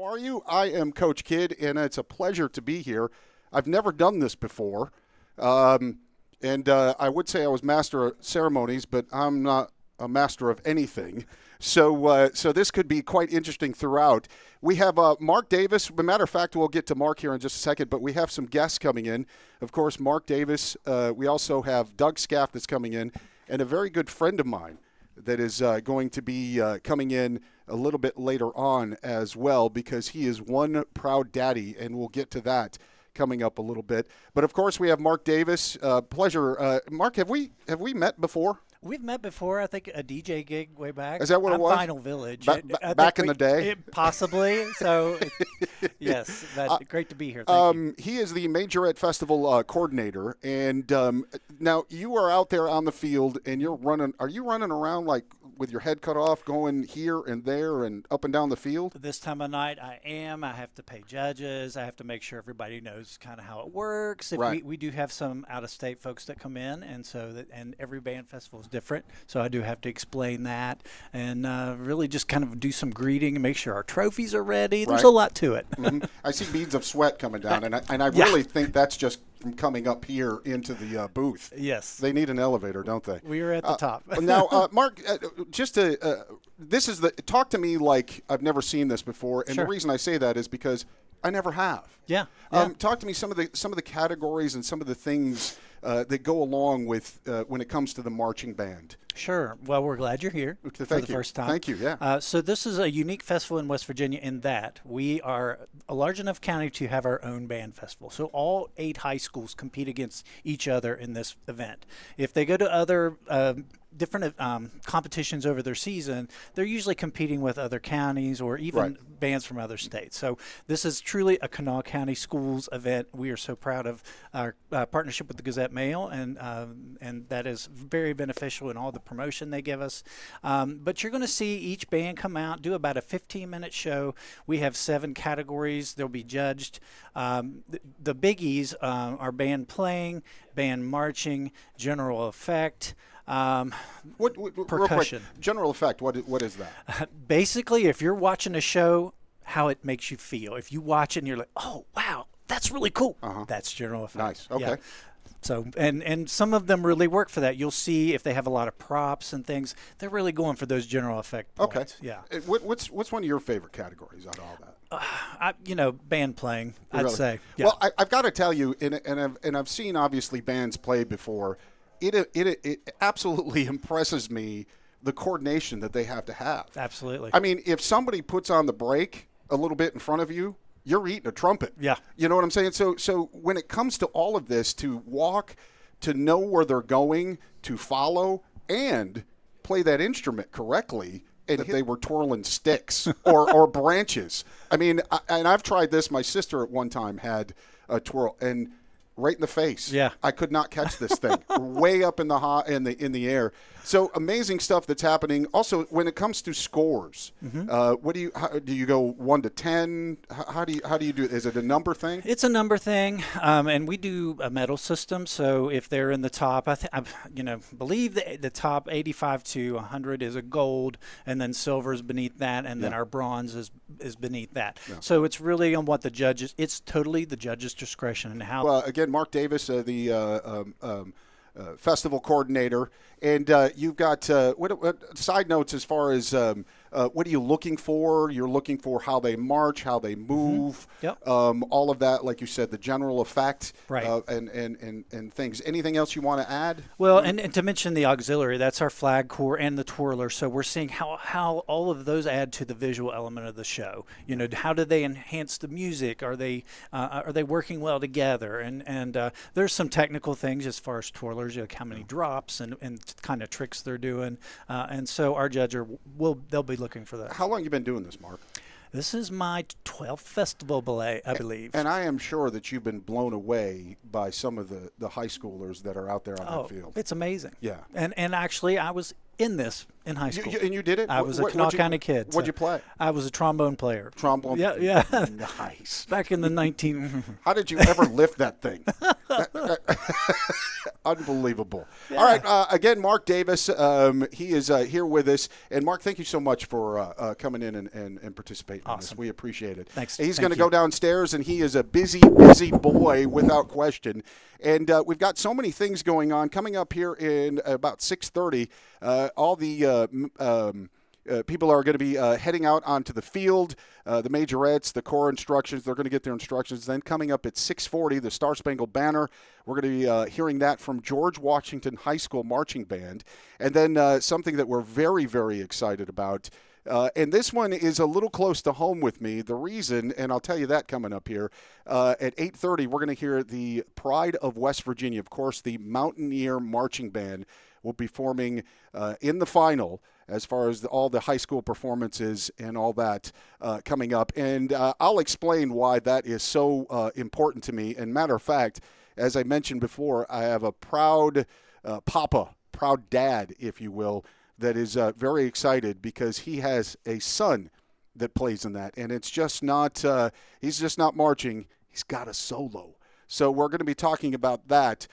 How are you? I am Coach Kidd, and it's a pleasure to be here. I've never done this before, and I would say I was master of ceremonies, but I'm not a master of anything. So this could be quite interesting throughout. We have Mark Davis. As a matter of fact, we'll get to Mark here in just a second, but we have some guests coming in. Of course, Mark Davis. We also have Doug Scaff that's coming in, and a very good friend of mine that is going to be coming in a little bit later on as well, because he is one proud daddy, and we'll get to that coming up a little bit. But of course, we have Mark Davis. Pleasure, Mark. Have we met before? We've met before. I think a DJ gig way back. Is that what it was? Final Village. Back in the day? Possibly. So, yes, but great to be here. Thank you. He is the Majorette Festival coordinator, and now you are out there on the field, and you're running. Are you running around like with your head cut off, going here and there and up and down the field? This time of night, I am. I have to pay judges. I have to make sure everybody knows kind of how it works. Right. We do have some out-of-state folks that come in, and and every band festival is different. So I do have to explain that, and really just kind of do some greeting and make sure our trophies are ready. There's a lot to it. Mm-hmm. I see beads of sweat coming down, and I really think that's just from coming up here into the booth. Yes. They need an elevator, don't they? We are at the top. Now, Mark, just to talk to me like I've never seen this before, and Sure. the reason I say that is because I never have. Yeah. Talk to me some of the categories and some of the things that go along with when it comes to the marching band. Sure. Well, we're glad you're here for the first time. Thank you, yeah. So this is a unique festival in West Virginia in that we are a large enough county to have our own band festival. So all 8 high schools compete against each other in this event. If they go to other different competitions over their season, they're usually competing with other counties or even bands from other states. So this is truly a Kanawha County schools event. We are so proud of our partnership with the Gazette-Mail, and that is very beneficial in all the promotion they give us. But you're going to see each band come out, do about a 15-minute show. We have 7 categories. They'll be judged. The biggies are band playing, band marching, general effect, Real percussion. quick, general effect, what is that? Basically, if you're watching a show, how it makes you feel. If you watch it and you're like, oh, wow, that's really cool. That's general effect. Nice, okay. Yeah. So, and some of them really work for that. You'll see if they have a lot of props and things, they're really going for those general effect points. Okay. Yeah. What's one of your favorite categories out of all that? Band playing, I'd Really? say. Yeah. Well, I've got to tell you, and I've seen obviously bands play before. It absolutely impresses me the coordination that they have to have. Absolutely. I mean, if somebody puts on the brake a little bit in front of you, you're eating a trumpet. Yeah. You know what I'm saying? So when it comes to all of this, to walk, to know where they're going, to follow, and play that instrument correctly, and if they were twirling sticks or branches. I mean, and I've tried this. My sister at one time had a twirl, and right in the face. Yeah. I could not catch this thing. Way up in the air. So amazing stuff that's happening. Also, when it comes to scores, what do you go 1 to 10? How do you do it? Is it a number thing? It's a number thing, and we do a medal system. So if they're in the top, I believe the top 85 to 100 is a gold, and then silver is beneath that, and then our bronze is beneath that. Yeah. So it's really on what the judges. It's totally the judge's discretion and how. Well, again, Mark Davis, the festival coordinator, and you've got what side notes as far as what are you looking for? You're looking for how they march, how they move, all of that, like you said, the general effect, and things. Anything else you want to add? Well, and to mention the auxiliary, that's our flag corps and the twirler. So we're seeing how all of those add to the visual element of the show. You know, how do they enhance the music? Are they working well together? And there's some technical things as far as twirlers, like how many drops and kind of tricks they're doing. And so our judge they'll be looking for that. How long have you been doing this, Mark? This is my 12th festival, I believe. And I am sure that you've been blown away by some of the high schoolers that are out there on that field. It's amazing. Yeah. And actually, I was in this in high school. And you did it? I was a Kanawha County kid. What'd you play? I was a trombone player. Trombone? Yeah. Nice. Back in the 19... How did you ever lift that thing? Unbelievable. Yeah. All right. Again, Mark Davis, he is here with us. And, Mark, thank you so much for coming in and participating in this. We appreciate it. Thanks. He's going to go downstairs, and he is a busy, busy boy without question. And we've got so many things going on. Coming up here in about 6:30, all the people are going to be heading out onto the field. The Majorettes, the corps instructions, they're going to get their instructions. Then coming up at 6:40, the Star Spangled Banner. We're going to be hearing that from George Washington High School Marching Band. And then something that we're very, very excited about. And this one is a little close to home with me. The reason, and I'll tell you that coming up here, at 8:30, we're going to hear the Pride of West Virginia. Of course, the Mountaineer Marching Band will be forming in the final as far as all the high school performances and all that coming up. And I'll explain why that is so important to me. And matter of fact, as I mentioned before, I have a proud proud dad, if you will, that is very excited because he has a son that plays in that. And it's just not, he's just not marching. He's got a solo. So we're going to be talking about that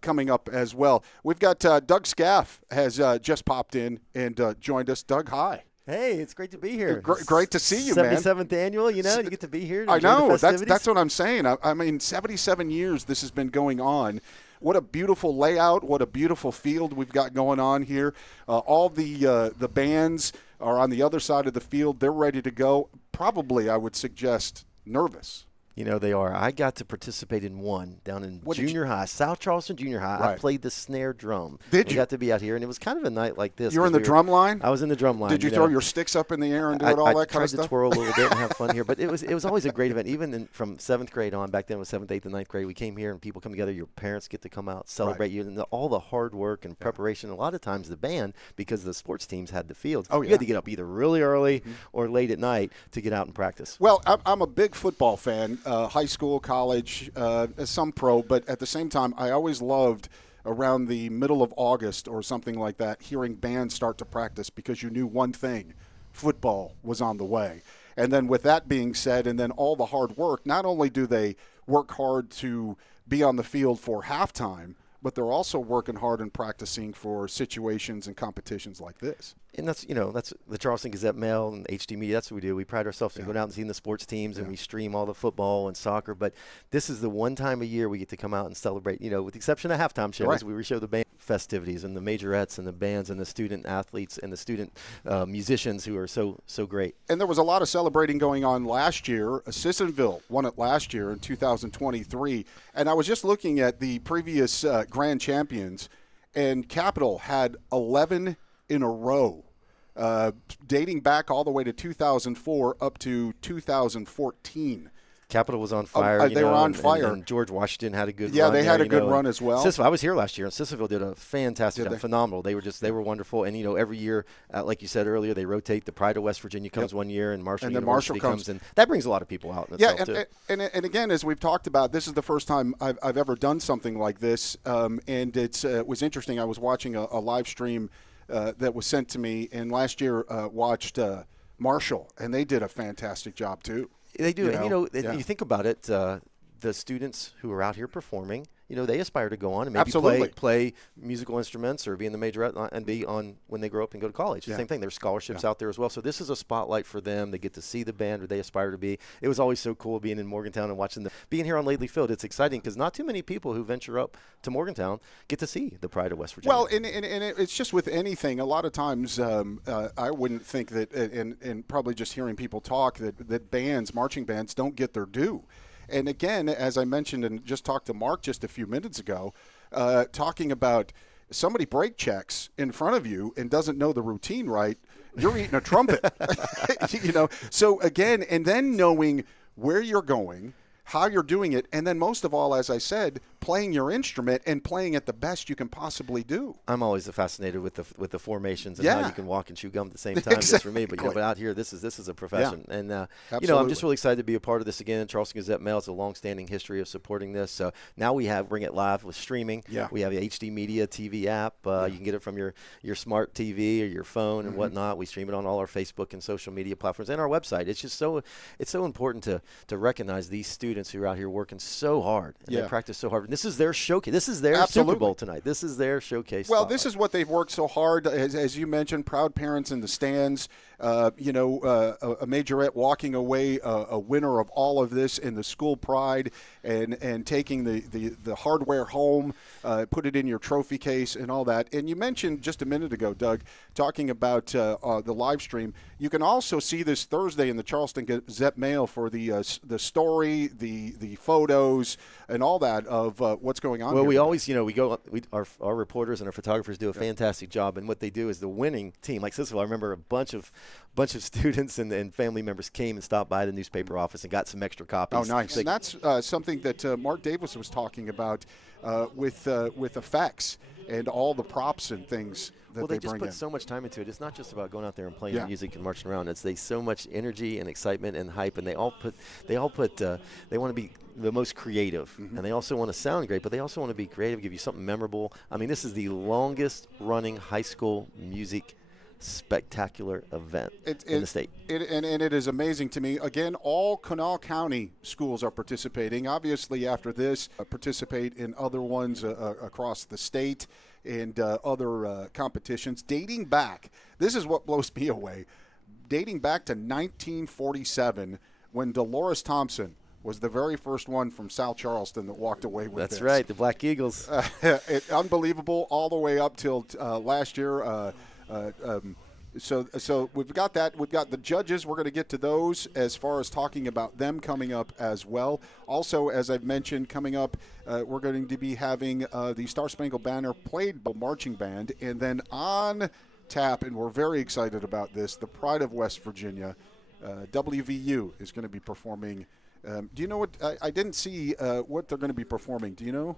coming up as well. We've got Doug Scaff has just popped in and joined us. Doug, hi. Hey, it's great to be here. Great to see you, man. 77th annual, you get to be here. To I know. the That's what I'm saying. I mean, 77 years this has been going on. What a beautiful layout. What a beautiful field we've got going on here. All the bands are on the other side of the field. They're ready to go. Probably, I would suggest, nervous. They are. I got to participate in one down in junior high, South Charleston Junior High. Right. I played the snare drum. Did you? Got to be out here, and it was kind of a night like this. You were in the drum line? I was in the drum line. Did you throw your sticks up in the air and do all that kind of stuff? I tried to twirl a little bit and have fun here, but it was always a great event. Even from 7th grade on, back then it was 7th, 8th, and 9th grade, we came here and people come together. Your parents get to come out, celebrate you, and all the hard work and preparation. A lot of times the band, because the sports teams had the field, you had to get up either really early or late at night to get out and practice. Well, I'm a big football fan, high school, college, some pro, but at the same time, I always loved around the middle of August or something like that, hearing bands start to practice because you knew one thing, football was on the way. And then with that being said, and then all the hard work, not only do they work hard to be on the field for halftime, but they're also working hard and practicing for situations and competitions like this. And that's the Charleston Gazette Mail and HD Media. That's what we do. We pride ourselves in going out and seeing the sports teams, and we stream all the football and soccer. But this is the one time a year we get to come out and celebrate. With the exception of halftime shows, we show the band festivities and the majorettes and the bands and the student athletes and the student musicians who are so great. And there was a lot of celebrating going on last year. Sissonville won it last year in 2023. And I was just looking at the previous grand champions, and Capital had 11 in a row, dating back all the way to 2004 up to 2014. Capital was on fire. They were on fire. And George Washington had a good run. Yeah, they had a good run as well. I was here last year, and Sissonville did a fantastic job, phenomenal. They were wonderful. And, every year, like you said earlier, they rotate. The Pride of West Virginia comes one year, and Marshall University comes. And that brings a lot of people out in itself, too. And again, as we've talked about, this is the first time I've ever done something like this. And it was interesting. I was watching a live stream that was sent to me, and last year watched Marshall, and they did a fantastic job, too. They do. You think about it, the students who are out here performing, they aspire to go on and maybe play musical instruments or be in the majorette and be on when they grow up and go to college. The same thing. There's scholarships out there as well. So this is a spotlight for them. They get to see the band or they aspire to be. It was always so cool being in Morgantown and watching being here on Laidley Field. It's exciting because not too many people who venture up to Morgantown get to see the Pride of West Virginia. Well, and it's just with anything. A lot of times I wouldn't think that, and probably just hearing people talk, that bands, marching bands, don't get their due. And again, as I mentioned and just talked to Mark just a few minutes ago, talking about somebody brake checks in front of you and doesn't know the routine right, you're eating a trumpet. So again, and then knowing where you're going, how you're doing it, and then most of all, as I said, playing your instrument and playing it the best you can possibly do. I'm always fascinated with the formations and Yeah. how you can walk and chew gum at the same time. Just for me, but but out here, this is a profession, and I'm just really excited to be a part of this again. Charleston Gazette Mail has a long-standing history of supporting this. So now we bring it live with streaming. Yeah. We have the HD Media TV app. You can get it from your smart TV or your phone and whatnot. We stream it on all our Facebook and social media platforms and our website. It's just so important to recognize these students who are out here working so hard and they practice so hard. And this is their showcase. This is their Super Bowl tonight. This is their showcase. Well, this is what they've worked so hard, as you mentioned, proud parents in the stands, a Majorette walking away a winner of all of this in the school pride and taking the hardware home, put it in your trophy case and all that. And you mentioned just a minute ago, Doug, talking about the live stream. You can also see this Thursday in the Charleston Gazette Mail for the story, the photos, and all that of what's going on. Well, here. we always, our reporters and our photographers do a fantastic job, and what they do is the winning team. Like Cicely, I remember a bunch of students and family members came and stopped by the newspaper office and got some extra copies. Oh, nice! And that's something that Mark Davis was talking about with effects and all the props and things. They just put so much time into it. It's not just about going out there and playing music and marching around. It's so much energy and excitement and hype, and they want to be the most creative, and they also want to sound great, but they also want to be creative, give you something memorable. I mean, this is the longest running high school music spectacular event in the state. And it is amazing to me. Again, all Kanawha County schools are participating. Obviously, after this, participate in other ones across the state and other competitions. Dating back, this is what blows me away, dating back to 1947 when Dolores Thompson was the very first one from South Charleston that walked away with this. That's right, the Black Eagles. Unbelievable all the way up till last year. So we've got that. We've got the judges. We're going to get to those as far as talking about them coming up as well. Also, as I've mentioned, coming up, we're going to be having the Star Spangled Banner played by marching band, and then on tap, and we're very excited about this, the Pride of West Virginia, WVU is going to be performing. Do you know what? I didn't see what they're going to be performing. Do you know?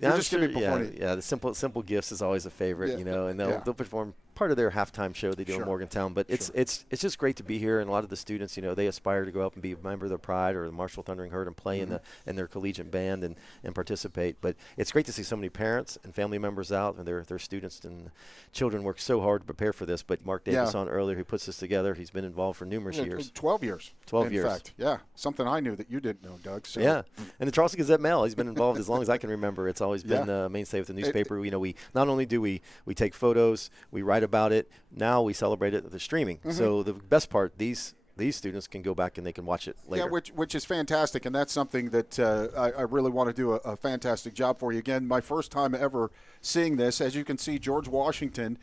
Just sure, going to be performing. Yeah. The simple gifts is always a favorite, and they'll perform part of their halftime show they do in Morgantown. But it's just great to be here, and a lot of the students, they aspire to go up and be a member of the Pride or the Marshall Thundering Herd and play in their collegiate band and participate. But it's great to see so many parents and family members out, and their students and children work so hard to prepare for this. But Mark Davis on earlier, who puts this together, he's been involved for numerous years. 12 years. 12 years. In fact, something I knew that you didn't know, Doug. So. Yeah, and the Charleston Gazette Mail, he's been involved as long as I can remember. It's always been a mainstay with the newspaper. We not only do we take photos, we write about it. Now we celebrate it with the streaming. So the best part, these students can go back and they can watch it later. Yeah, which is fantastic, and that's something that I really want to do a fantastic job for you. Again, my first time ever seeing this. As you can see, George Washington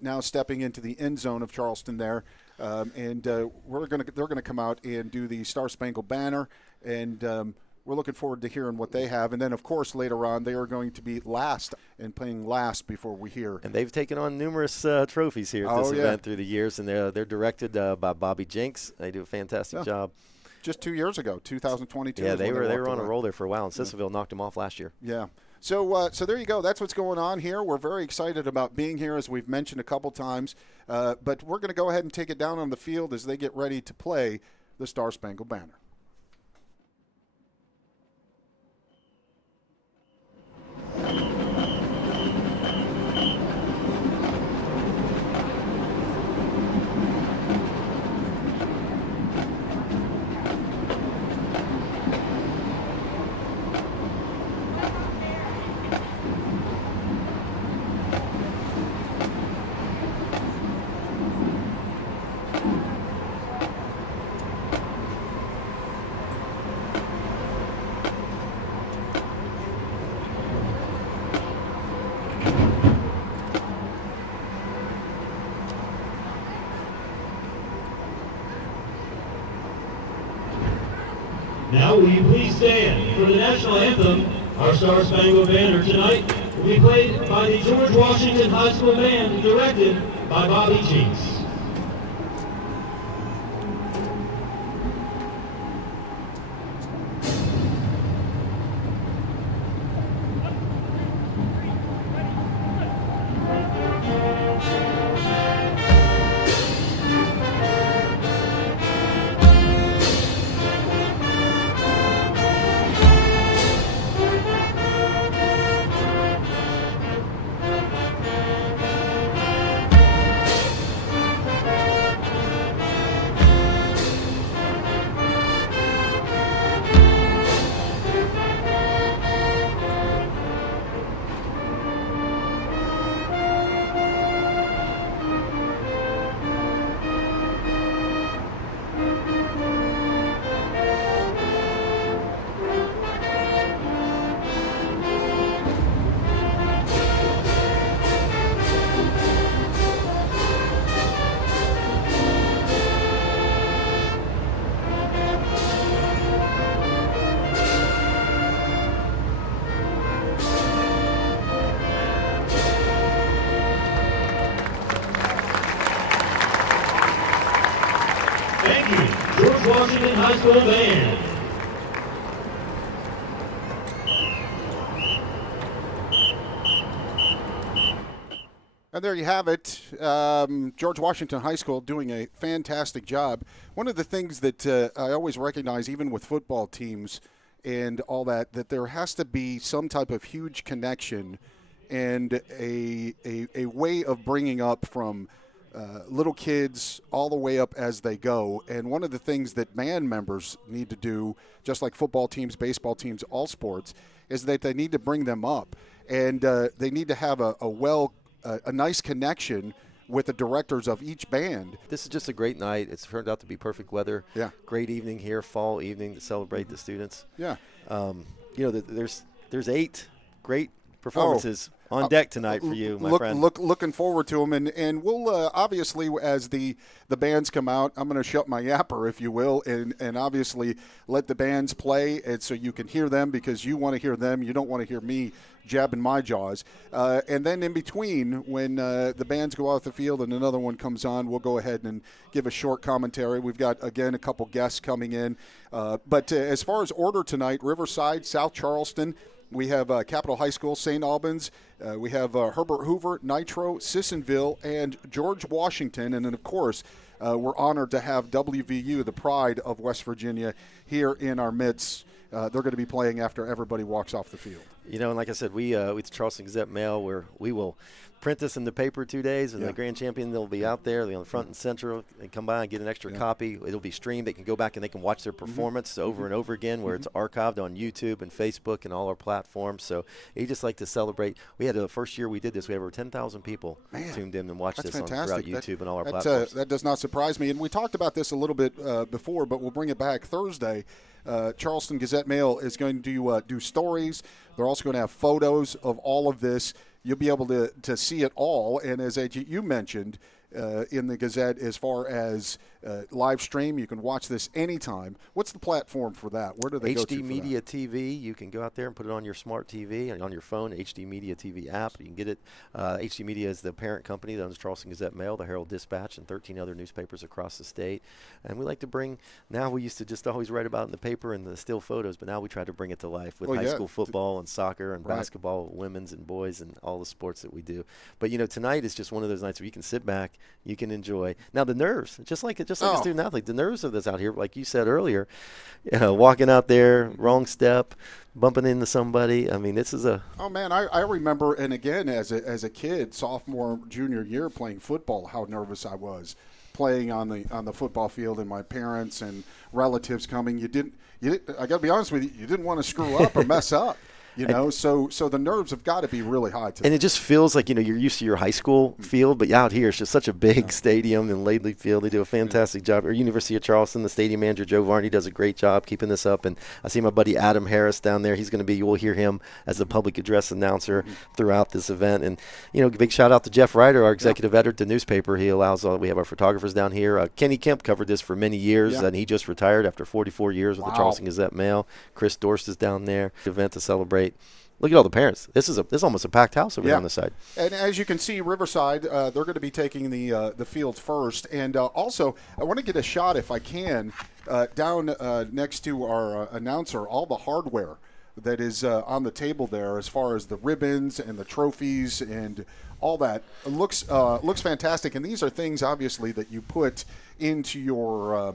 now stepping into the end zone of Charleston there, and they're going to come out and do the Star Spangled Banner, and we're looking forward to hearing what they have. And then, of course, later on, they are going to be last and playing last before we hear. And they've taken on numerous trophies here at this event through the years, and they're directed by Bobby Jenks. They do a fantastic job. Just 2 years ago, 2022. Yeah, they were on a roll there for a while, and Sissonville knocked them off last year. Yeah. So there you go. That's what's going on here. We're very excited about being here, as we've mentioned a couple times. But we're going to go ahead and take it down on the field as they get ready to play the Star Spangled Banner. Now will you please stand for the national anthem. Our Star Spangled Banner tonight will be played by the George Washington High School Band, directed by Bobby Jenks. Washington High School Band. And there you have it. George Washington High School doing a fantastic job. One of the things that I always recognize, even with football teams and all that there has to be some type of huge connection and a way of bringing up from little kids all the way up as they go. And one of the things that band members need to do, just like football teams, baseball teams, all sports, is that they need to bring them up. And they need to have a nice connection with the directors of each band. This is just a great night. It's turned out to be perfect weather. Yeah. Great evening here, fall evening to celebrate the students. Yeah. There's 8 great performances on deck tonight for you, my friend. Looking forward to them, and we'll obviously, as the bands come out, I'm going to shut my yapper, if you will, and obviously let the bands play, and so you can hear them because you want to hear them. You don't want to hear me jabbing my jaws. And then in between, when the bands go off the field and another one comes on, we'll go ahead and give a short commentary. We've got, again, a couple guests coming in. But as far as order tonight, Riverside, South Charleston, we have Capitol High School, St. Albans. We have Herbert Hoover, Nitro, Sissonville, and George Washington. And then, of course, we're honored to have WVU, the pride of West Virginia, here in our midst. They're going to be playing after everybody walks off the field. And like I said, we the Charleston Gazette Mail, where we will print this in the paper 2 days, and the grand champion, they'll be out there, they'll be on the front and center. They come by and get an extra copy. It'll be streamed. They can go back and they can watch their performance over and over again, where it's archived on YouTube and Facebook and all our platforms. So we just like to celebrate. We had the first year we did this, we had over 10,000 people tuned in and watched this throughout YouTube and all our platforms. That does not surprise me. And we talked about this a little bit before, but we'll bring it back Thursday. Charleston Gazette Mail is going to do stories. They're also going to have photos of all of this. You'll be able to see it all. And as you mentioned in the Gazette, as far as live stream, you can watch this anytime. What's the platform for that? Where do they go to? HD Media TV. You can go out there and put it on your smart TV and on your phone, HD Media TV app. You can get it. HD Media is the parent company that owns Charleston Gazette Mail, the Herald Dispatch, and 13 other newspapers across the state. And we like to bring, now we used to just always write about it in the paper and the still photos, but now we try to bring it to life with high school football and soccer and basketball, women's and boys, and all the sports that we do. But, tonight is just one of those nights where you can sit back, you can enjoy. Now, the nerves, just like a student athlete, the nerves of this out here, like you said earlier, walking out there, wrong step, bumping into somebody. I mean, this is a... Oh, man, I remember, and again, as a kid, sophomore, junior year, playing football, how nervous I was playing on the football field, and my parents and relatives coming. I got to be honest with you didn't want to screw up or mess up. So the nerves have got to be really high today. And it just feels like, you're used to your high school field, but out here it's just such a big stadium in Laidley Field. They do a fantastic job. Or University of Charleston, the stadium manager, Joe Varney, does a great job keeping this up. And I see my buddy Adam Harris down there. He's going to be, you'll hear him as the public address announcer throughout this event. And, big shout out to Jeff Ryder, our executive editor at the newspaper. He allows, we have our photographers down here. Kenny Kemp covered this for many years, and he just retired after 44 years with the Charleston Gazette Mail. Chris Dorst is down there. Event to celebrate. Look at all the parents. This is almost a packed house over here on the side. And as you can see, Riverside, they're going to be taking the field first. And also, I want to get a shot, if I can, down next to our announcer, all the hardware that is on the table there, as far as the ribbons and the trophies and all that. It looks fantastic. And these are things, obviously, that you put into your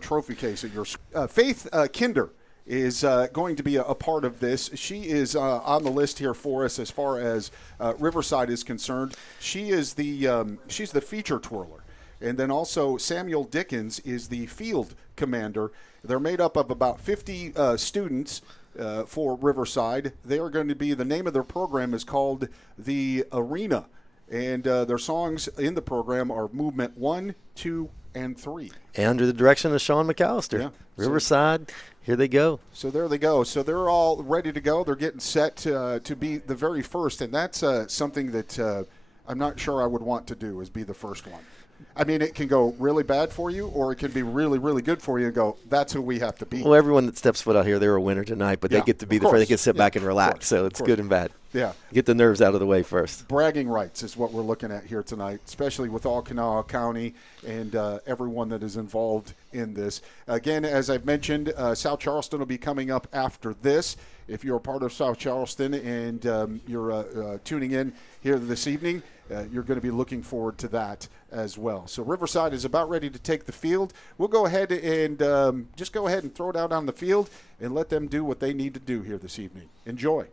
trophy case. At your Faith Kinder is going to be a part of this. She is on the list here for us as far as Riverside is concerned. She is she's the feature twirler. And then also Samuel Dickens is the field commander. They're made up of about 50 students for Riverside. They are going to be, the name of their program is called The Arena. And their songs in the program are Movement 1, 2, and 3. And under the direction of Sean McAllister. Yeah. Riverside, here they go. So there they go. So they're all ready to go. They're getting set to be the very first, and that's something that I'm not sure I would want to do, is be the first one. I mean, it can go really bad for you, or it can be really, really good for you and go, that's who we have to beat. Well, everyone that steps foot out here, they're a winner tonight, but they get to be the first. They can sit back and relax, so it's good and bad. Yeah. Get the nerves out of the way first. Bragging rights is what we're looking at here tonight, especially with all Kanawha County and everyone that is involved in this. Again, as I've mentioned, South Charleston will be coming up after this. If you're a part of South Charleston and you're tuning in here this evening, you're going to be looking forward to that as well. So Riverside is about ready to take the field. We'll go ahead and just go ahead and throw it out on the field and let them do what they need to do here this evening. Enjoy.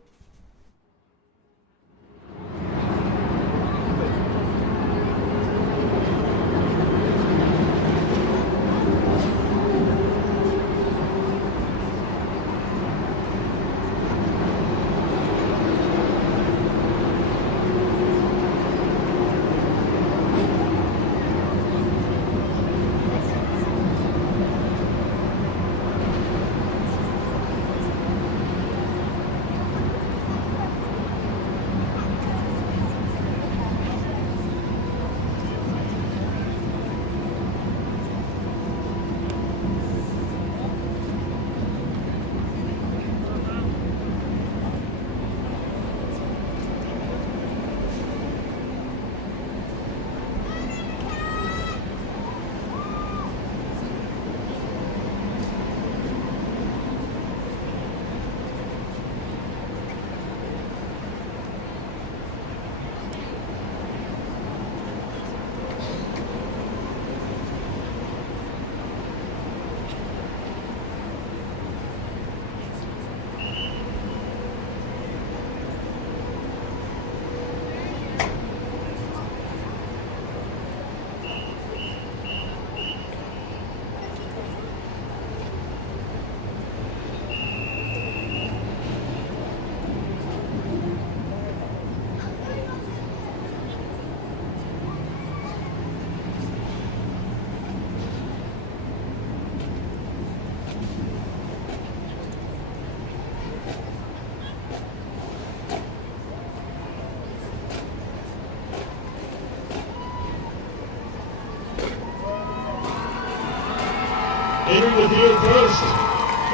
Entering the field first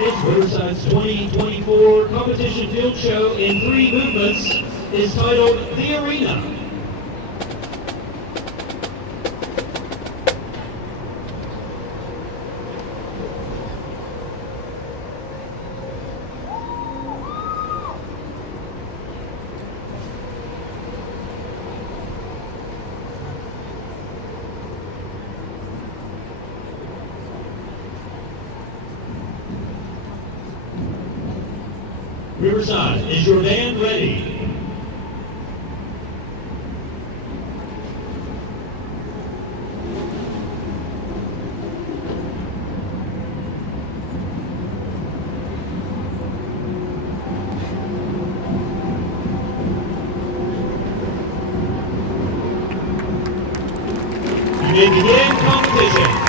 is Riverside's 2024 competition field show in 3 movements is titled The Arena. Riverside, is your band ready? You may begin competition.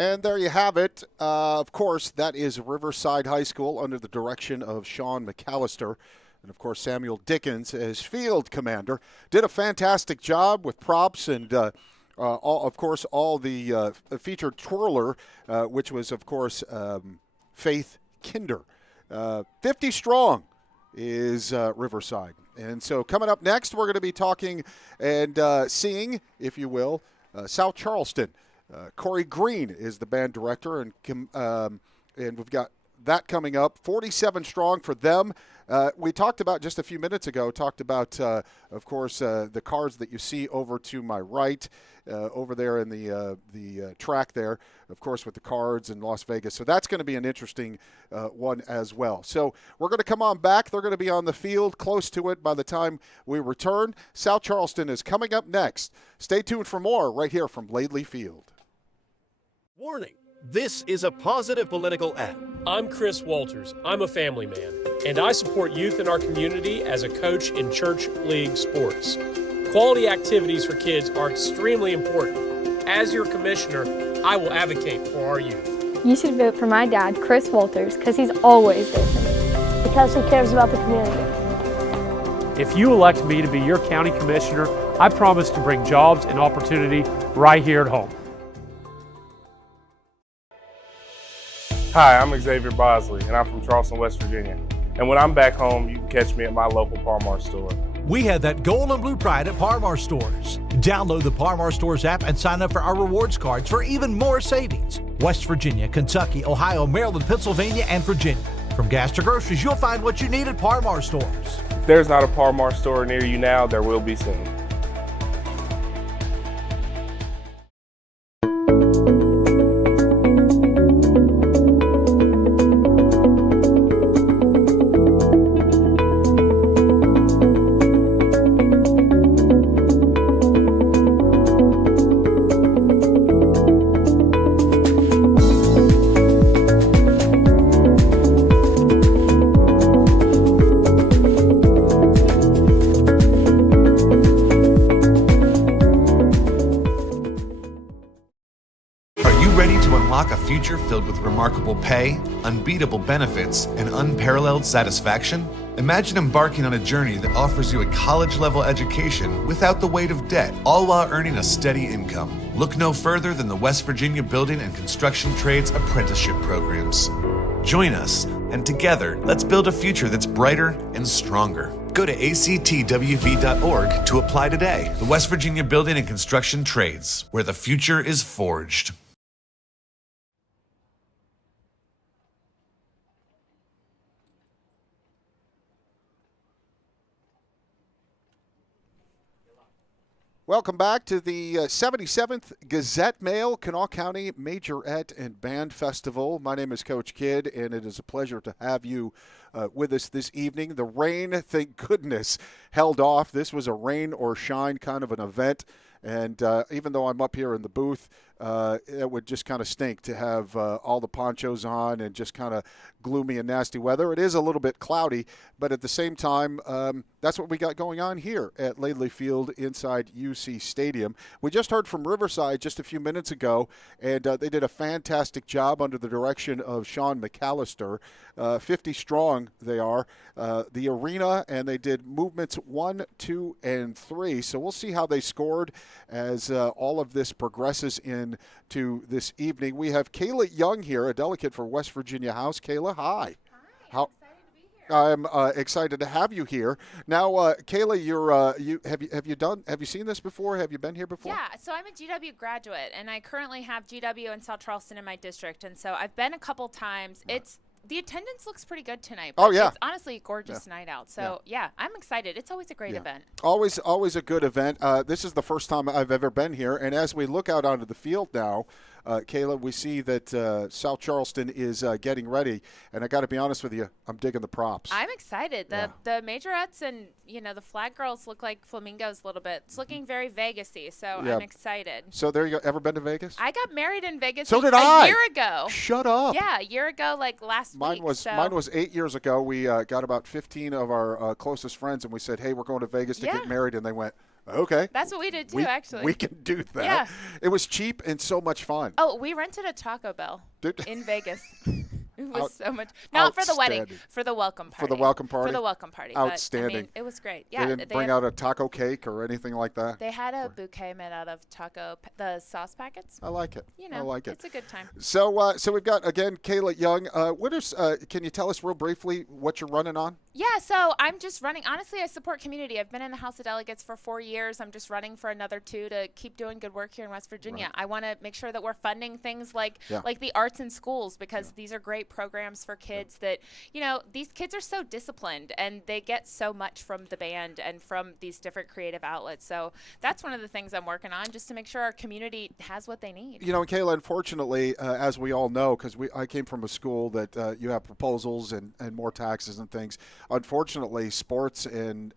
And there you have it. Of course, that is Riverside High School under the direction of Sean McAllister. And, of course, Samuel Dickens as field commander. Did a fantastic job with props and, all the featured twirler, which was, of course, Faith Kinder. 50 strong is Riverside. And so coming up next, we're going to be talking and seeing, if you will, South Charleston. Corey Green is the band director, and we've got that coming up. 47 strong for them. We talked about just a few minutes ago, of course, the cards that you see over to my right, over there in the track there, of course, with the cards in Las Vegas. So that's going to be an interesting one as well. So we're going to come on back. They're going to be on the field, close to it by the time we return. South Charleston is coming up next. Stay tuned for more right here from Laidley Field. Warning, this is a positive political ad. I'm Chris Walters. I'm a family man, and I support youth in our community as a coach in church league sports. Quality activities for kids are extremely important. As your commissioner, I will advocate for our youth. You should vote for my dad, Chris Walters, because he's always there for me. Because he cares about the community. If you elect me to be your county commissioner, I promise to bring jobs and opportunity right here at home. Hi, I'm Xavier Bosley, and I'm from Charleston, West Virginia. And when I'm back home, you can catch me at my local Par-Mar store. We have that gold and blue pride at Par-Mar stores. Download the Par-Mar stores app and sign up for our rewards cards for even more savings. West Virginia, Kentucky, Ohio, Maryland, Pennsylvania, and Virginia. From gas to groceries, you'll find what you need at Par-Mar stores. If there's not a Par-Mar store near you now, there will be soon. Future filled with remarkable pay, unbeatable benefits, and unparalleled satisfaction? Imagine embarking on a journey that offers you a college-level education without the weight of debt, all while earning a steady income. Look no further than the West Virginia Building and Construction Trades Apprenticeship Programs. Join us, and together, let's build a future that's brighter and stronger. Go to actwv.org to apply today. The West Virginia Building and Construction Trades, where the future is forged. Welcome back to the 77th Gazette Mail, Kanawha County Majorette and Band Festival. My name is Coach Kidd, and it is a pleasure to have you with us this evening. The rain, thank goodness, held off. This was a rain or shine kind of an event, and even though I'm up here in the booth, it would just kind of stink to have all the ponchos on and just kind of gloomy and nasty weather. It is a little bit cloudy, but at the same time, that's what we got going on here at Laidley Field inside UC Stadium. We just heard from Riverside just a few minutes ago, and they did a fantastic job under the direction of Sean McAllister. 50 strong they are. The arena, and they did movements 1, 2, and 3. So we'll see how they scored as all of this progresses into this evening. We have Kayla Young here, a delegate for West Virginia House. Kayla, hi. Hi, I'm excited to have you here. Now, Kayla, have you seen this before? Have you been here before? Yeah, so I'm a GW graduate, and I currently have GW and South Charleston in my district, and so I've been a couple times. The attendance looks pretty good tonight. But it's honestly a gorgeous night out. So, I'm excited. It's always a great event. Always a good event. This is the first time I've ever been here. And as we look out onto the field now, Kayla, we see that South Charleston is getting ready. And I got to be honest with you, I'm digging the props. I'm excited. The Majorettes and, the flag girls look like flamingos a little bit. It's looking very Vegas-y, so I'm excited. So there you go. Ever been to Vegas? I got married in Vegas a year ago. Shut up. Yeah, a year ago, like last week. Mine was 8 years ago. We got about 15 of our closest friends, and we said, hey, we're going to Vegas to get married. And they went, Okay. That's what we did too, actually. We can do that. Yeah. It was cheap and so much fun. Oh, we rented a Taco Bell in Vegas. It was so much. Not for the wedding, for the welcome party. For the welcome party? For the welcome party. Outstanding. But, I mean, it was great. Yeah. They didn't bring out a taco cake or anything like that? They had a bouquet made out of the sauce packets. I like it. I like it. It's a good time. So we've got, again, Kayla Young. Can you tell us real briefly what you're running on? Yeah, so I'm just running. Honestly, I support community. I've been in the House of Delegates for 4 years. I'm just running for another 2 to keep doing good work here in West Virginia. Right. I want to make sure that we're funding things like the arts in schools, because these are great programs for kids that, these kids are so disciplined and they get so much from the band and from these different creative outlets. So that's one of the things I'm working on, just to make sure our community has what they need. Kayla, unfortunately, as we all know, because I came from a school that you have proposals and more taxes and things. Unfortunately, sports and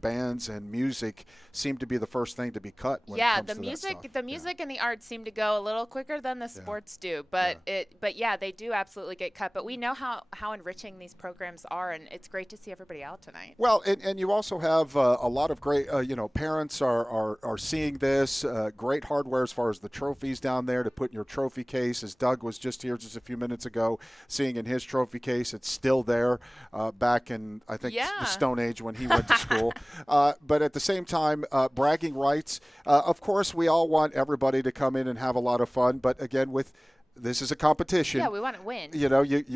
bands and music seem to be the first thing to be cut. When it comes to the music and the arts seem to go a little quicker than the sports do, but they do absolutely get cut. But we know how enriching these programs are, and it's great to see everybody out tonight. Well, and you also have a lot of great, parents are seeing this great hardware as far as the trophies down there to put in your trophy case. As Doug was just here just a few minutes ago, seeing in his trophy case, it's still there back in, I think, the Stone Age when he went to school. But at the same time, bragging rights. Of course, we all want everybody to come in and have a lot of fun. But again, this is a competition. Yeah, we want to win. You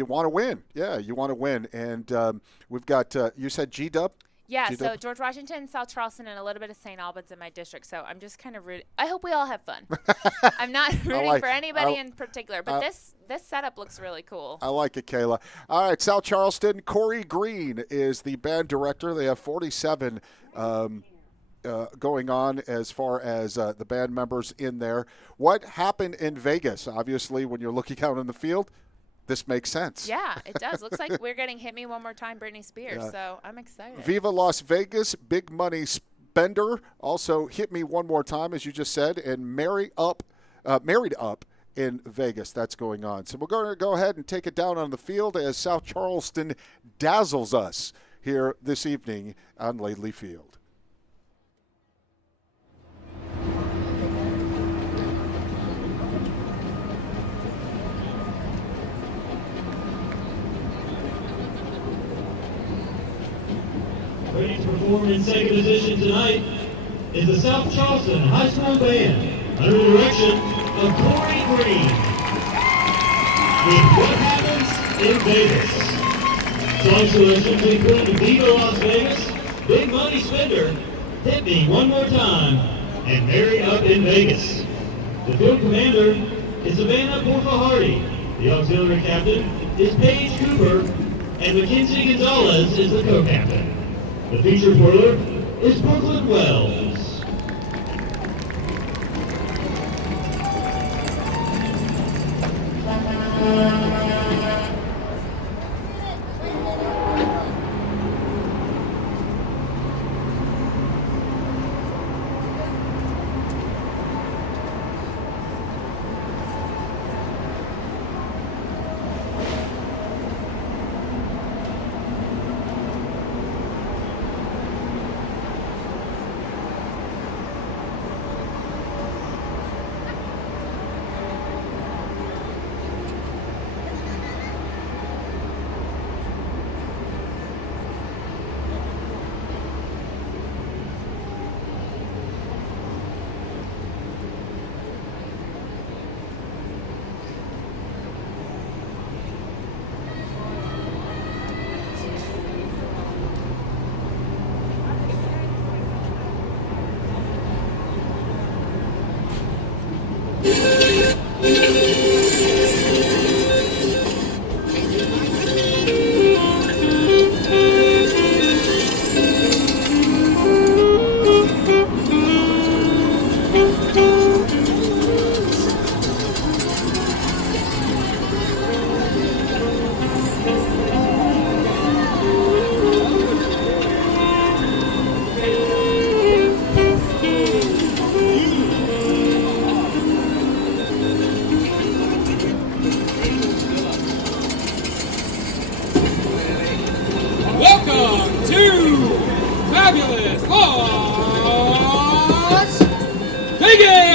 want to win. Yeah, you want to win. And we've got, you said G-Dub? Yeah, so George Washington, South Charleston, and a little bit of St. Albans in my district. So I'm just kind of rooting. I hope we all have fun. I'm not rooting for anybody in particular, but this setup looks really cool. I like it, Kayla. All right, South Charleston, Corey Green is the band director. They have 47 going on as far as the band members in there. What happened in Vegas? Obviously, when you're looking out in the field, this makes sense. Yeah, it does. Looks like we're getting Hit Me One More Time, Britney Spears, so I'm excited. Viva Las Vegas, Big Money Spender, also Hit Me One More Time, as you just said, and Married Up in Vegas. That's going on. So we're going to go ahead and take it down on the field as South Charleston dazzles us here this evening on Laidley Field. Ready to perform in second position tonight is the South Charleston High School Band under the direction of Corey Green with What Happens in Vegas. Song selections include Viva Las Vegas, Big Money Spender, Hit Me One More Time, and Married Up in Vegas. The field commander is Savannah Porfa-Hardy. The auxiliary captain is Paige Cooper, and Mackenzie Gonzalez is the co-captain. The featured twirler is Brooklyn Wells. Welcome to Fabulous Law Rodriguez!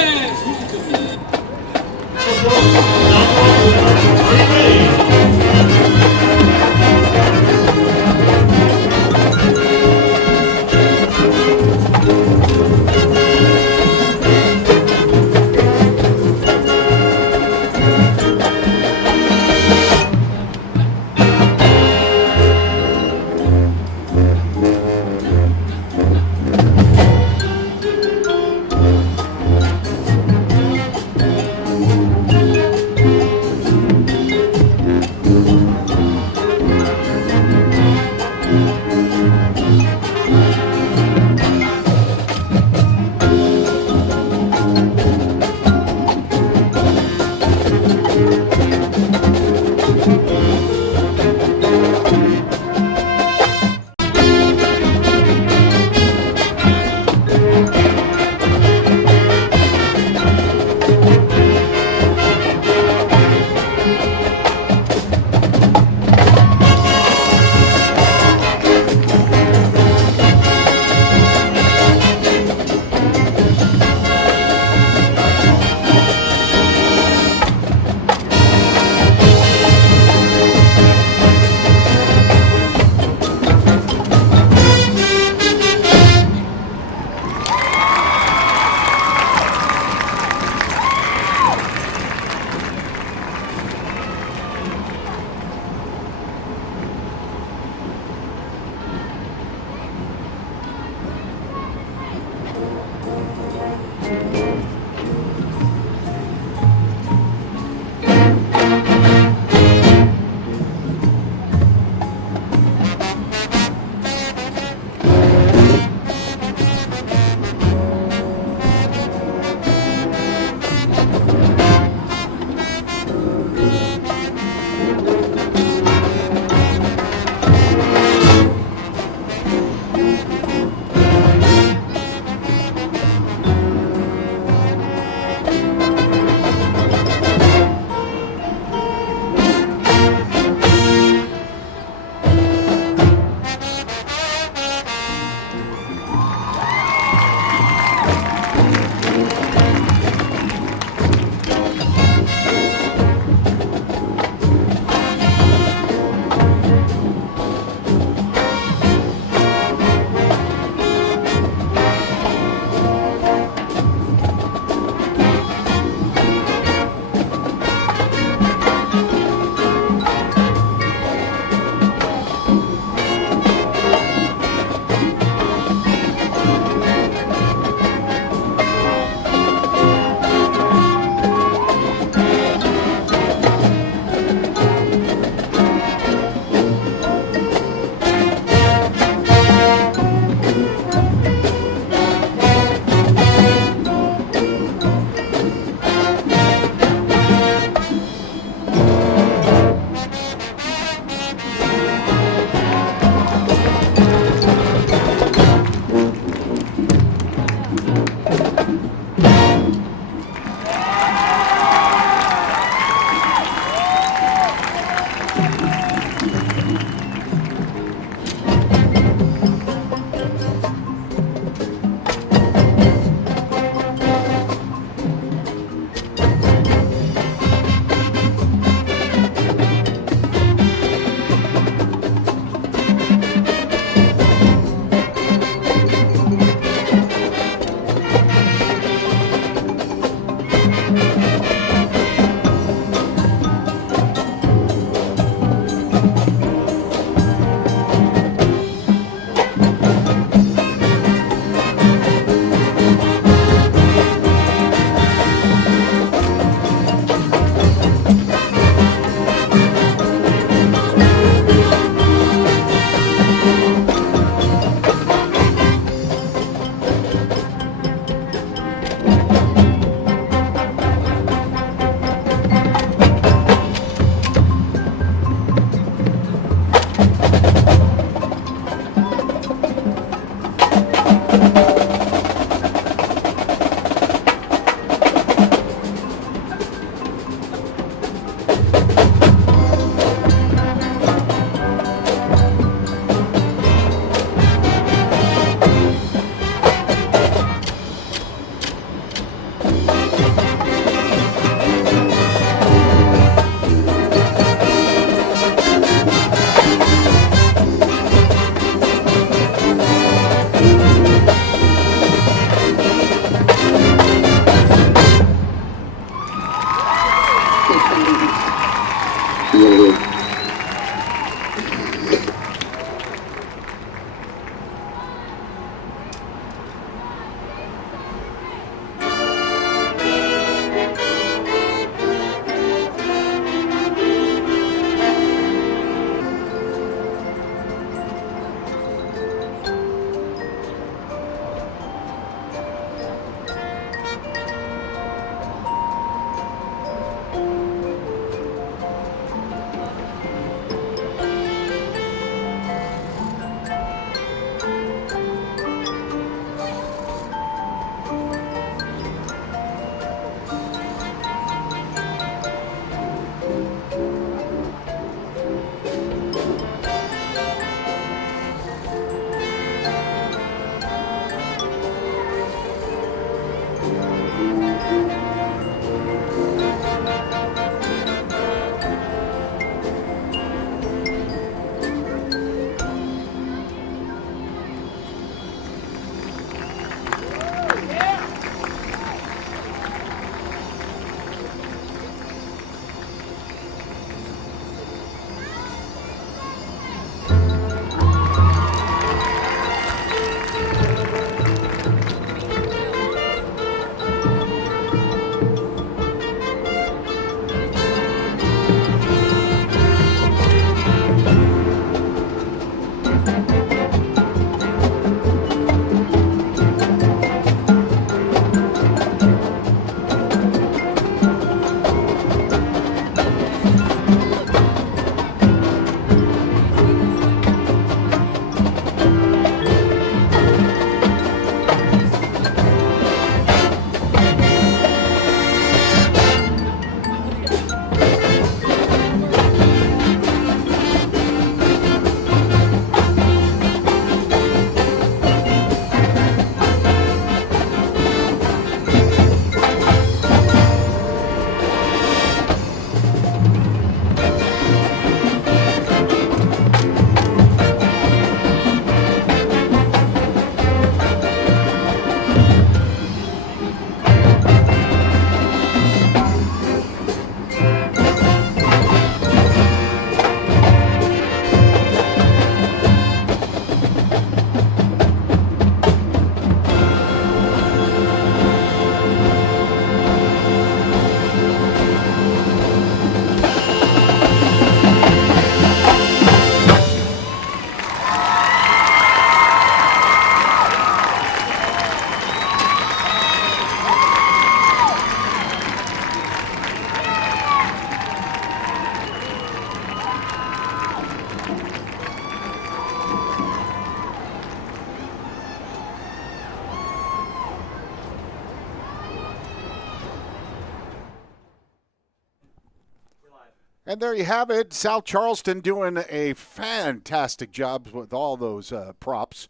And there you have it. South Charleston doing a fantastic job with all those props.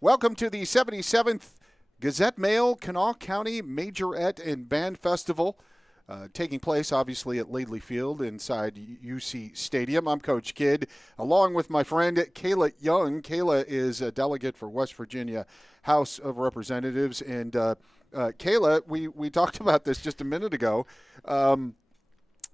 Welcome to the 77th Gazette-Mail Kanawha County Majorette and Band Festival, taking place obviously at Laidley Field inside UC Stadium. I'm Coach Kidd, along with my friend Kayla Young. Kayla is a delegate for West Virginia House of Representatives. And Kayla, we talked about this just a minute ago.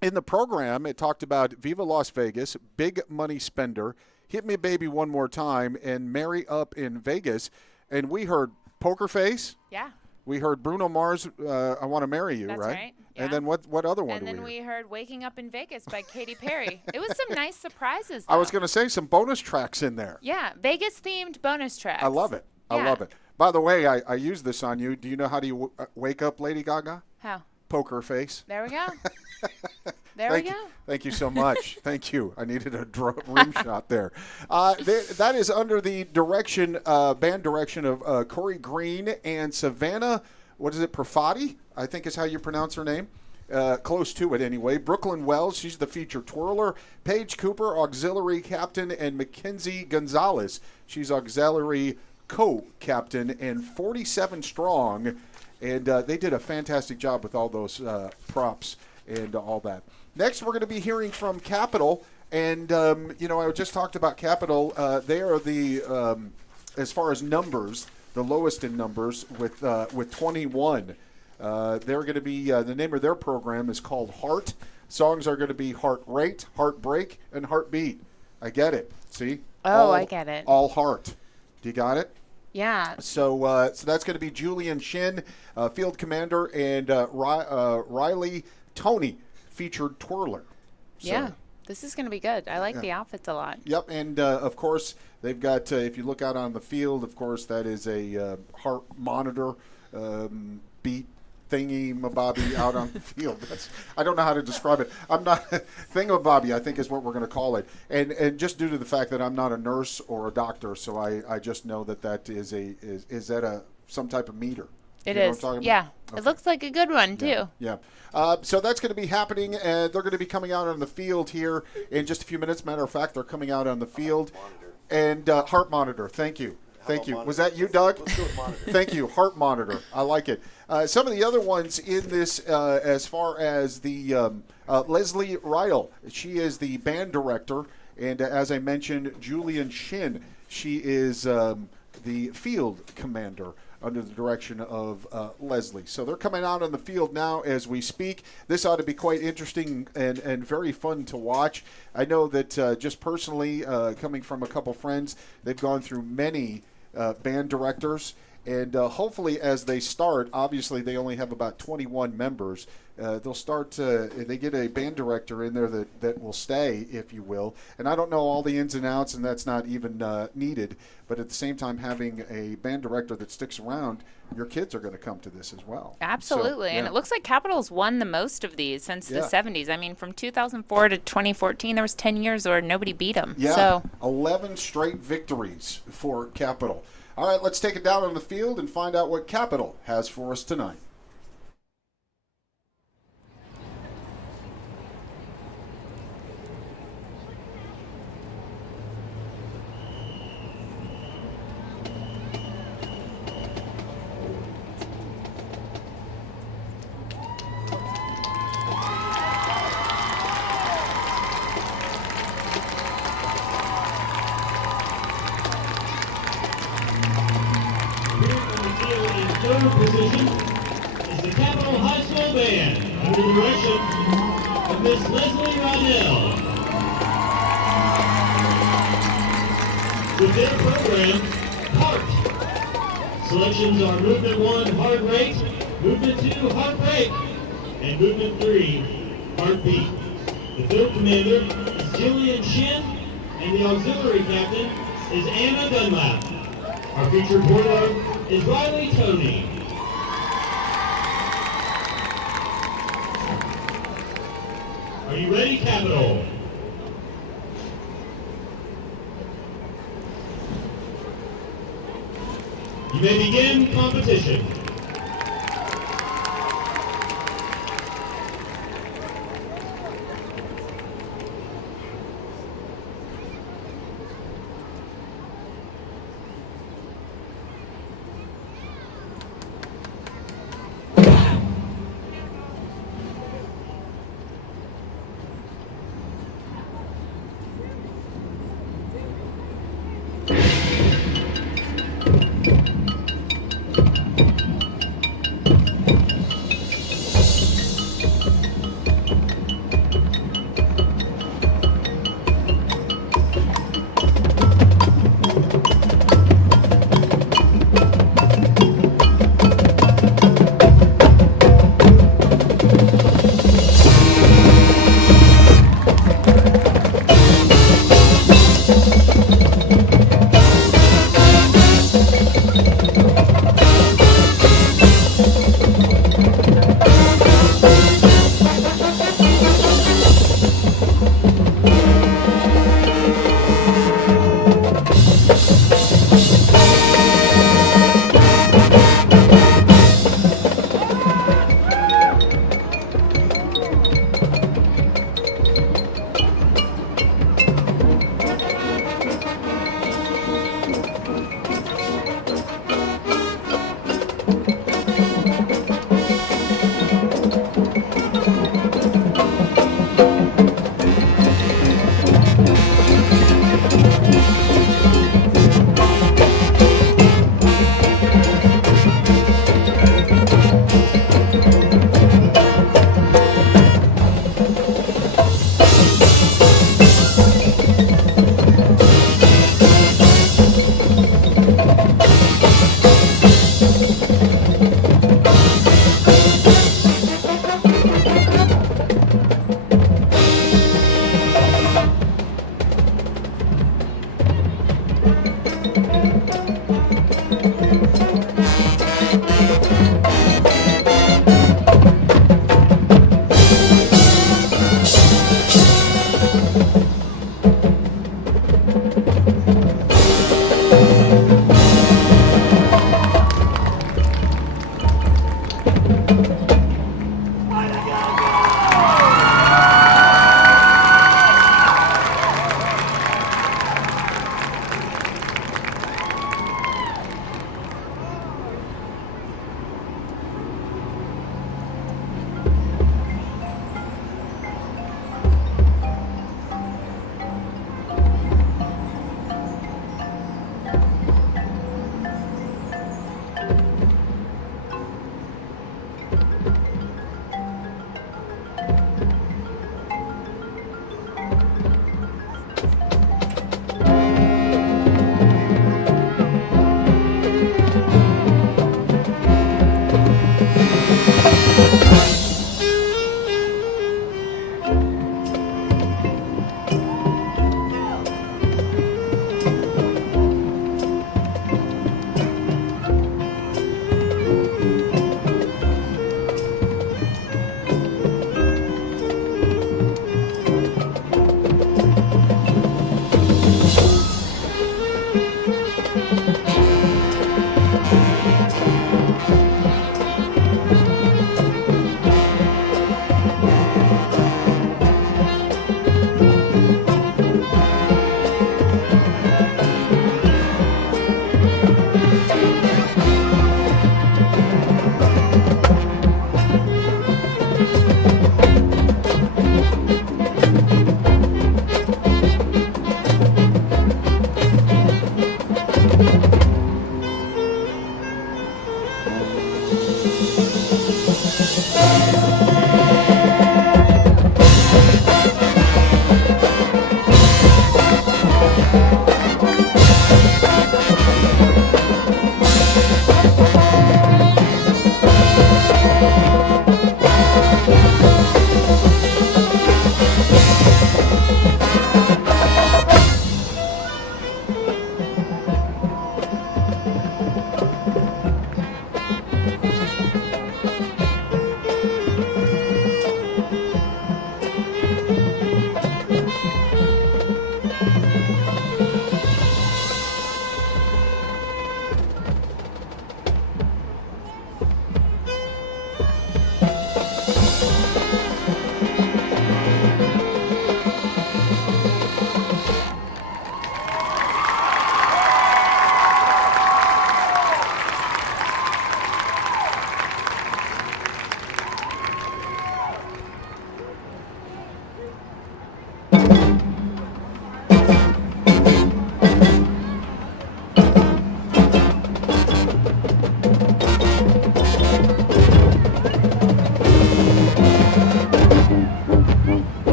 In the program, it talked about Viva Las Vegas, Big Money Spender, Hit Me Baby One More Time, and Marry Up in Vegas. And we heard Poker Face. Yeah. We heard Bruno Mars, I Want to Marry You, That's right. Yeah. And then what other one and did then we we heard Waking Up in Vegas by Katy Perry. It was some nice surprises, though. I was going to say some bonus tracks in there. Yeah, Vegas-themed bonus tracks. I love it. I love it. By the way, I use this on you. Do you know how do you wake up Lady Gaga? How? Poker Face. There we go. There we go. Thank you so much. Thank you. I needed a rim shot there. That is under the band direction of Corey Green and Savannah, what is it, Profati, I think is how you pronounce her name. Close to it anyway. Brooklyn Wells, she's the featured twirler. Paige Cooper, auxiliary captain, and Mackenzie Gonzalez, she's auxiliary co-captain, and 47 strong. And they did a fantastic job with all those props and all that. Next, we're going to be hearing from Capital. And, I just talked about Capital. They are the, as far as numbers, the lowest in numbers with 21. They're going to be, the name of their program is called Heart. Songs are going to be Heart Rate, Heartbreak, and Heartbeat. I get it. See? I get it. All heart. Do you got it? Yeah. So that's going to be Julian Shin, field commander, and Riley Tony, featured twirler. So, yeah, this is going to be good. I like the outfits a lot. Yep, and of course they've got. If you look out on the field, of course that is a heart monitor beat thingy mabobby out on the field. I don't know how to describe it. I'm not thingamabobby, I think is what we're going to call it. And just due to the fact that I'm not a nurse or a doctor, so I just know that is that some type of meter. It is. Yeah. Okay. It looks like a good one too. Yeah. So that's going to be happening. They're going to be coming out on the field here in just a few minutes. Matter of fact, they're coming out on the field. And heart monitor. Thank you. Thank you. Was that you, Doug? Let's go with monitor. Thank you. Heart monitor. I like it. Some of the other ones in this, as far as the Leslie Ryle, she is the band director. And as I mentioned, Julian Shin, she is the field commander under the direction of Leslie. So they're coming out on the field now as we speak. This ought to be quite interesting and very fun to watch. I know that just personally, coming from a couple friends, they've gone through many band directors. And hopefully as they start, obviously they only have about 21 members. They'll start they get a band director in there that will stay, if you will. And I don't know all the ins and outs, and that's not even needed. But at the same time, having a band director that sticks around, your kids are going to come to this as well. Absolutely. So, and it looks like Capital's won the most of these since the 70s. I mean, from 2004 to 2014, there was 10 years where nobody beat them. Yeah, so 11 straight victories for Capital. All right, let's take it down on the field and find out what Capital has for us tonight. Third position is the Capital High School Band under the direction of Miss Leslie Rydell. With their program, Heart. Selections are Movement 1, Heart Rate, Movement 2, Heartbreak, and Movement 3, Heartbeat. The third commander is Julian Shin, and the auxiliary captain is Anna Dunlap. Our featured twirler is Riley Tony. Are you ready, Capital? You may begin competition.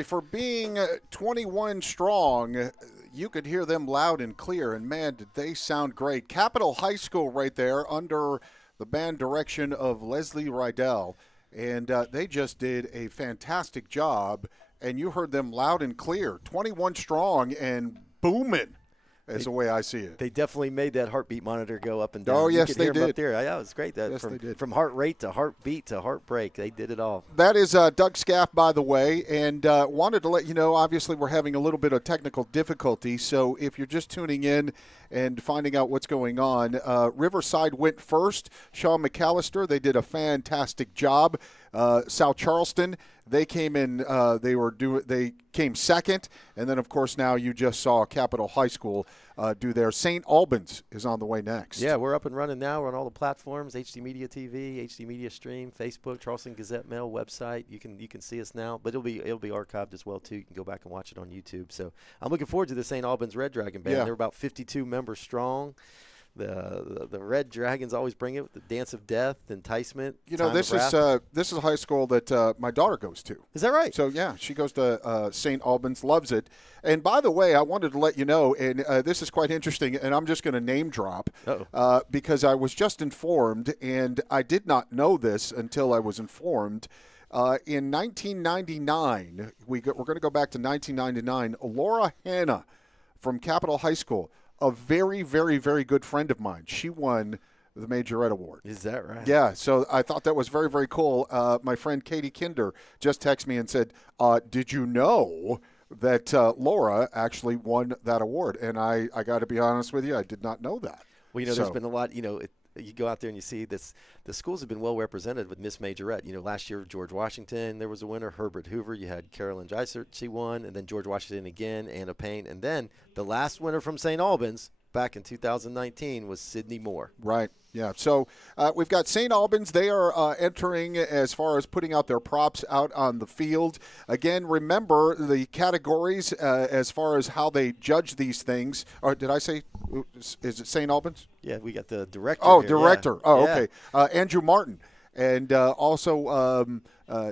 boy, for being 21 strong, you could hear them loud and clear, and man, did they sound great. Capitol High School right there under the band direction of Leslie Rydell, and they just did a fantastic job, and you heard them loud and clear, 21 strong and booming. is the way I see it. They definitely made that heartbeat monitor go up and down. Oh, yes, you could they hear 'em did. up there. Yeah, it was great. Yes, they did. From heart rate to heartbeat to heartbreak, they did it all. That is Doug Scaff, by the way, and wanted to let you know, obviously we're having a little bit of technical difficulty, so if you're just tuning in and finding out what's going on, Riverside went first. Sean McAllister, they did a fantastic job. South Charleston, they came in. They came second, and then of course now you just saw Capitol High School do their. St. Albans is on the way next. Yeah, we're up and running now. We're on all the platforms: HD Media TV, HD Media Stream, Facebook, Charleston Gazette Mail website. You can see us now, but it'll be archived as well too. You can go back and watch it on YouTube. So I'm looking forward to the St. Albans Red Dragon Band. Yeah. They're about 52 members strong. The Red Dragons always bring it with the Dance of Death, Enticement. You know, this is a high school that my daughter goes to. Is that right? So, yeah, she goes to St. Albans, loves it. And by the way, I wanted to let you know, and this is quite interesting, and I'm just going to name drop because I was just informed, and I did not know this until I was informed. In 1999, we're going to go back to 1999, Laura Hanna from Capitol High School, a very, very, very good friend of mine. She won the Majorette Award. Is that right? Yeah, so I thought that was very, very cool. My friend Katie Kinder just texted me and said, did you know that Laura actually won that award? And I got to be honest with you, I did not know that. Well, there's been a lot, you go out there and you see this. The schools have been well represented with Miss Majorette. Last year George Washington, there was a winner. Herbert Hoover, you had Carolyn Geisert, she won, and then George Washington again, Anna Payne, and then the last winner from St. Albans back in 2019 was Sydney Moore. Right. Yeah. So we've got St. Albans. They are entering as far as putting out their props out on the field. Again, remember the categories as far as how they judge these things. Or did I say, is it St. Albans? Yeah, we got the director. Oh, here. director. Yeah. Oh, Yeah. okay. Andrew Martin. And also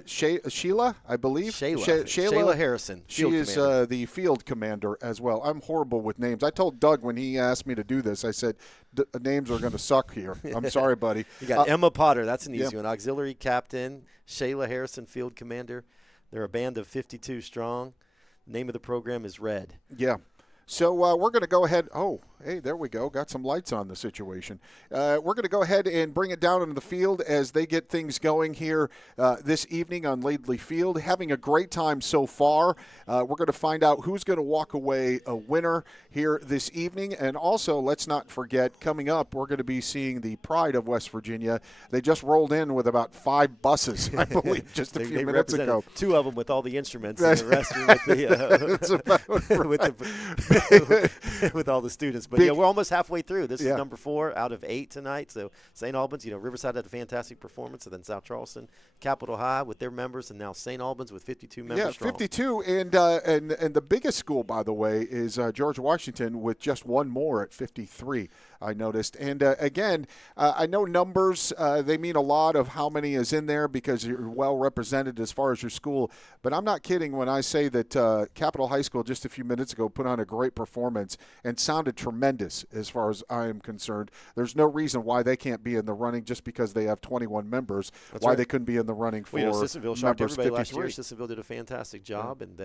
Sheila, I believe. Shayla Harrison. She is the field commander as well. I'm horrible with names. I told Doug when he asked me to do this, I said, names are going to suck here. I'm sorry, buddy. You got Emma Potter. That's an easy one. Auxiliary captain. Shayla Harrison, field commander. They're a band of 52 strong. Name of the program is Red. Yeah. So we're going to go ahead. Oh, hey, there we go. Got some lights on the situation. We're going to go ahead and bring it down into the field as they get things going here this evening on Laidley Field. Having a great time so far. We're going to find out who's going to walk away a winner here this evening. And also, let's not forget, coming up, we're going to be seeing the Pride of West Virginia. They just rolled in with about 5 buses, I believe, just a few minutes ago. 2 of them with all the instruments and the rest with all the students. But we're almost halfway through. This is number 4 out of 8 tonight. So St. Albans, Riverside had a fantastic performance, and then South Charleston, Capitol High with their members, and now St. Albans with 52 members. Yeah, strong. 52, and the biggest school, by the way, is George Washington with just 1 more at 53. I noticed. And again, I know numbers, they mean a lot of how many is in there because you're well represented as far as your school. But I'm not kidding when I say that Capitol High School just a few minutes ago put on a great performance and sounded tremendous as far as I am concerned. There's no reason why they can't be in the running just because they have 21 members. That's why right. they couldn't be in the running for Sissonville shocked members everybody 53. last year. Sissonville did a fantastic job, and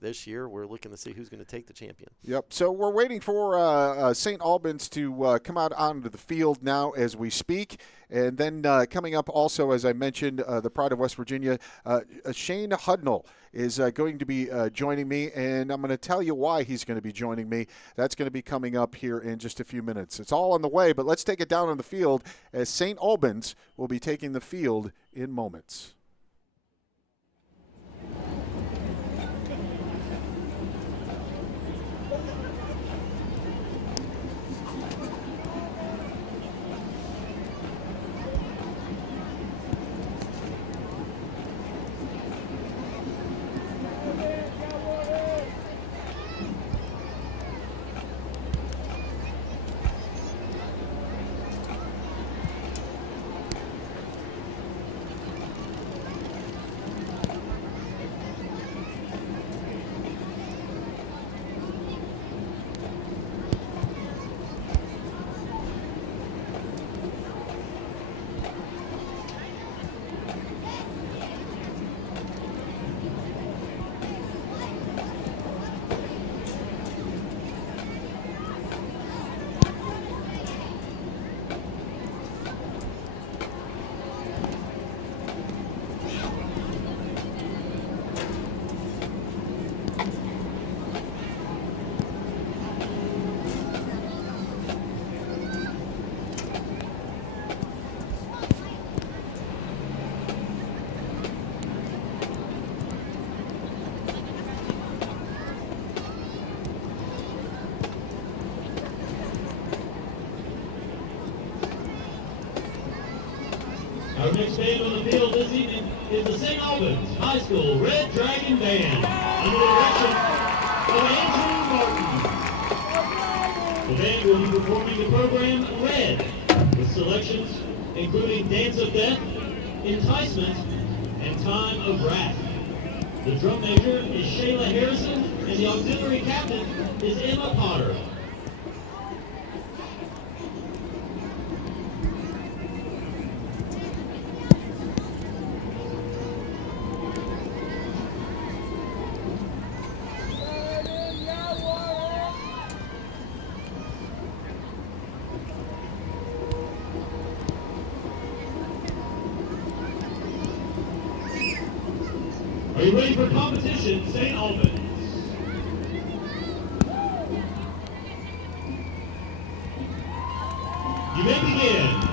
this year we're looking to see who's going to take the champion. Yep. So we're waiting for St. Albans to come out onto the field now as we speak. And then coming up also, as I mentioned, the Pride of West Virginia, Shane Hudnall is going to be joining me, and I'm going to tell you why he's going to be joining me. That's going to be coming up here in just a few minutes. It's all on the way, but let's take it down on the field as St. Albans will be taking the field in moments. next band on the field this evening is the St. Albans High School Red Dragon Band under the direction of Andrew Martin. The band will be performing the program Red with selections including Dance of Death, Enticement, and Time of Wrath. The drum major is Shayla Harrison, and the auxiliary captain is Emma Potter. Are you ready for competition, St. Albans? You may begin.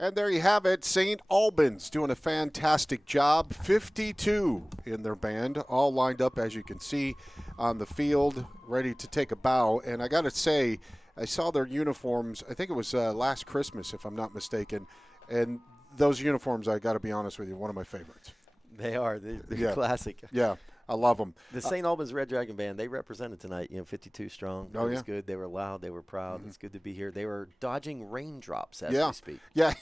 And there you have it. St. Albans doing a fantastic job. 52 in their band, all lined up, as you can see, on the field, ready to take a bow. And I got to say, I saw their uniforms, I think it was last Christmas, if I'm not mistaken. And those uniforms, I got to be honest with you, one of my favorites. They are. They're classic. Yeah. I love them. The St. Albans Red Dragon Band, they represented tonight, 52 strong. Oh, it was good. They were loud. They were proud. It's good to be here. They were dodging raindrops as we speak. Yeah,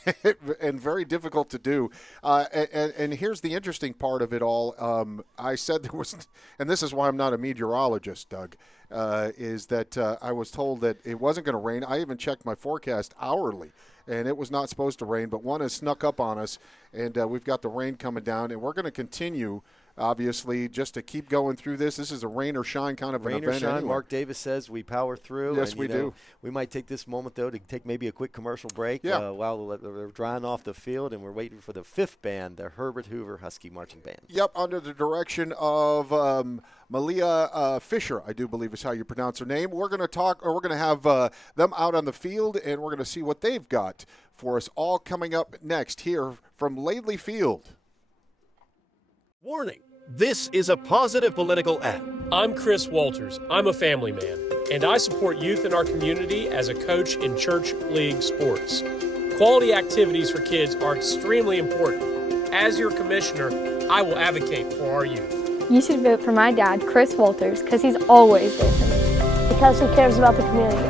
and very difficult to do. And here's the interesting part of it all. I said there was, and this is why I'm not a meteorologist, Doug, is that I was told that it wasn't going to rain. I even checked my forecast hourly, and it was not supposed to rain, but one has snuck up on us, and we've got the rain coming down, and we're going to continue, obviously, just to keep going through this. This is a rain or shine kind of an event. Rain or shine, anyway. Mark Davis says we power through. Yes, and, we do. We might take this moment, though, to take maybe a quick commercial break while we're drying off the field, and we're waiting for the fifth band, the Herbert Hoover Husky Marching Band. Yep, under the direction of Malia Fisher, I do believe is how you pronounce her name. We're going to talk, or we're going to have them out on the field, and we're going to see what they've got for us all coming up next here from Laidley Field. Warning, this is a positive political ad. I'm Chris Walters. I'm a family man, and I support youth in our community as a coach in church league sports. Quality activities for kids are extremely important. As your commissioner, I will advocate for our youth. You should vote for my dad, Chris Walters, because he's always there for me. Because he cares about the community.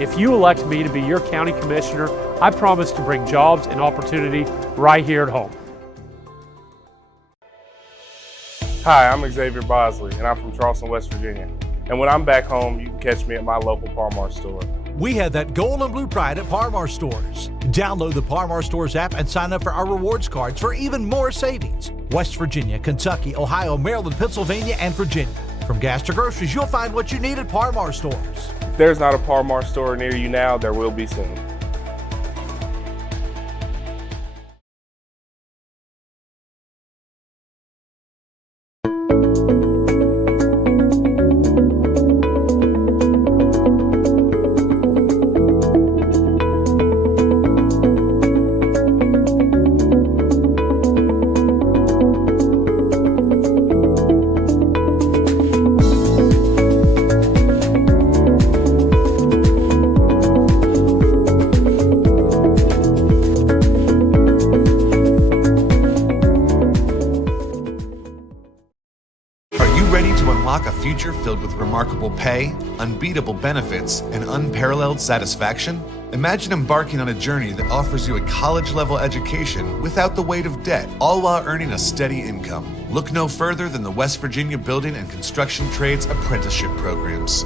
If you elect me to be your county commissioner, I promise to bring jobs and opportunity right here at home. Hi, I'm Xavier Bosley, and I'm from Charleston, West Virginia. And when I'm back home, you can catch me at my local Par-Mar store. We have that gold and blue pride at Par-Mar stores. Download the Par-Mar stores app and sign up for our rewards cards for even more savings. West Virginia, Kentucky, Ohio, Maryland, Pennsylvania, and Virginia. From gas to groceries, you'll find what you need at Par-Mar stores. If there's not a Par-Mar store near you now, there will be soon. Filled with remarkable pay, unbeatable benefits, and unparalleled satisfaction? Imagine embarking on a journey that offers you a college-level education without the weight of debt, all while earning a steady income. Look no further than the West Virginia Building and Construction Trades Apprenticeship Programs.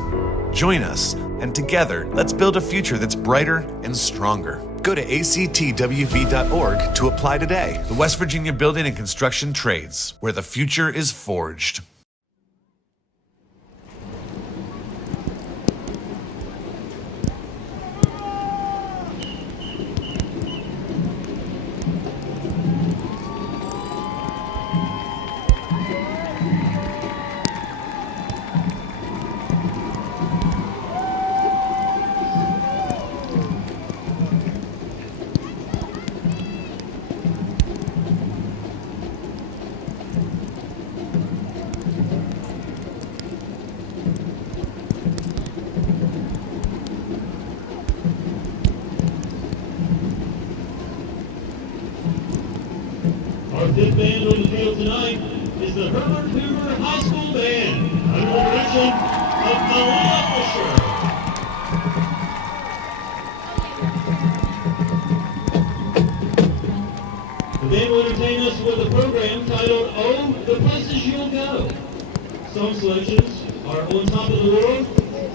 Join us, and together, let's build a future that's brighter and stronger. Go to actwv.org to apply today. The West Virginia Building and Construction Trades, where the future is forged. Our fifth band on the field tonight is the Herbert Hoover High School Band, under the direction of Kanawha Fisher. The band will entertain us with a program titled Oh, the Places You'll Go. Song selections are On Top of the World,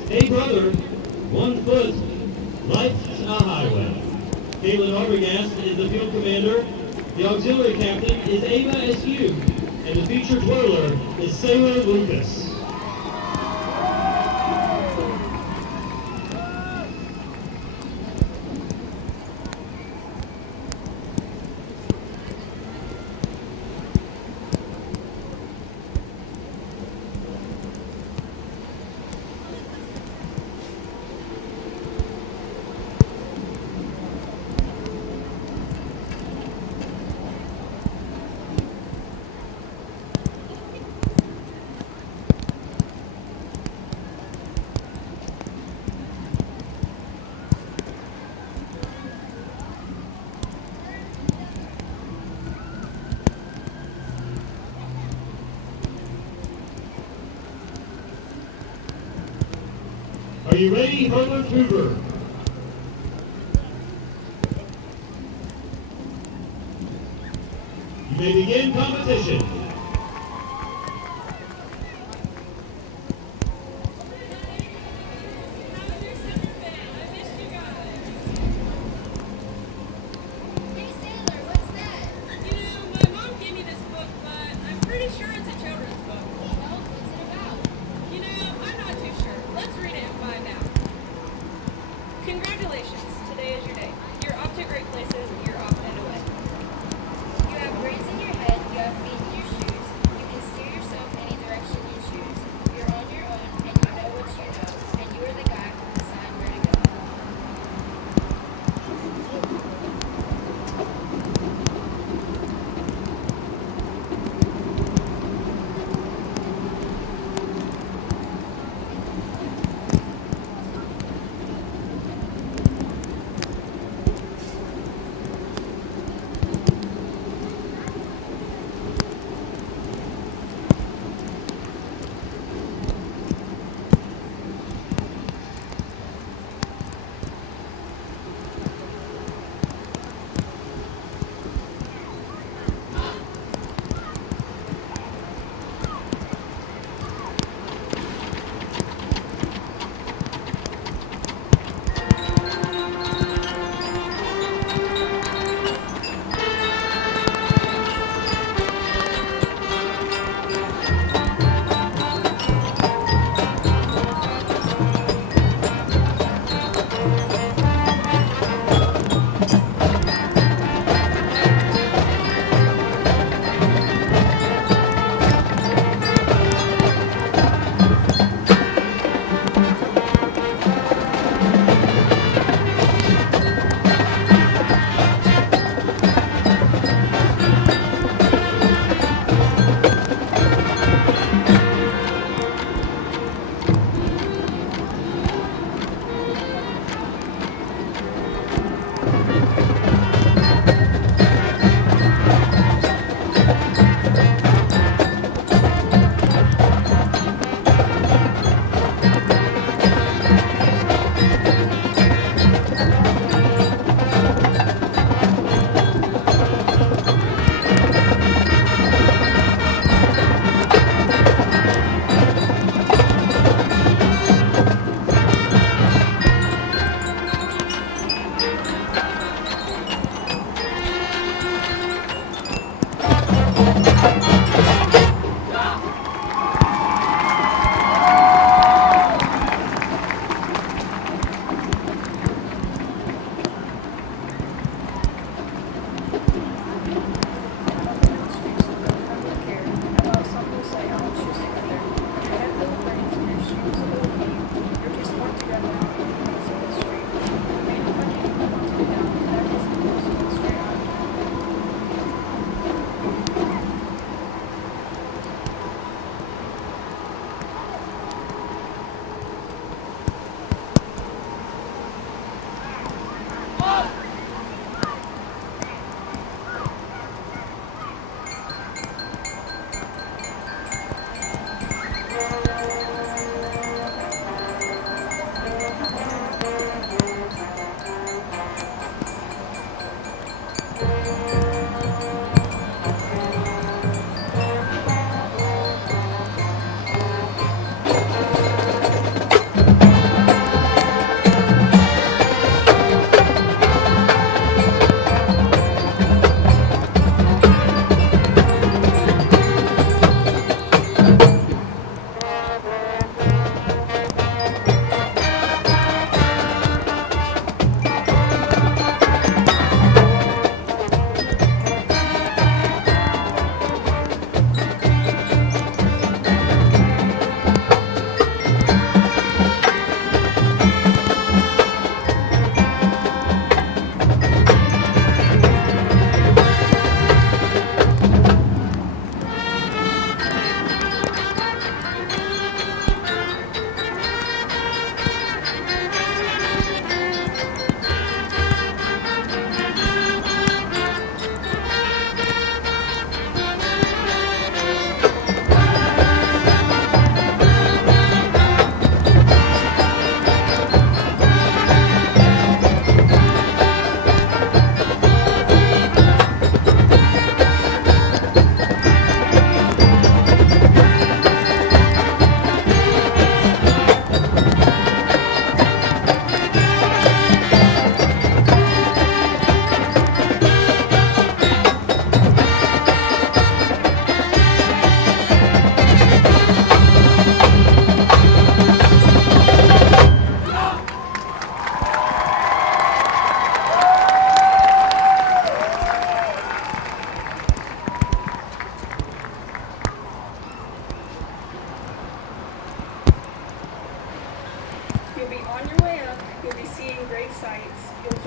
Hey Brother, 1 Foot, Life's a Highway. Caitlin Arbogast is the field commander. The auxiliary captain is Ava S.U., and the featured twirler is Sailor Lucas. you ready for the Cougar? You may begin competition.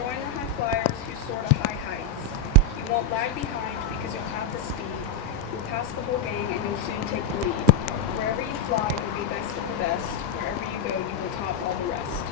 Join the high flyers who soar to high heights. You won't lag behind because you'll have the speed. You'll pass the whole gang and you'll soon take the lead. Wherever you fly, you'll be best of the best. Wherever you go, you will top all the rest.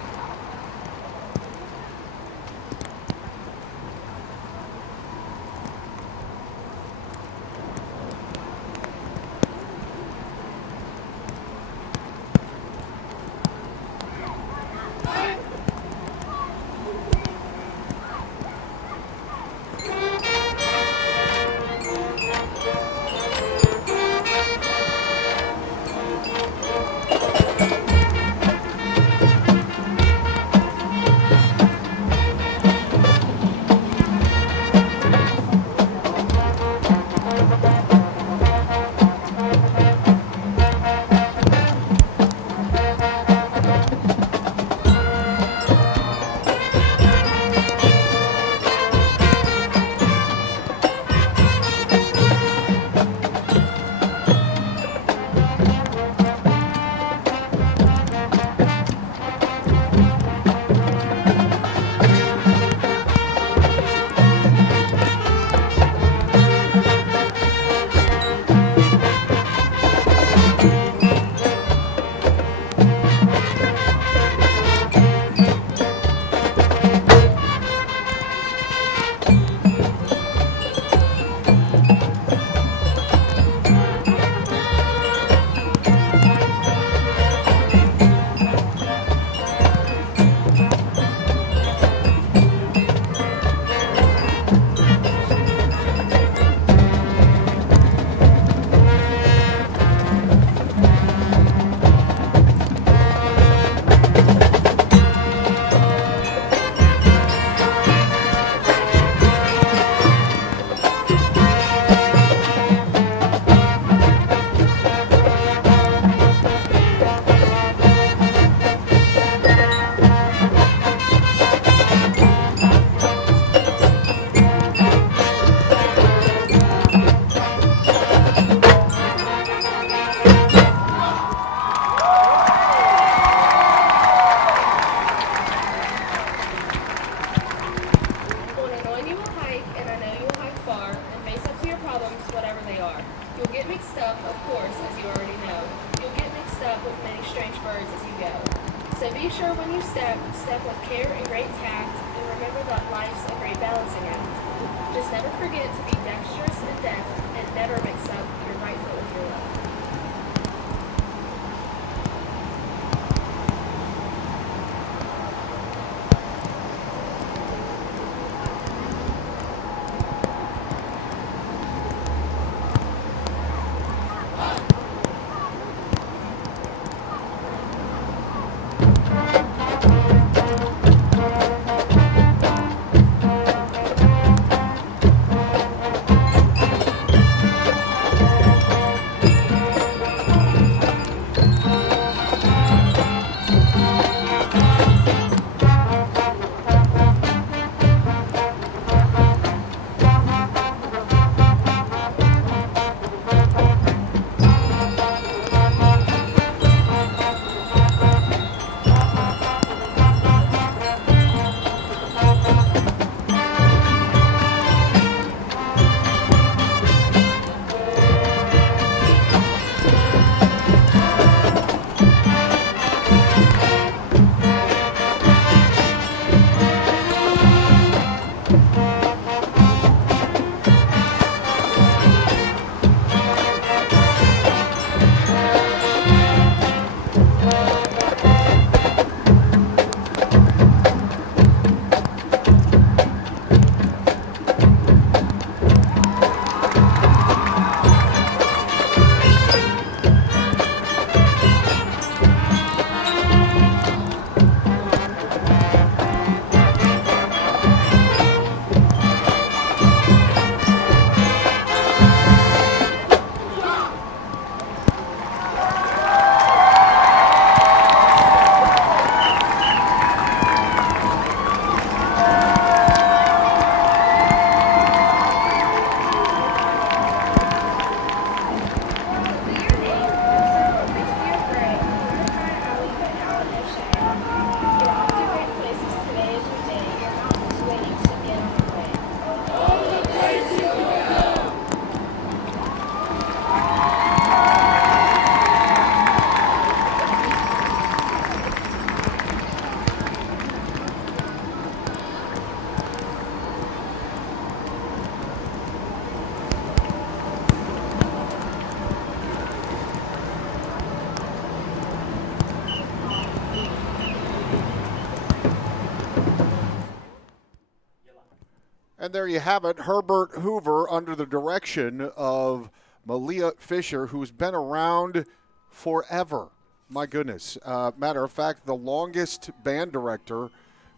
And there you have it, Herbert Hoover under the direction of Malia Fisher, who's been around forever. My goodness. Matter of fact, the longest band director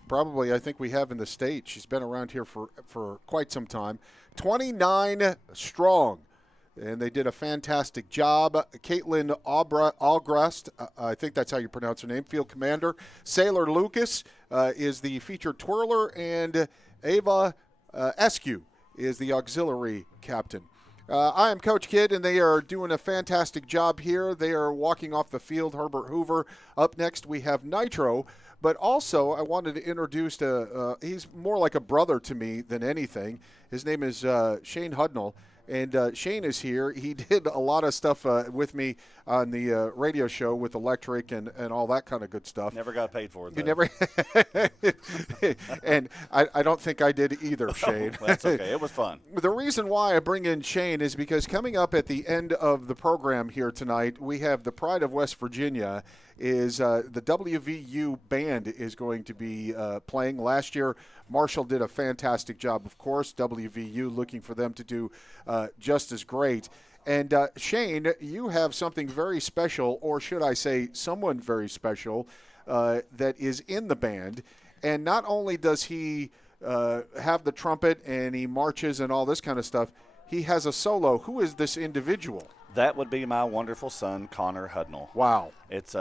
probably I think we have in the state. She's been around here for quite some time. 29 strong. And they did a fantastic job. Caitlin Algrest, I think that's how you pronounce her name, field commander. Sailor Lucas is the featured twirler, and Ava Eskew is the auxiliary captain. I am Coach Kidd, and they are doing a fantastic job here. They are walking off the field. Herbert Hoover. Up next, we have Nitro. But also, I wanted to introduce, he's more like a brother to me than anything. His name is Shane Hudnall. And Shane is here. He did a lot of stuff with me on the radio show with Electric and all that kind of good stuff. Never got paid for it, though. You never. And I don't think I did either, Shane. Oh, that's okay. It was fun. The reason why I bring in Shane is because coming up at the end of the program here tonight, we have the Pride of West Virginia. Is the WVU band is going to be playing. Last year, Marshall did a fantastic job, of course. WVU looking for them to do just as great. And Shane, you have something very special, or should I say someone very special, that is in the band. And not only does he have the trumpet and he marches and all this kind of stuff, he has a solo. Who is this individual? That would be my wonderful son, Connor Hudnall. Wow. It's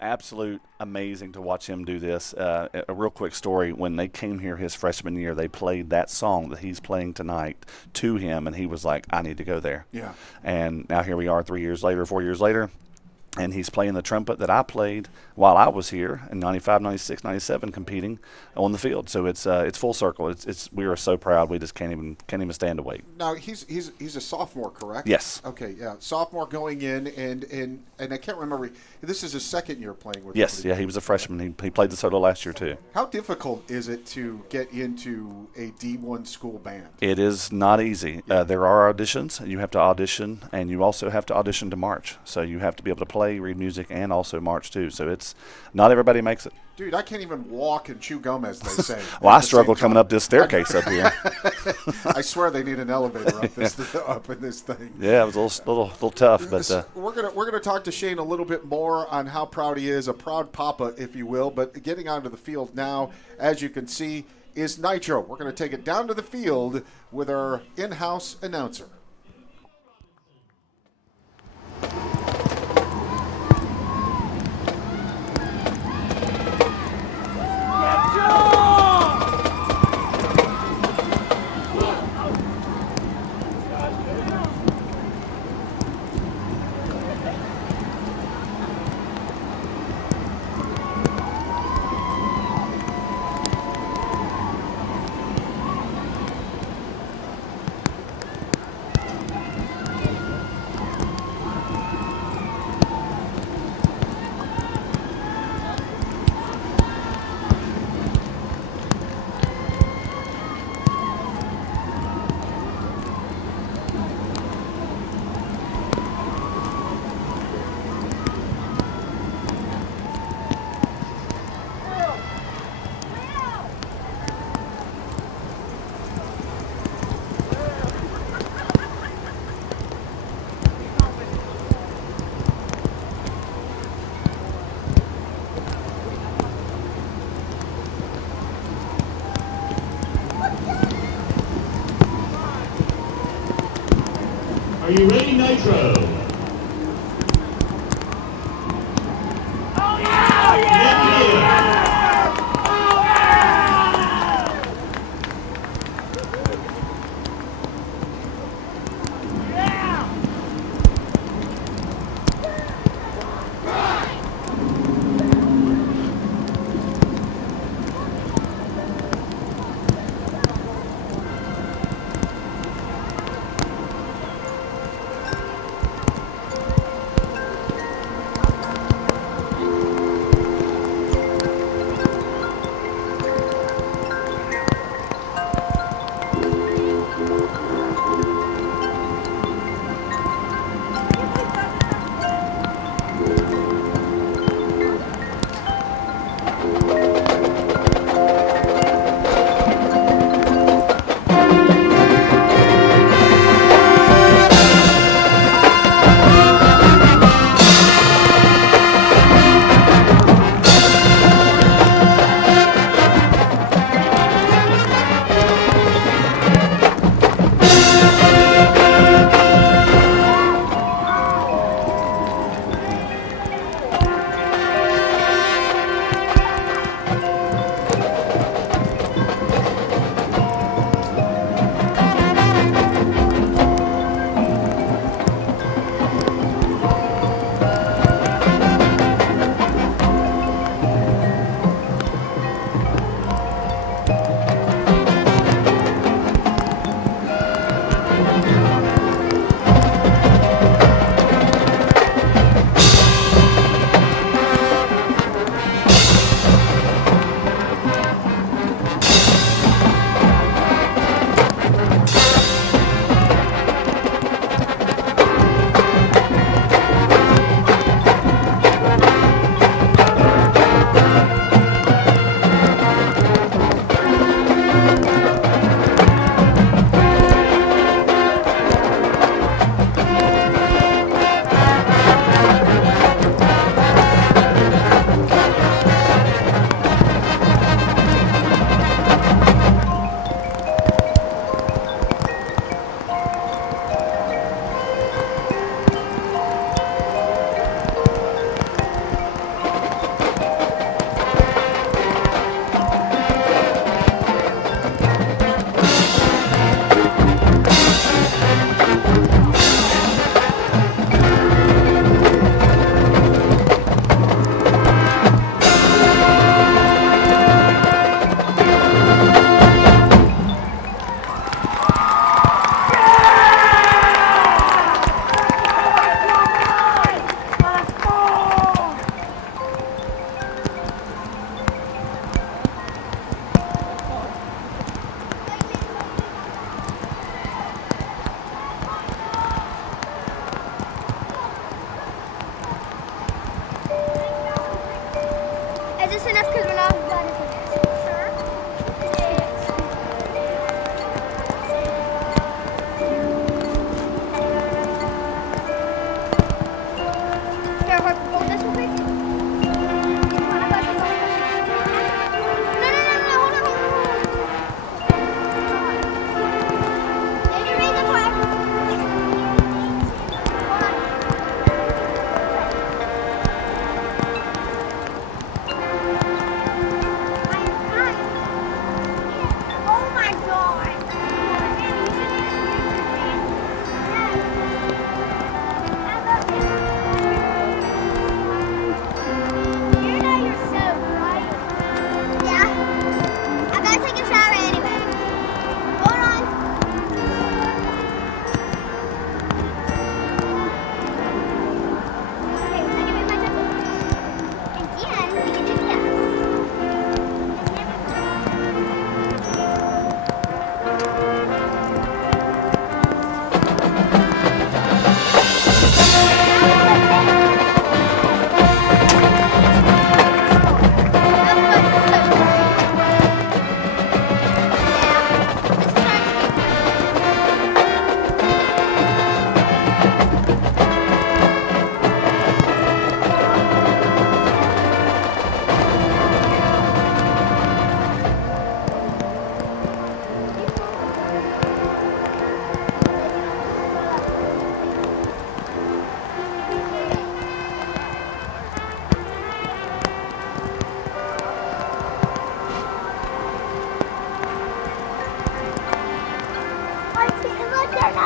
absolute amazing to watch him do this. A real quick story, when they came here his freshman year, they played that song that he's playing tonight to him, and he was like, I need to go there. Yeah. And now here we are 4 years later, and he's playing the trumpet that I played while I was here in 95, 96, 97 competing on the field. So it's full circle. We are so proud. We just can't even stand to wait. Now he's a sophomore, correct? Yes. Okay, yeah. Sophomore going in, and I can't remember. This is his second year playing with. Yes, yeah. He was a freshman. He played the solo last year too. How difficult is it to get into a D1 school band? It is not easy. Yeah. There are auditions. You have to audition, and you also have to audition to march. So you have to be able to play, read music, and also march too. So it's not everybody makes it. Dude, I can't even walk and chew gum, as they say. Well, I struggle coming up this staircase up here. I swear they need an elevator up in this thing. Yeah, it was a little tough, but we're gonna talk to Shane a little bit more on how proud he is, a proud papa, if you will. But getting onto the field now, as you can see, is Nitro. We're gonna take it down to the field with our in-house announcer. Are you ready, Nitro? Oh yeah!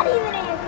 not even Andrew.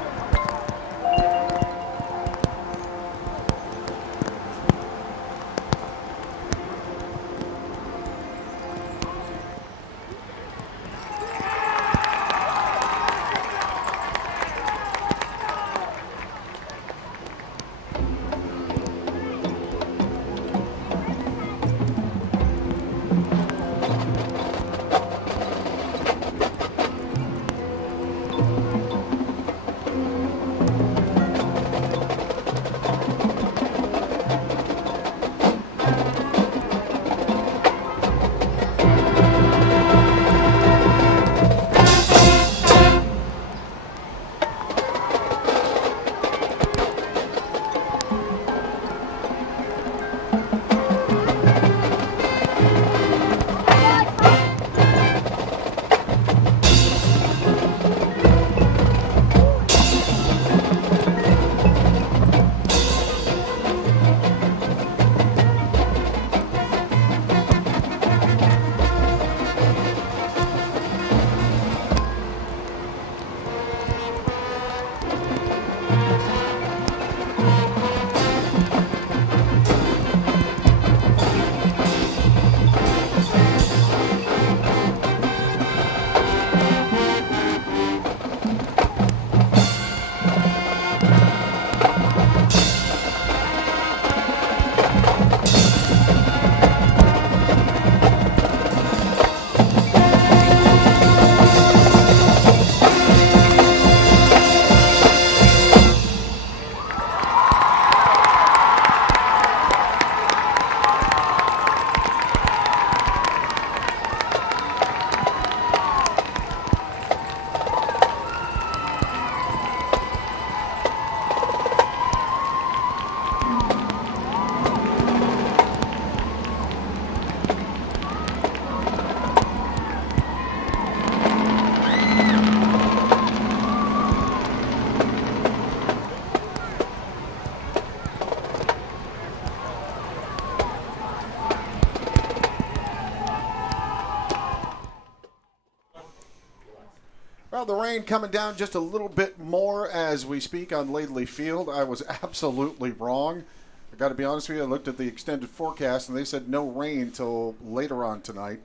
Well, the rain coming down just a little bit more as we speak on Laidley Field. I was absolutely wrong. I got to be honest with you, I looked at the extended forecast and they said no rain till later on tonight.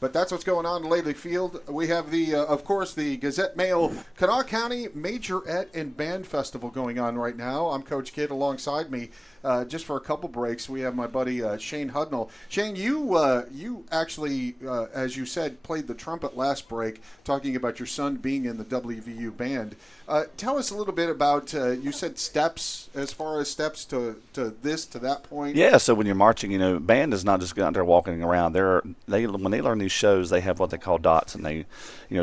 But that's what's going on in Laidley Field. We have the, of course, the Gazette-Mail Kanawha County Majorette and Band Festival going on right now. I'm Coach Kidd. Alongside me, just for a couple breaks, we have my buddy Shane Hudnall. Shane, you actually, as you said, played the trumpet last break, talking about your son being in the WVU band. Tell us a little bit about, you said steps, as far as steps to this, to that point. Yeah, so when you're marching, band is not just out there walking around. When they learn these shows, they have what they call dots, and they,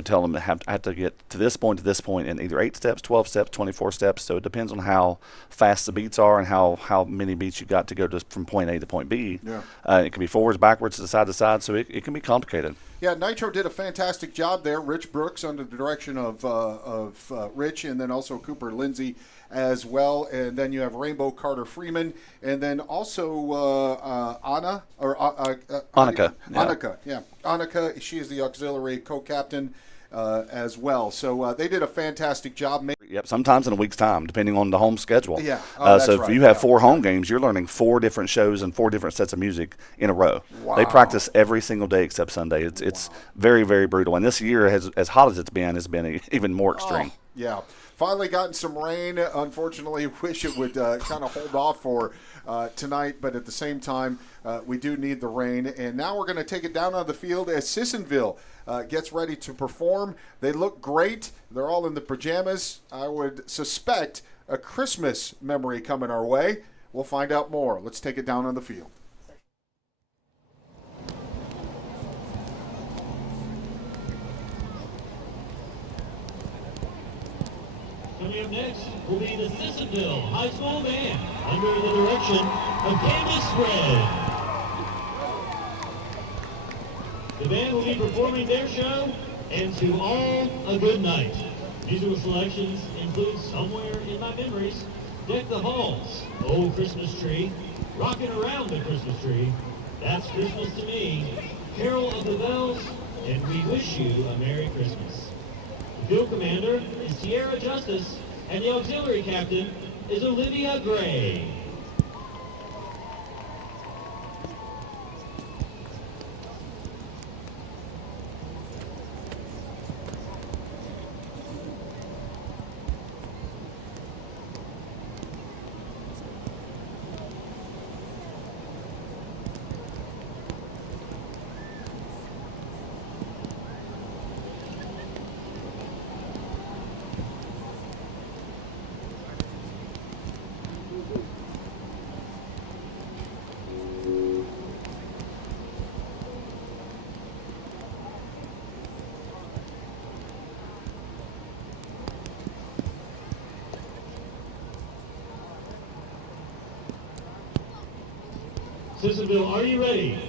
tell them they have to get to this point in either 8 steps, 12 steps, 24 steps. So it depends on how fast the beats are and how many beats you got to go from point A to point B. Yeah. It can be forwards, backwards, to side, so it can be complicated. Yeah, Nitro did a fantastic job there. Rich Brooks under the direction of Rich, and then also Cooper Lindsay as well. And then you have Rainbow Carter Freeman, and then also Annika. Yeah, Annika. She is the auxiliary co-captain as well. So they did a fantastic job. Yep, sometimes in a week's time, depending on the home schedule. Yeah. So if you have 4 home games, you're learning 4 different shows and 4 different sets of music in a row. Wow. They practice every single day except Sunday. It's very, very brutal. And this year, as hot as it's been, has been even more extreme. Yeah. Finally gotten some rain. Unfortunately, wish it would kind of hold off for tonight, but at the same time, we do need the rain. And now we're going to take it down on the field as Sissonville gets ready to perform. They look great. They're all in the pajamas. I would suspect a Christmas memory coming our way. We'll find out more. Let's take it down on the field. Coming up next will be the Sissonville High School Band under the direction of Candace Spread. The band will be performing their show, And to all, a good night. Musical selections include Somewhere in My Memories, Deck the Halls, Old Christmas Tree, Rockin' Around the Christmas Tree, That's Christmas to Me, Carol of the Bells, and We Wish You a Merry Christmas. The field commander is Sierra Justice, and the auxiliary captain is Olivia Gray. Sissonville, are you ready?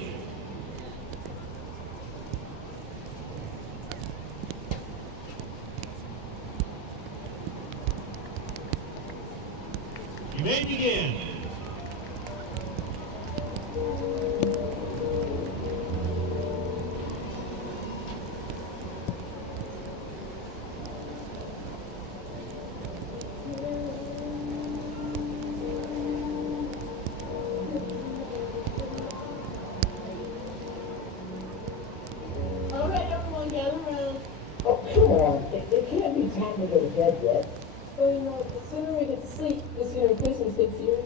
You may begin. Oh, come on. It can't be time to go to bed yet. Well, you know, the sooner we get to sleep, the sooner Christmas gets here.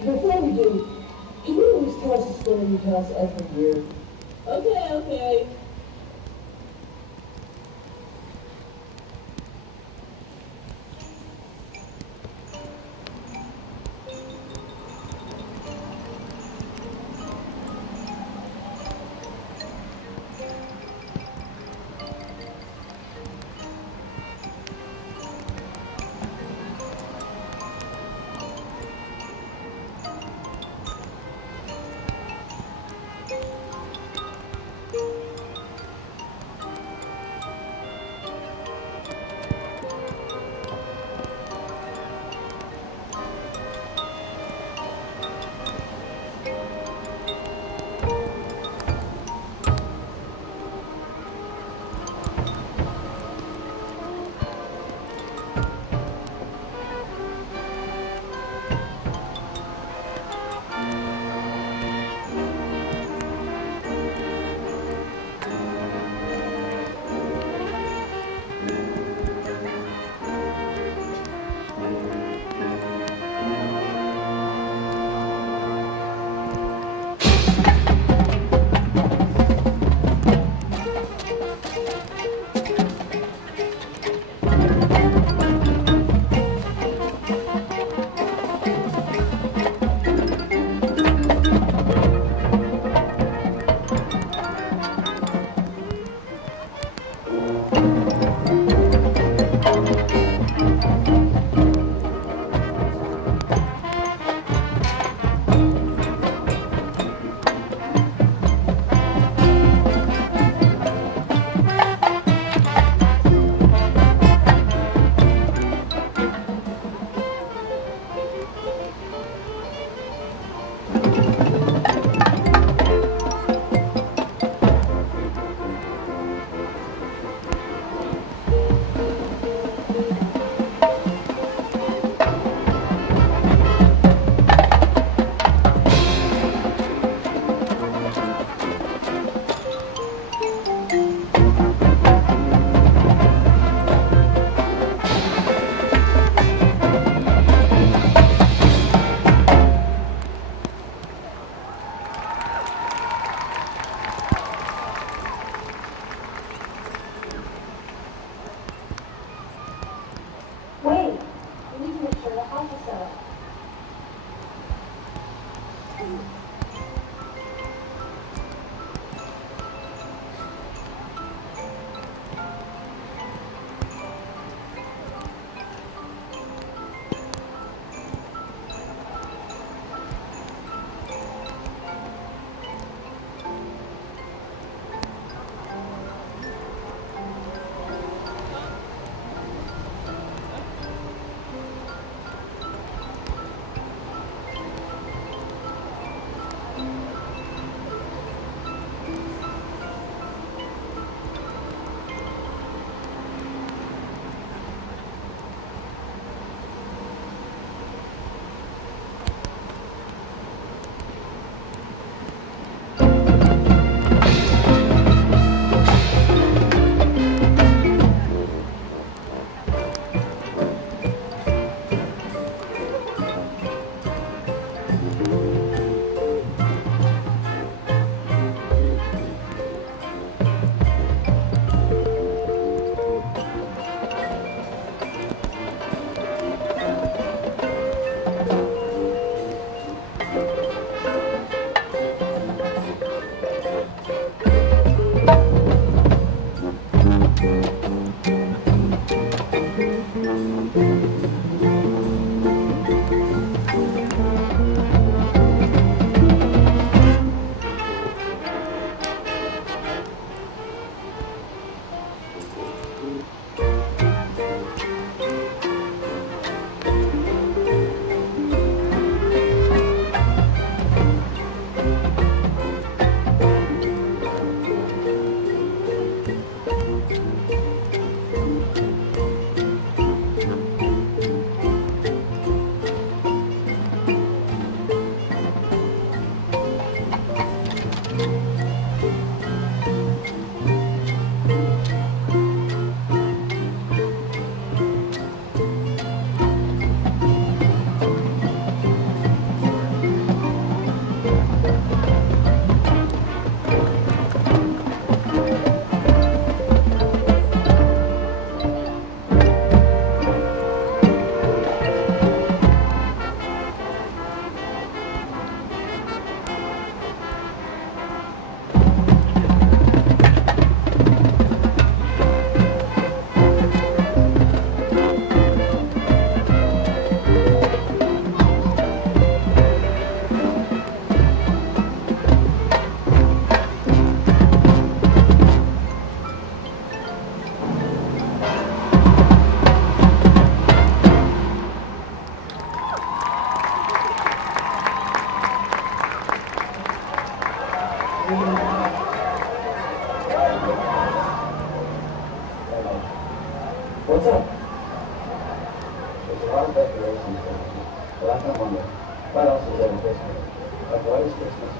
Before we do, can you always tell us the story you tell us every year? Okay. What's up? There's a lot of decorations, but I come wonder, what else is there in Christmas? Like, what is Christmas?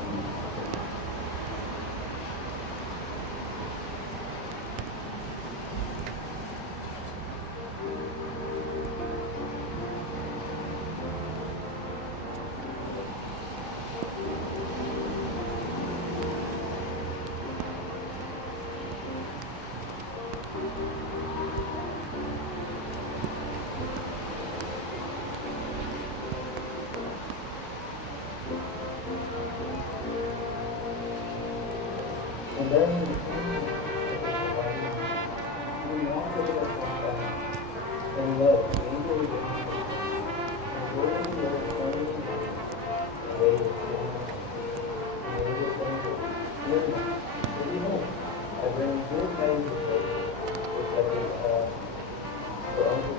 And then we want to get us and look, maybe we can work in the way I bring good kinds of things which I can for Uncle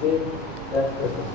Hugh That's Christmas.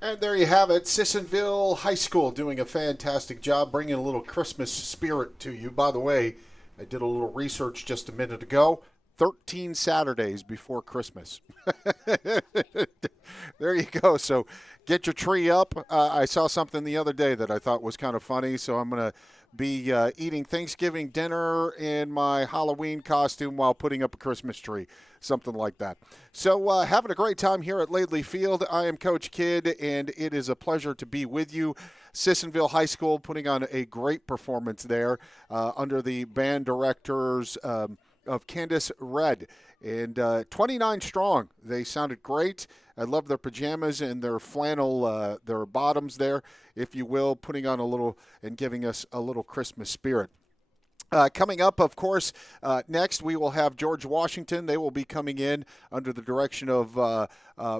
And there you have it, Sissonville High School doing a fantastic job bringing a little Christmas spirit to you. By the way, I did a little research just a minute ago. 13 Saturdays before Christmas. There you go. So get your tree up. I saw something the other day that I thought was kind of funny, so I'm going to be eating Thanksgiving dinner in my Halloween costume while putting up a Christmas tree, something like that. So having a great time here at Laidley Field. I am Coach Kidd, and it is a pleasure to be with you. Sissonville High School putting on a great performance there under the band directors of Candace Red, and 29 strong. They sounded great. I love their pajamas and their flannel, their bottoms there, if you will, putting on a little and giving us a little Christmas spirit. Coming up, of course, next we will have George Washington. They will be coming in under the direction of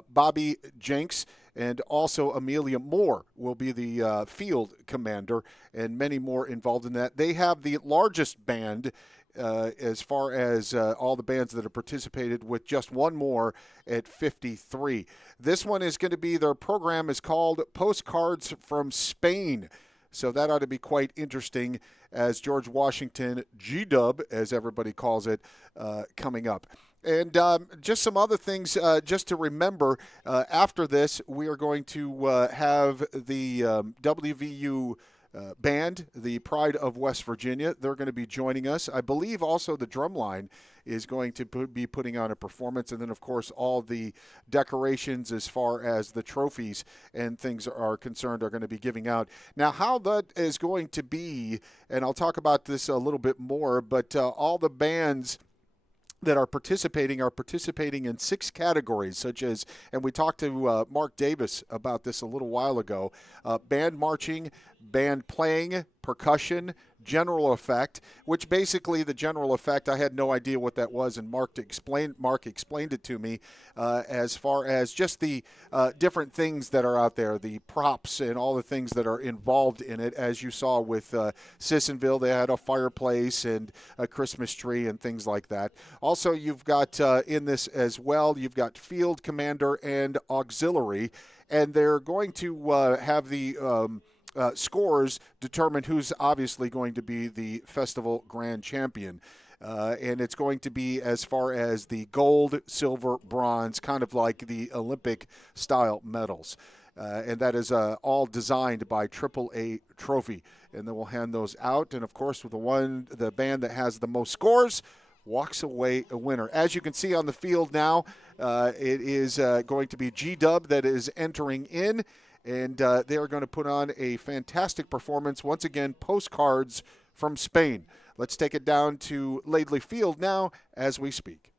Bobby Jenks, and also Amelia Moore will be the field commander, and many more involved in that. They have the largest band as far as all the bands that have participated, with just one more at 53. This one is going to be, their program is called Postcards from Spain. So that ought to be quite interesting, as George Washington, G-Dub, as everybody calls it, coming up. And just some other things just to remember. After this, we are going to have the WVU band, the Pride of West Virginia. They're going to be joining us. I believe also the drumline is going to be putting on a performance. And then, of course, all the decorations as far as the trophies and things are concerned are going to be giving out. Now, how that is going to be, and I'll talk about this a little bit more, but all the bands that are participating in 6 categories, such as, and we talked to Mark Davis about this a little while ago, band marching, band playing, percussion, general effect, which basically the general effect, I had no idea what that was, and Mark explained it to me as far as just the different things that are out there, the props and all the things that are involved in it. As you saw with Sissonville, they had a fireplace and a Christmas tree and things like that. Also, you've got in this as well, you've got field commander and auxiliary, and they're going to have the scores determine who's obviously going to be the festival grand champion. And it's going to be as far as the gold, silver, bronze, kind of like the Olympic-style medals. And that is all designed by AAA Trophy. And then we'll hand those out. And, of course, with the band that has the most scores walks away a winner. As you can see on the field now, it is going to be G-Dub that is entering in. And they are going to put on a fantastic performance. Once again, postcards from Spain. Let's take it down to Laidley Field now as we speak.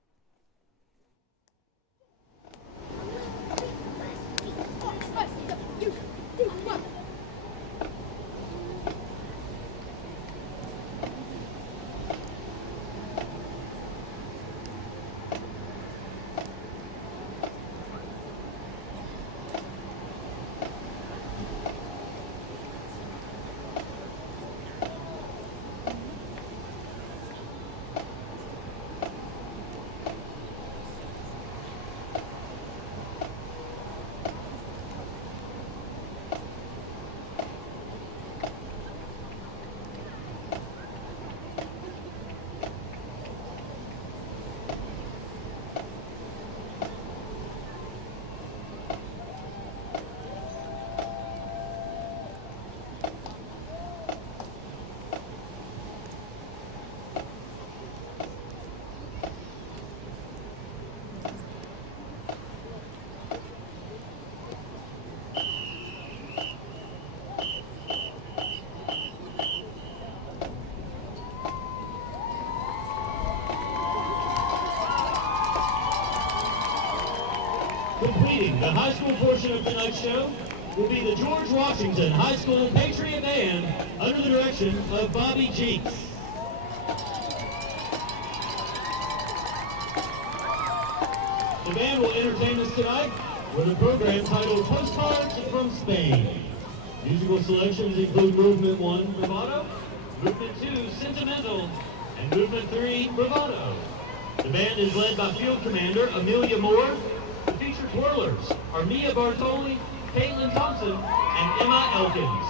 Completing the high school portion of tonight's show will be the George Washington High School Patriot Band under the direction of Bobby Jeeks. The band will entertain us tonight with a program titled Postcards from Spain. Musical selections include Movement 1, Bravado, Movement 2, Sentimental, and Movement 3, Bravado. The band is led by Field Commander Amelia Moore. The featured twirlers are Mia Bartoli, Caitlin Thompson, and Emma Elkins.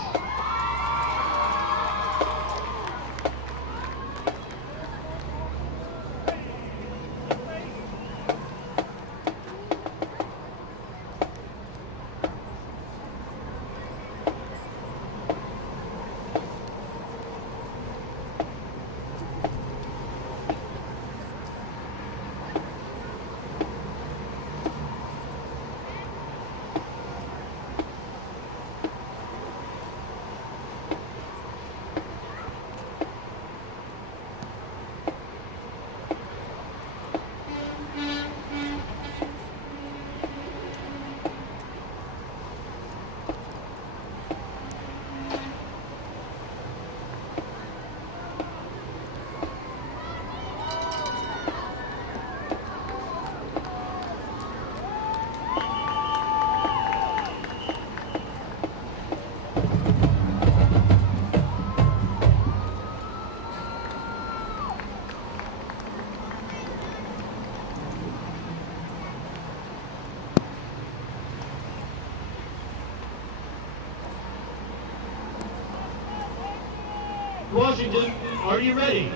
Washington, are you ready?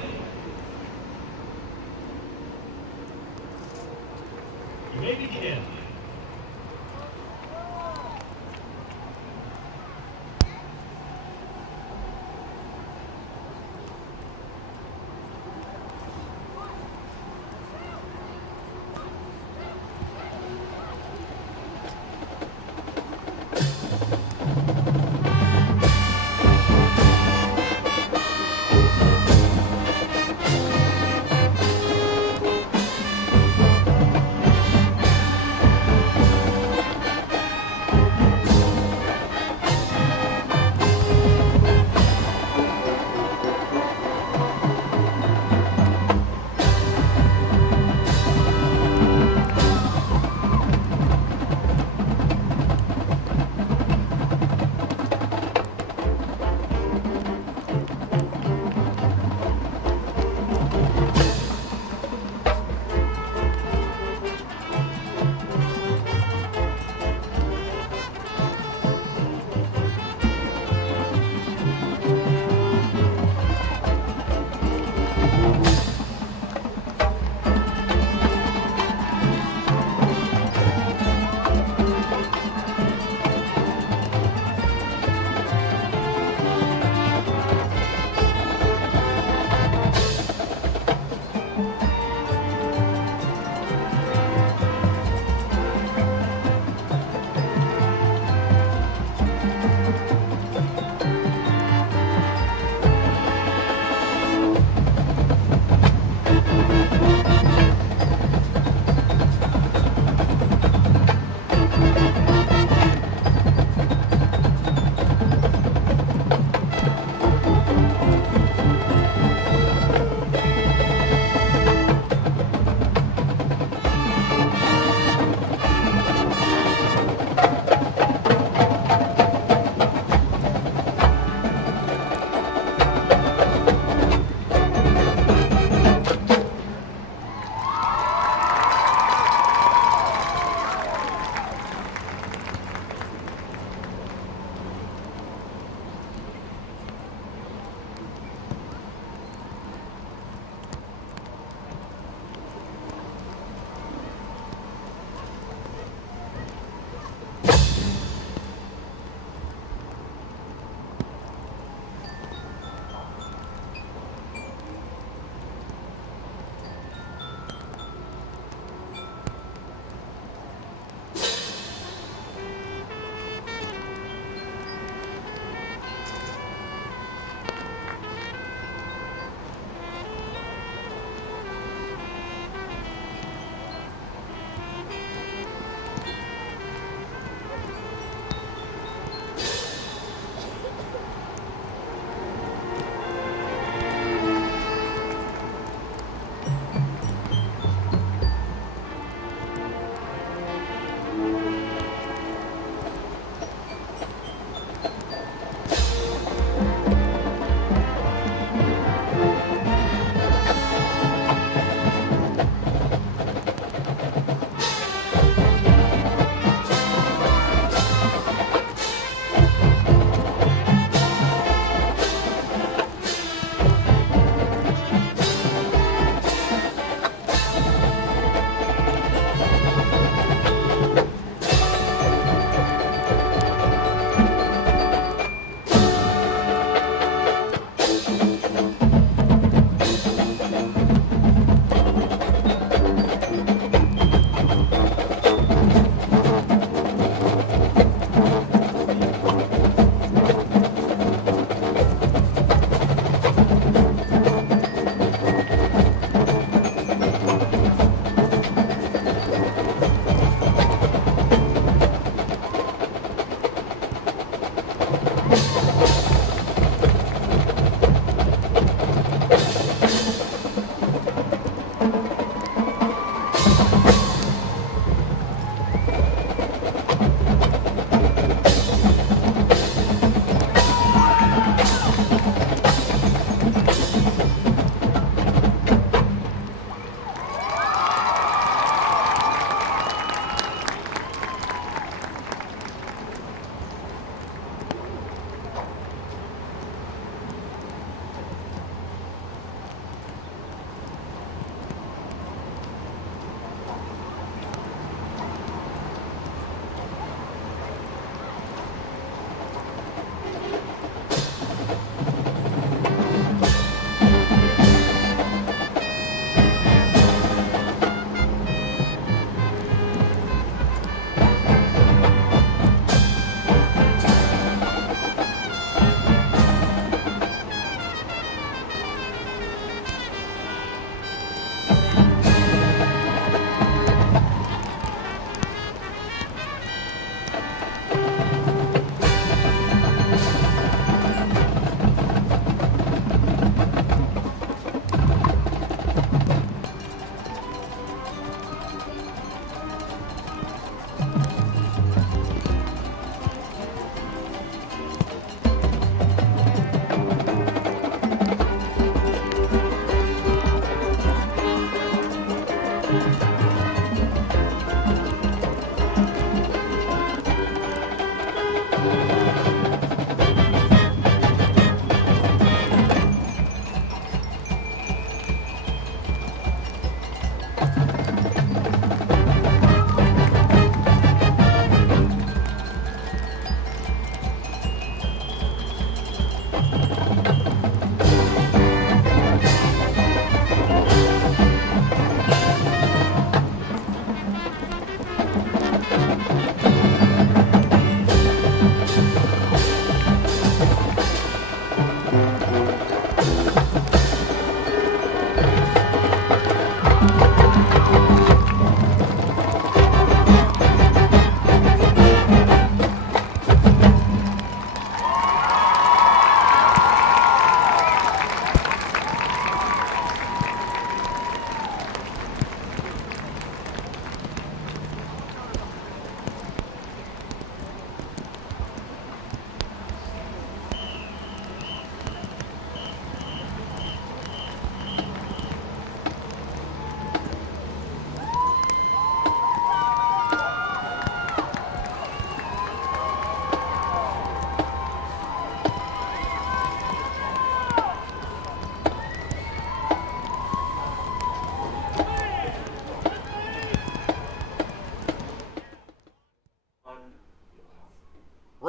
may begin.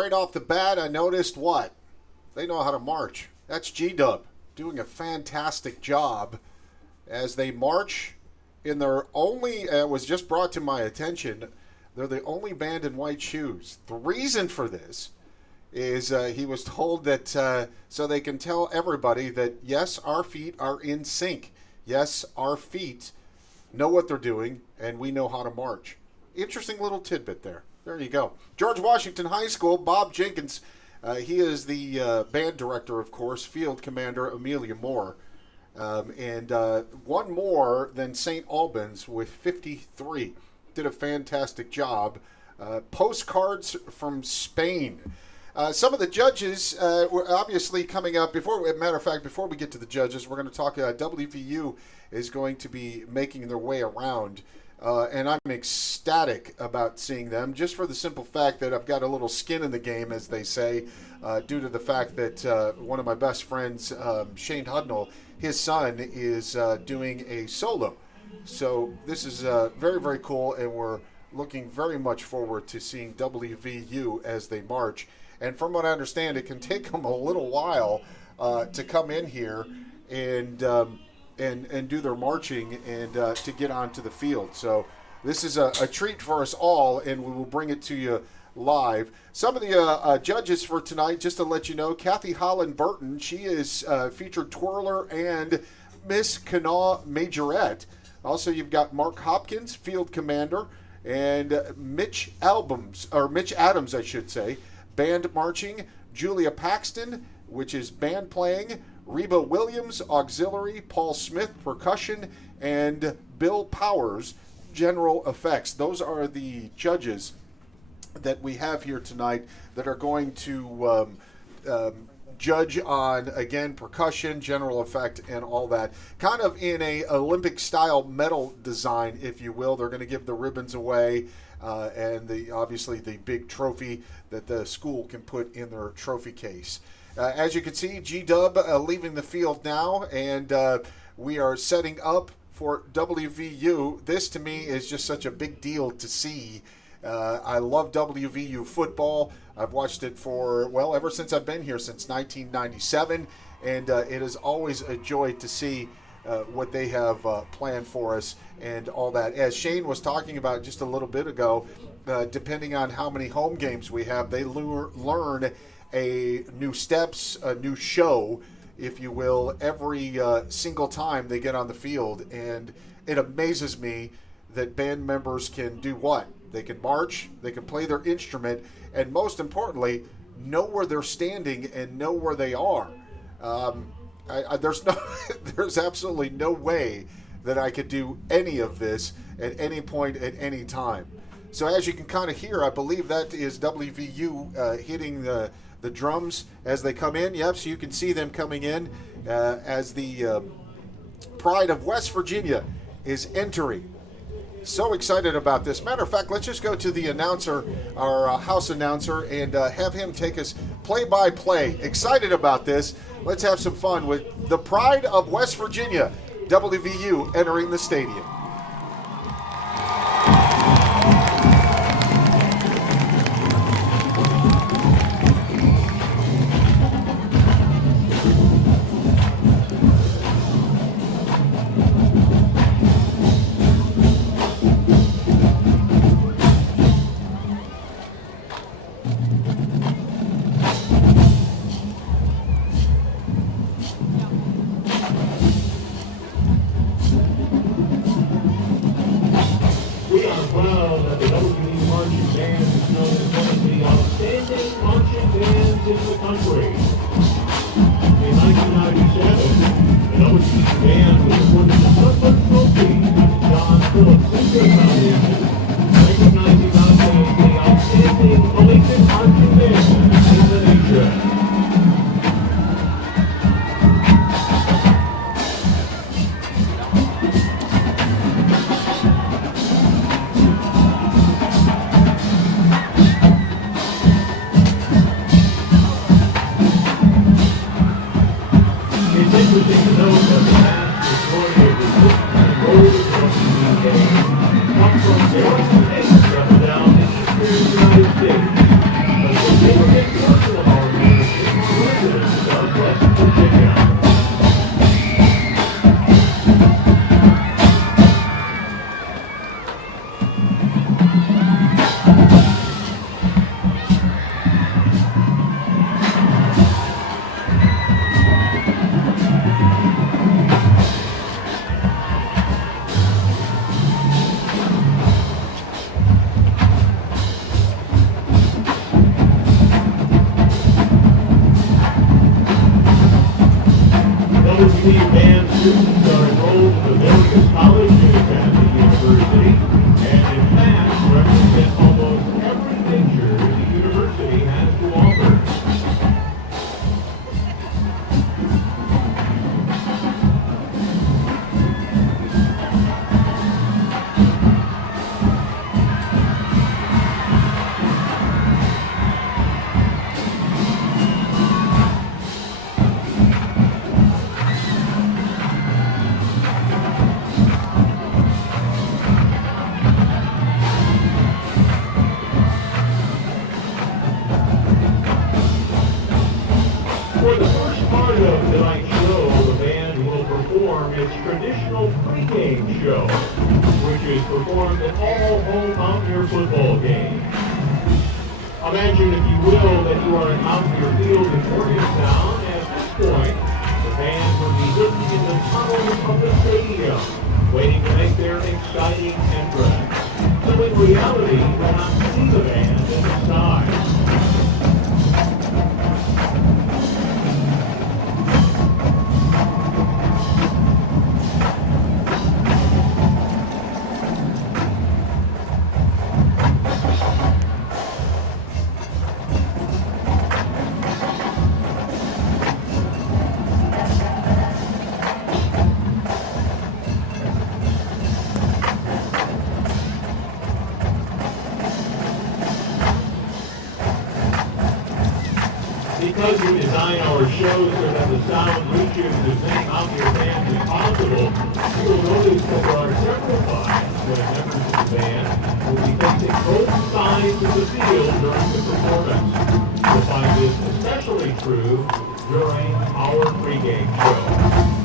right off the bat, I noticed what? They know how to march. That's G-Dub doing a fantastic job as they march in their only, it was just brought to my attention, they're the only band in white shoes. The reason for this is he was told that so they can tell everybody that, yes, our feet are in sync. Yes, our feet know what they're doing, and we know how to march. Interesting little tidbit there. There you go. George Washington High School, Bob Jenkins, he is the band director, of course, field commander Amelia Moore. And one more than St. Albans with 53. Did a fantastic job. Postcards from Spain. Some of the judges were obviously coming up. Before we get to the judges, we're going to talk. WVU is going to be making their way around. And I'm ecstatic about seeing them, just for the simple fact that I've got a little skin in the game, as they say, due to the fact that one of my best friends, Shane Hudnall, his son is doing a solo. So this is very, very cool, and we're looking very much forward to seeing WVU as they march. And from what I understand, it can take them a little while to come in here and do their marching and to get onto the field. So this is a treat for us all, and we will bring it to you live. Some of the judges for tonight, just to let you know, Kathy Holland Burton, she is featured twirler and Miss Kanawha Majorette. Also, you've got Mark Hopkins, field commander, and Mitch Adams, I should say, band marching. Julia Paxton, which is band playing. Reba Williams, auxiliary. Paul Smith, percussion. And Bill Powers, general effects. Those are the judges that we have here tonight that are going to judge on, again, percussion, general effect, and all that. Kind of in a Olympic-style medal design, if you will. They're going to give the ribbons away and obviously the big trophy that the school can put in their trophy case. As you can see, G-Dub leaving the field now, and we are setting up for WVU. This, to me, is just such a big deal to see. I love WVU football. I've watched it for, ever since I've been here, since 1997, and it is always a joy to see what they have planned for us and all that. As Shane was talking about just a little bit ago, depending on how many home games we have, they learn a new steps, a new show, if you will, every single time they get on the field. And it amazes me that band members can do what? They can march, they can play their instrument, and most importantly, know where they're standing and know where they are. There's absolutely no way that I could do any of this at any point at any time. So as you can kind of hear, I believe that is WVU hitting the drums as they come in. Yep, so you can see them coming in as the Pride of West Virginia is entering. So excited about this. Matter of fact, let's just go to the announcer, our house announcer, and have him take us play-by-play. Excited about this. Let's have some fun with the Pride of West Virginia, WVU entering the stadium. believe band students are enrolled in the various colleges at the university, and in fact represent almost every major the university has to offer. For the first part of tonight's show, the band will perform its traditional pregame show, which is performed at all home Mountaineer football games. Imagine, if you will, that you are at Mountaineer Field in Morgantown, and at this point, the band will be hidden in the tunnels of the stadium, waiting to make their exciting entrance. So in reality, you will not see the band in the sky. Because we design our shows so that the sound reaches as many Mountaineer fans as possible, you will notice that there are several times when members of the band will be facing both sides of the field during the performance. You'll find this especially true during our pregame show.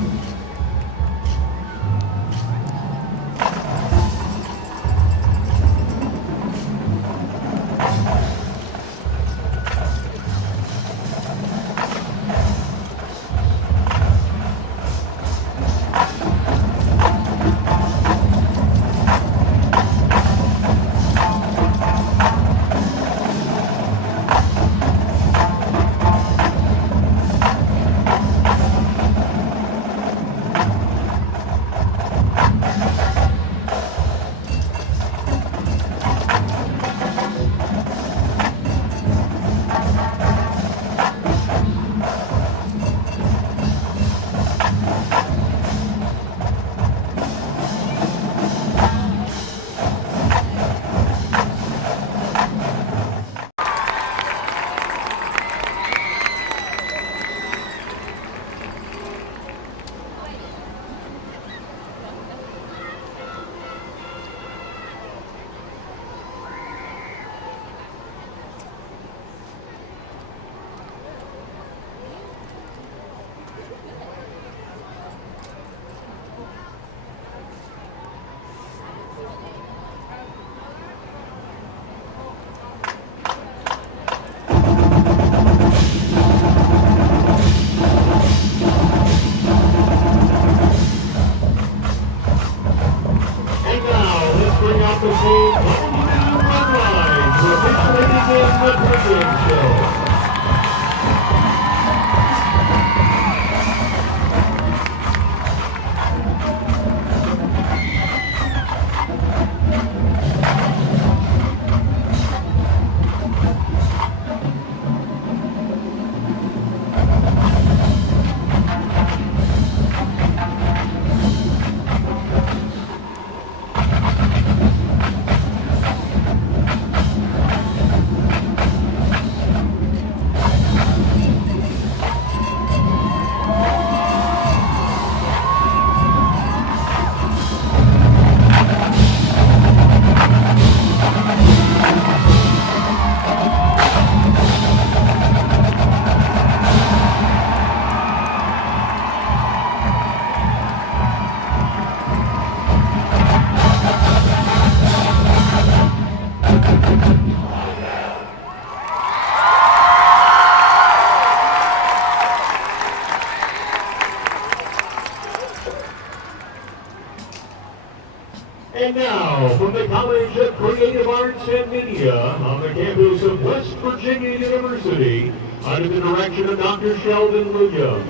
And now, from the College of Creative Arts and Media on the campus of West Virginia University, under the direction of Dr. Sheldon Williams,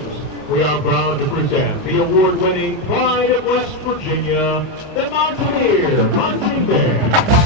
we are proud to present the award-winning Pride of West Virginia, the Mountaineer Marching Band.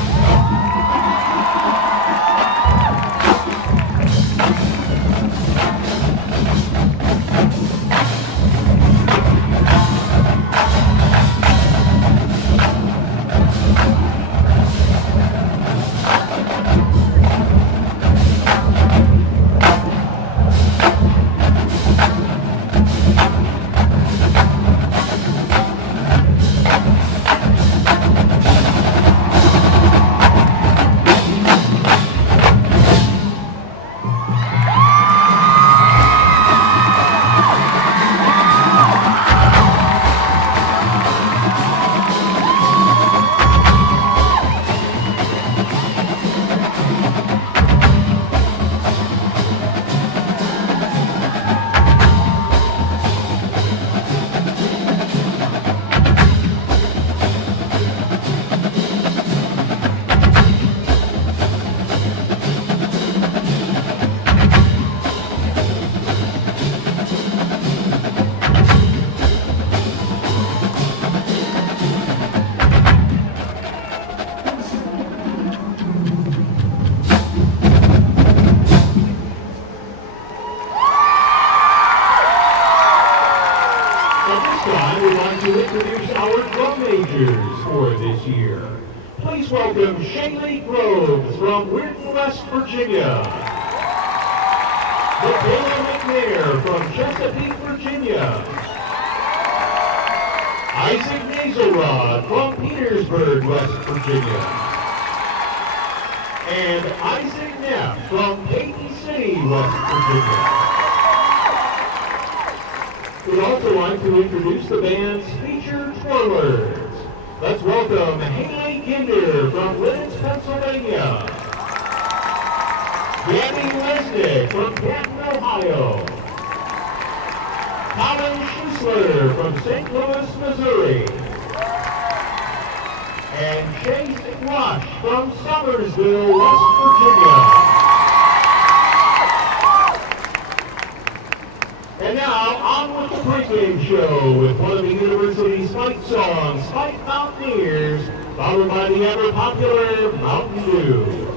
Please welcome Shaylee Groves from Weirton, West Virginia. Michaela McNair from Chesapeake, Virginia. Isaac Nazelrod from Petersburg, West Virginia. And Isaac Neff from Peyton City, West Virginia. We'd also like to introduce the band's featured twirlers. Let's welcome Haley Kinder from Lidditz, Pennsylvania. Danny Lesnick from Canton, Ohio. Colin Schuessler from St. Louis, Missouri. And Chase Rush from Summersville, West Virginia. And now, on with the pregame show with one of the university's fight songs, Fight Mountaineers, followed by the ever-popular Mountain Dew.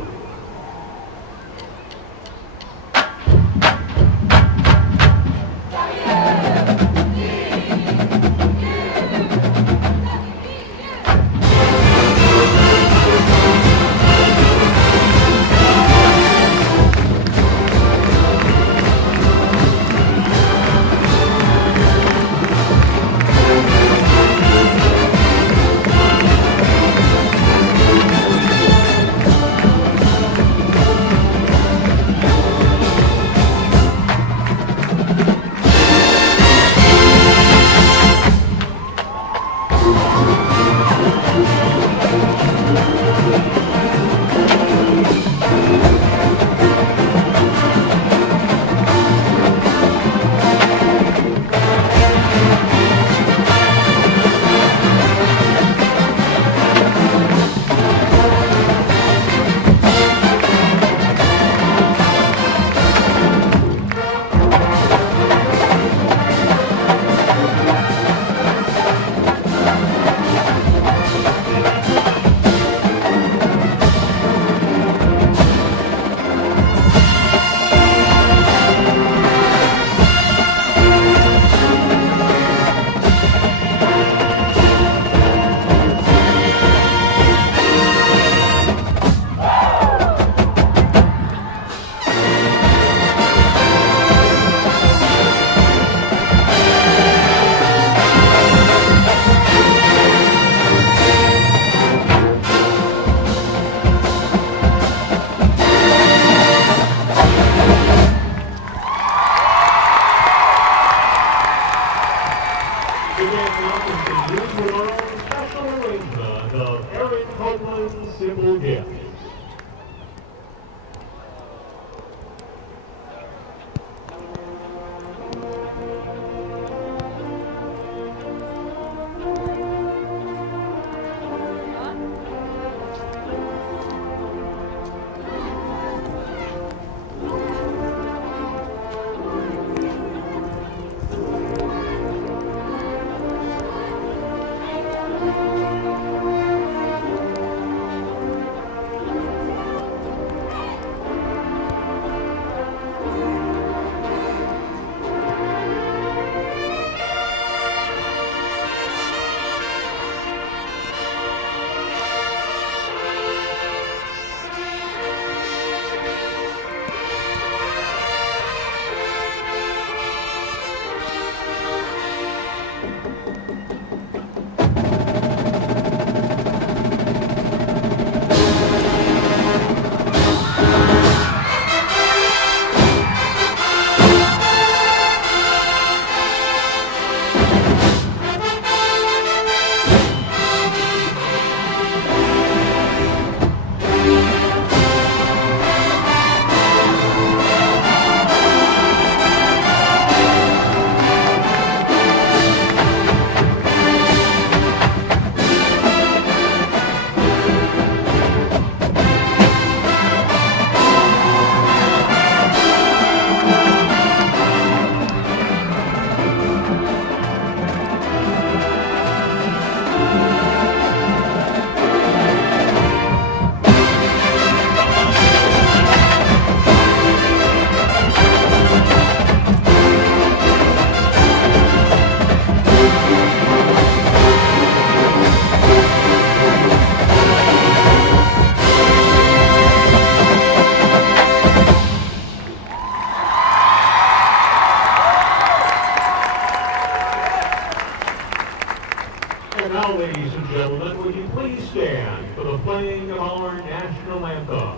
ladies and gentlemen, would you please stand for the playing of our national anthem,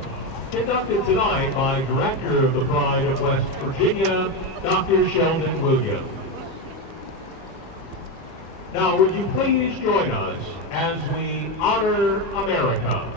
conducted tonight by Director of the Pride of West Virginia, Dr. Sheldon Williams. Now, would you please join us as we honor America?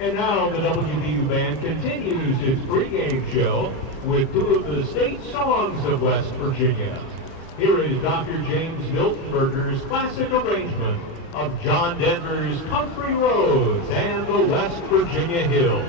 And now the WVU Band continues its pregame show with two of the state songs of West Virginia. Here is Dr. James Miltenberger's classic arrangement of John Denver's Country Roads and the West Virginia Hills.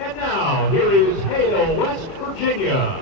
And now, here is Hail West Virginia.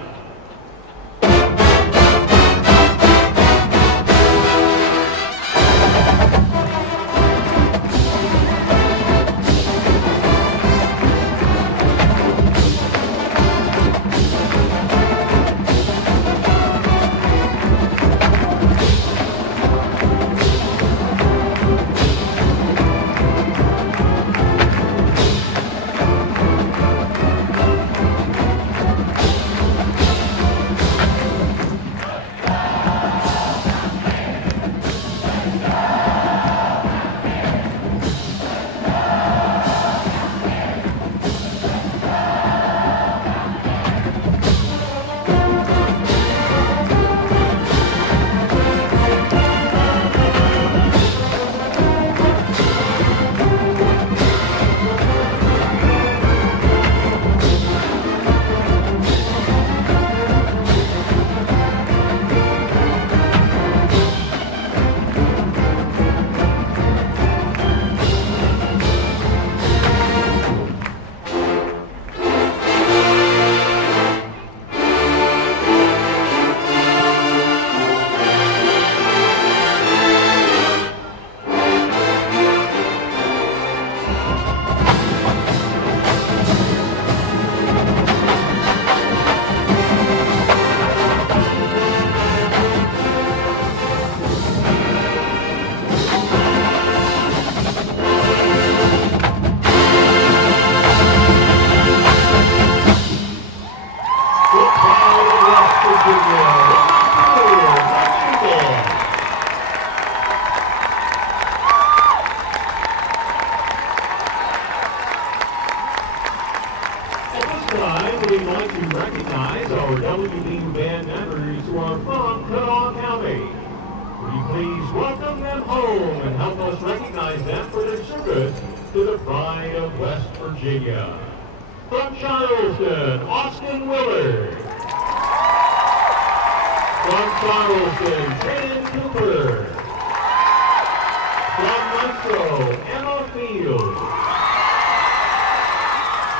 to recognize our WVU band members who are from Kanawha County. Will you please welcome them home and help us recognize them for their service to the pride of West Virginia. From Charleston, Austin Willard. From Charleston, Tannen Cooper. From Monroe, Emma Field.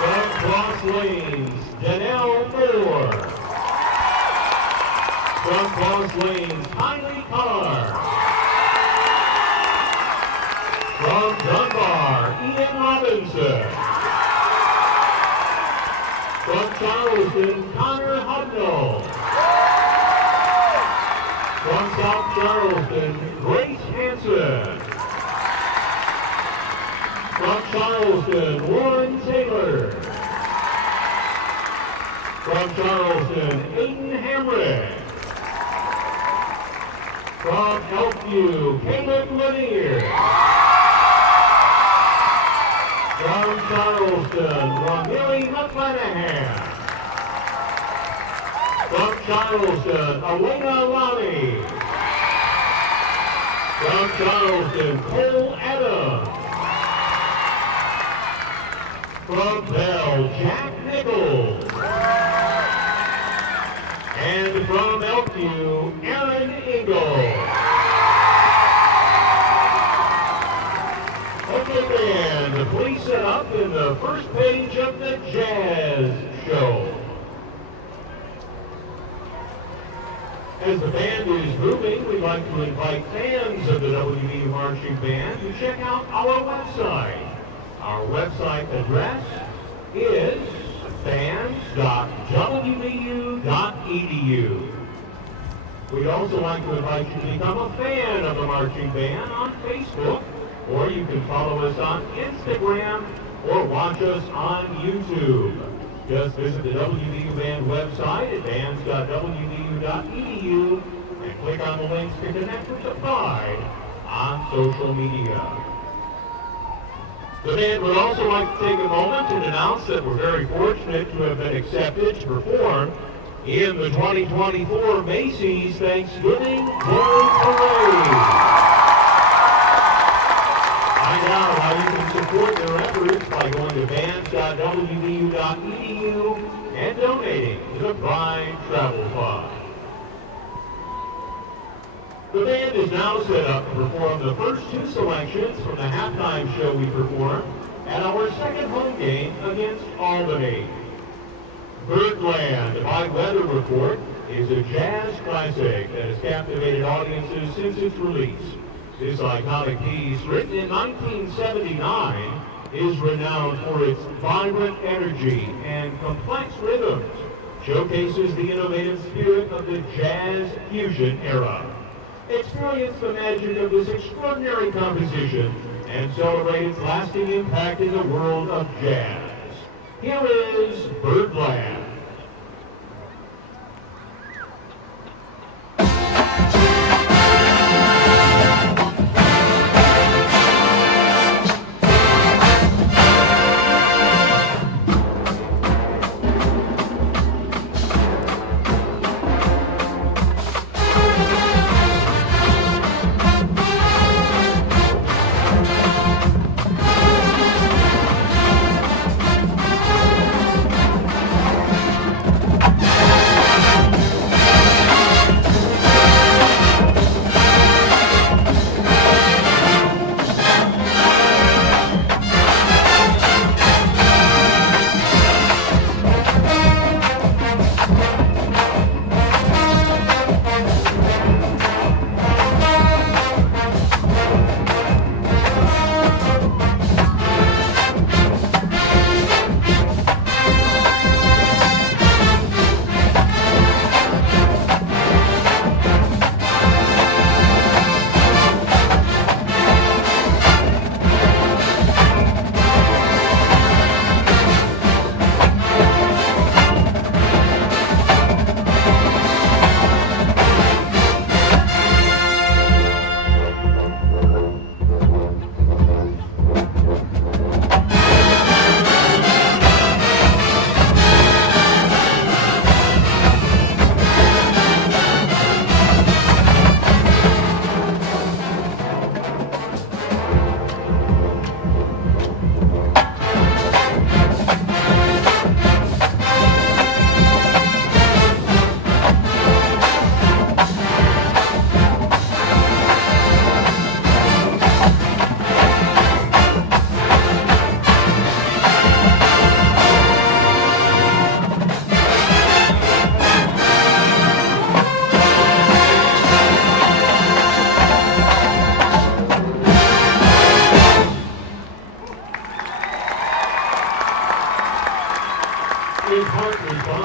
From Cross Lanes, Janelle Moore. From Cross Lanes, Kylie Carr. From Dunbar, Ian Robinson. From Charleston, Connor Hudnall. From South Charleston, Grace Hanson. From Charleston, Warren Taylor. From Charleston, Aiden Hamrick. From Elkview, Caleb Lanier. From Charleston, Ramiri McClanahan. From Charleston, Elena Lamy. From Charleston, Cole Adams. From Bell, Jack Nichols. And from Elkview, Aaron Ingle. Okay, band, please set up in the first page of the Jazz Show. As the band is moving, we'd like to invite fans of the WVU Marching Band to check out our website. Our website address is fans.wvu.edu. We'd also like to invite you to become a fan of the Marching Band on Facebook, or you can follow us on Instagram or watch us on YouTube. Just visit the WVU Band website at fans.wvu.edu and click on the links to connect with the Pride on social media. The band would also like to take a moment and announce that we're very fortunate to have been accepted to perform in the 2024 Macy's Thanksgiving Day Parade. Find out how you can support their efforts by going to fans.wvu.edu and donating to the Pride Travel Fund. The band is now set up to perform the first two selections from the halftime show we performed at our second home game against Albany. Birdland by Weather Report is a jazz classic that has captivated audiences since its release. This iconic piece, written in 1979, is renowned for its vibrant energy and complex rhythms, showcases the innovative spirit of the jazz fusion era. Experience the magic of this extraordinary composition and celebrate its lasting impact in the world of jazz. Here is Birdland.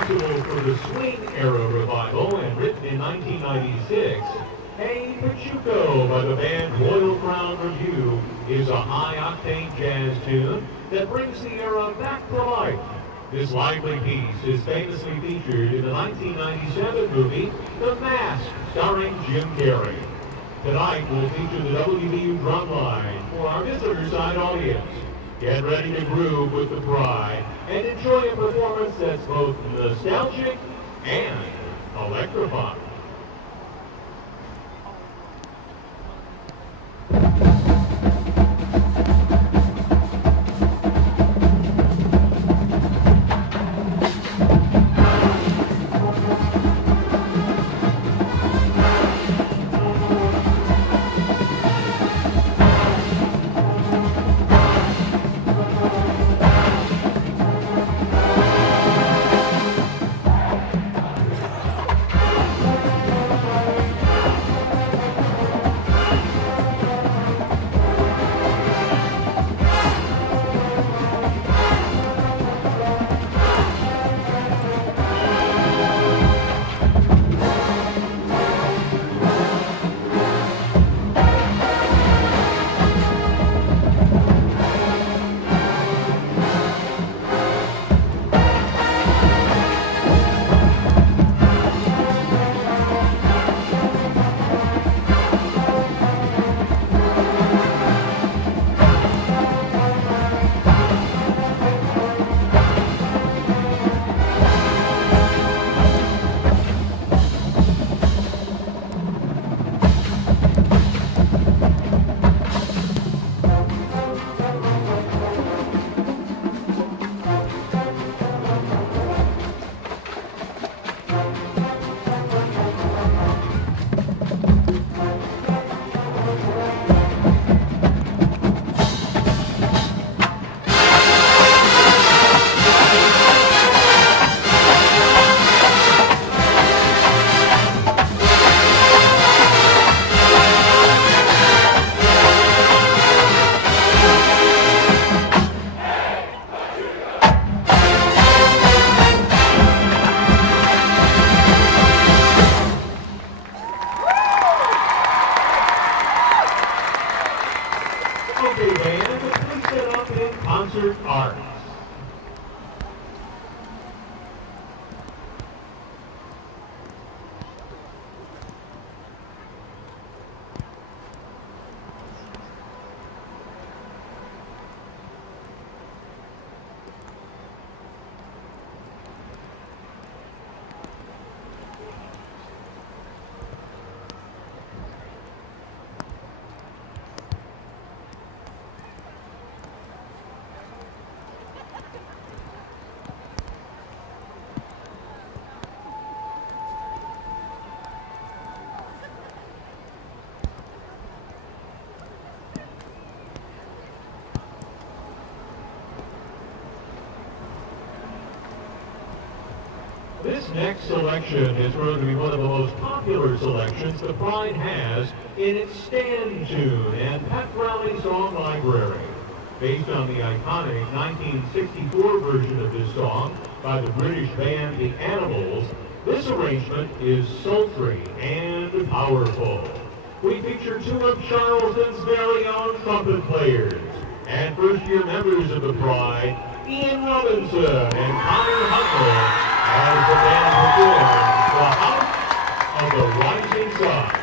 responsible for the swing era revival and written in 1996, Hey Pachuco by the band Royal Crown Review is a high-octane jazz tune that brings the era back to life. This lively piece is famously featured in the 1997 movie The Mask, starring Jim Carrey. Tonight we'll feature the WVU drum line for our visitor side audience. Get ready to groove with the pride and enjoy a performance that's both nostalgic and electrifying. Concert Arts. This next selection is going to be one of the most popular selections the Pride has in its stand tune and pep rally song library. Based on the iconic 1964 version of this song by the British band The Animals, this arrangement is sultry and powerful. We feature two of Charleston's very own trumpet players and first-year members of the Pride, Ian Robinson and Connor Huckle, as the band performs The House of the Rising Sun.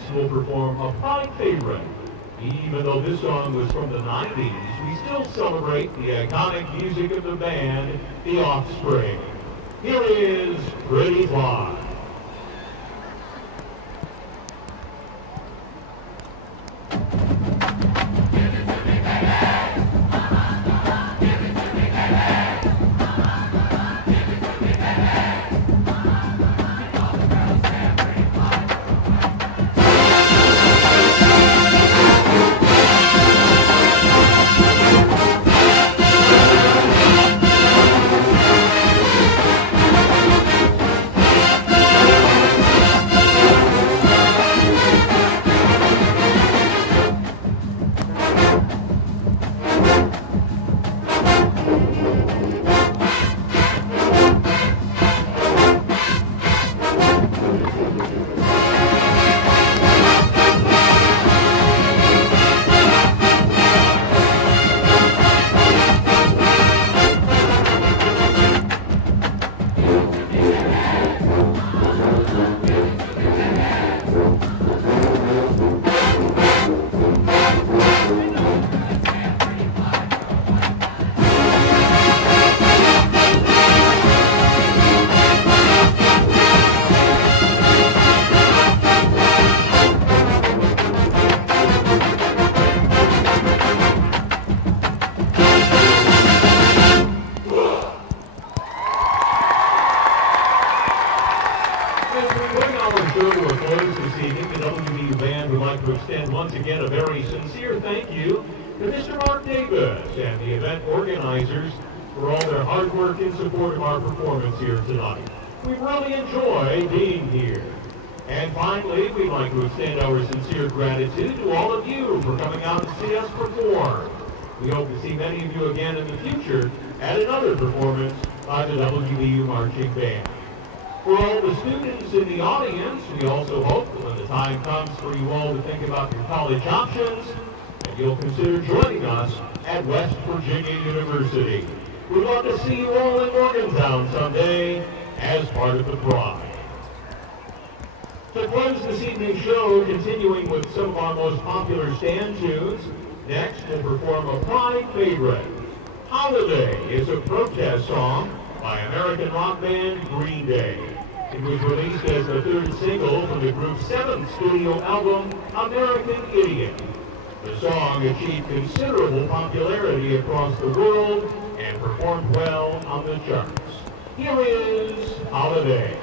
next will perform a pride favorite. Even though this song was from the 90s, we still celebrate the iconic music of the band, The Offspring. Here is Pretty Fly. Once again, a very sincere thank you to Mr. Mark Davis and the event organizers for all their hard work in support of our performance here tonight. We really enjoy being here. And finally, we'd like to extend our sincere gratitude to all of you for coming out to see us perform. We hope to see many of you again in the future at another performance by the WVU Marching Band. For all the students in the audience, we also hope that when the time comes for you all to think about your college options, that you'll consider joining us at West Virginia University. We'd love to see you all in Morgantown someday as part of the Pride. To close this evening's show, continuing with some of our most popular stand tunes, next we'll perform a Pride favorite. Holiday is a protest song by American rock band Green Day. It was released as the third single from the group's seventh studio album, American Idiot. The song achieved considerable popularity across the world and performed well on the charts. Here is Holiday.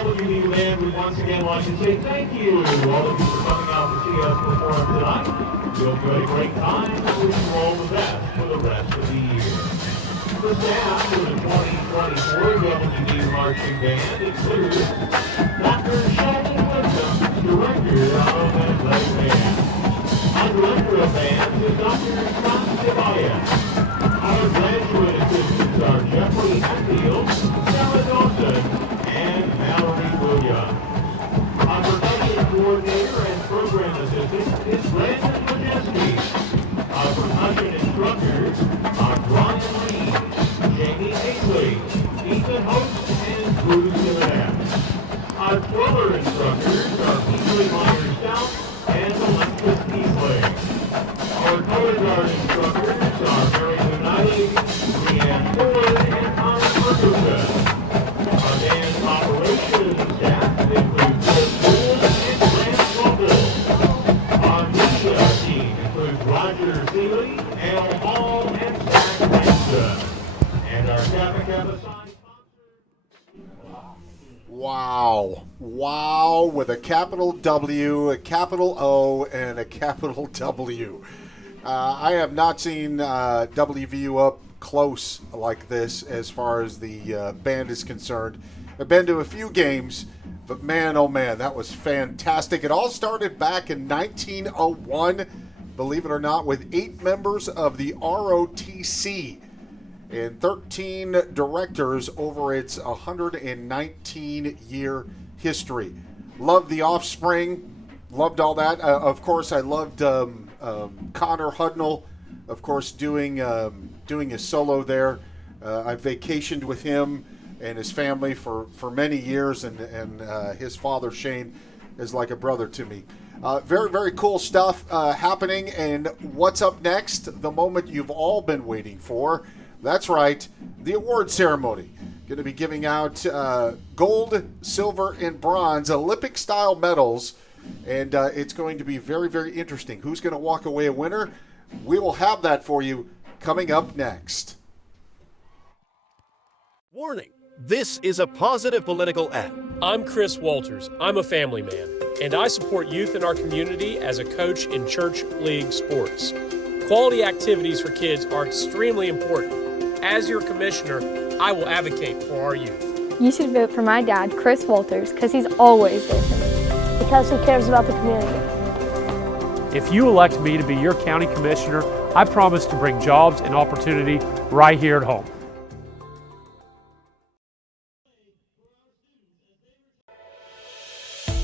WVU band would once again like to say thank you to all of you for coming out to see us perform tonight. We hope you had a great time and wish you all the best for the rest of the year. The staff for the 2024 WV Marching Band includes Dr. Sheldon Wisdom, Director of Athletic Band. Our Director of Bands is Dr. Scott Tobias. Our graduate assistants are Jeffrey Hatfield, Sarah Dawson, and Valerie Williams. Our production coordinator and program assistant is Brandon Majeski. Our percussion instructors are Brian Lee, Jamie Ainsley, Ethan Host, and Bruce Jimenez. Our twirler instructors are Peasley Myers Stout and Alexis Peasley. Our color guard instructors are Mary United, Leanne Ford, and Tom Ferguson. Our dance operations staff includes Chris Gould and Grant Rumble. Our media team includes Roger Seeley, Al Hall, and Zach Ransom. And our Kappa Kappa Psi Wow. Wow, with a capital W, a capital O, and a capital W. I have not seen WVU up close like this as far as the band is concerned. I've been to a few games, but man, oh man, that was fantastic. It all started back in 1901, believe it or not, with 8 members of the ROTC and 13 directors over its 119-year history. Loved the Offspring, loved all that. Of course, I loved Connor Hudnall, of course, doing his solo there. I vacationed with him and his family for many years, and his father, Shane, is like a brother to me. Very, very cool stuff happening, and what's up next? The moment you've all been waiting for. That's right, the award ceremony. Going to be giving out gold, silver, and bronze Olympic-style medals, and it's going to be very, very interesting. Who's going to walk away a winner? We will have that for you coming up next. Warning, this is a positive political ad. I'm Chris Walters. I'm a family man, and I support youth in our community as a coach in church league sports. Quality activities for kids are extremely important. As your commissioner, I will advocate for our youth. You should vote for my dad, Chris Walters, because he's always there for me. Because he cares about the community. If you elect me to be your county commissioner, I promise to bring jobs and opportunity right here at home.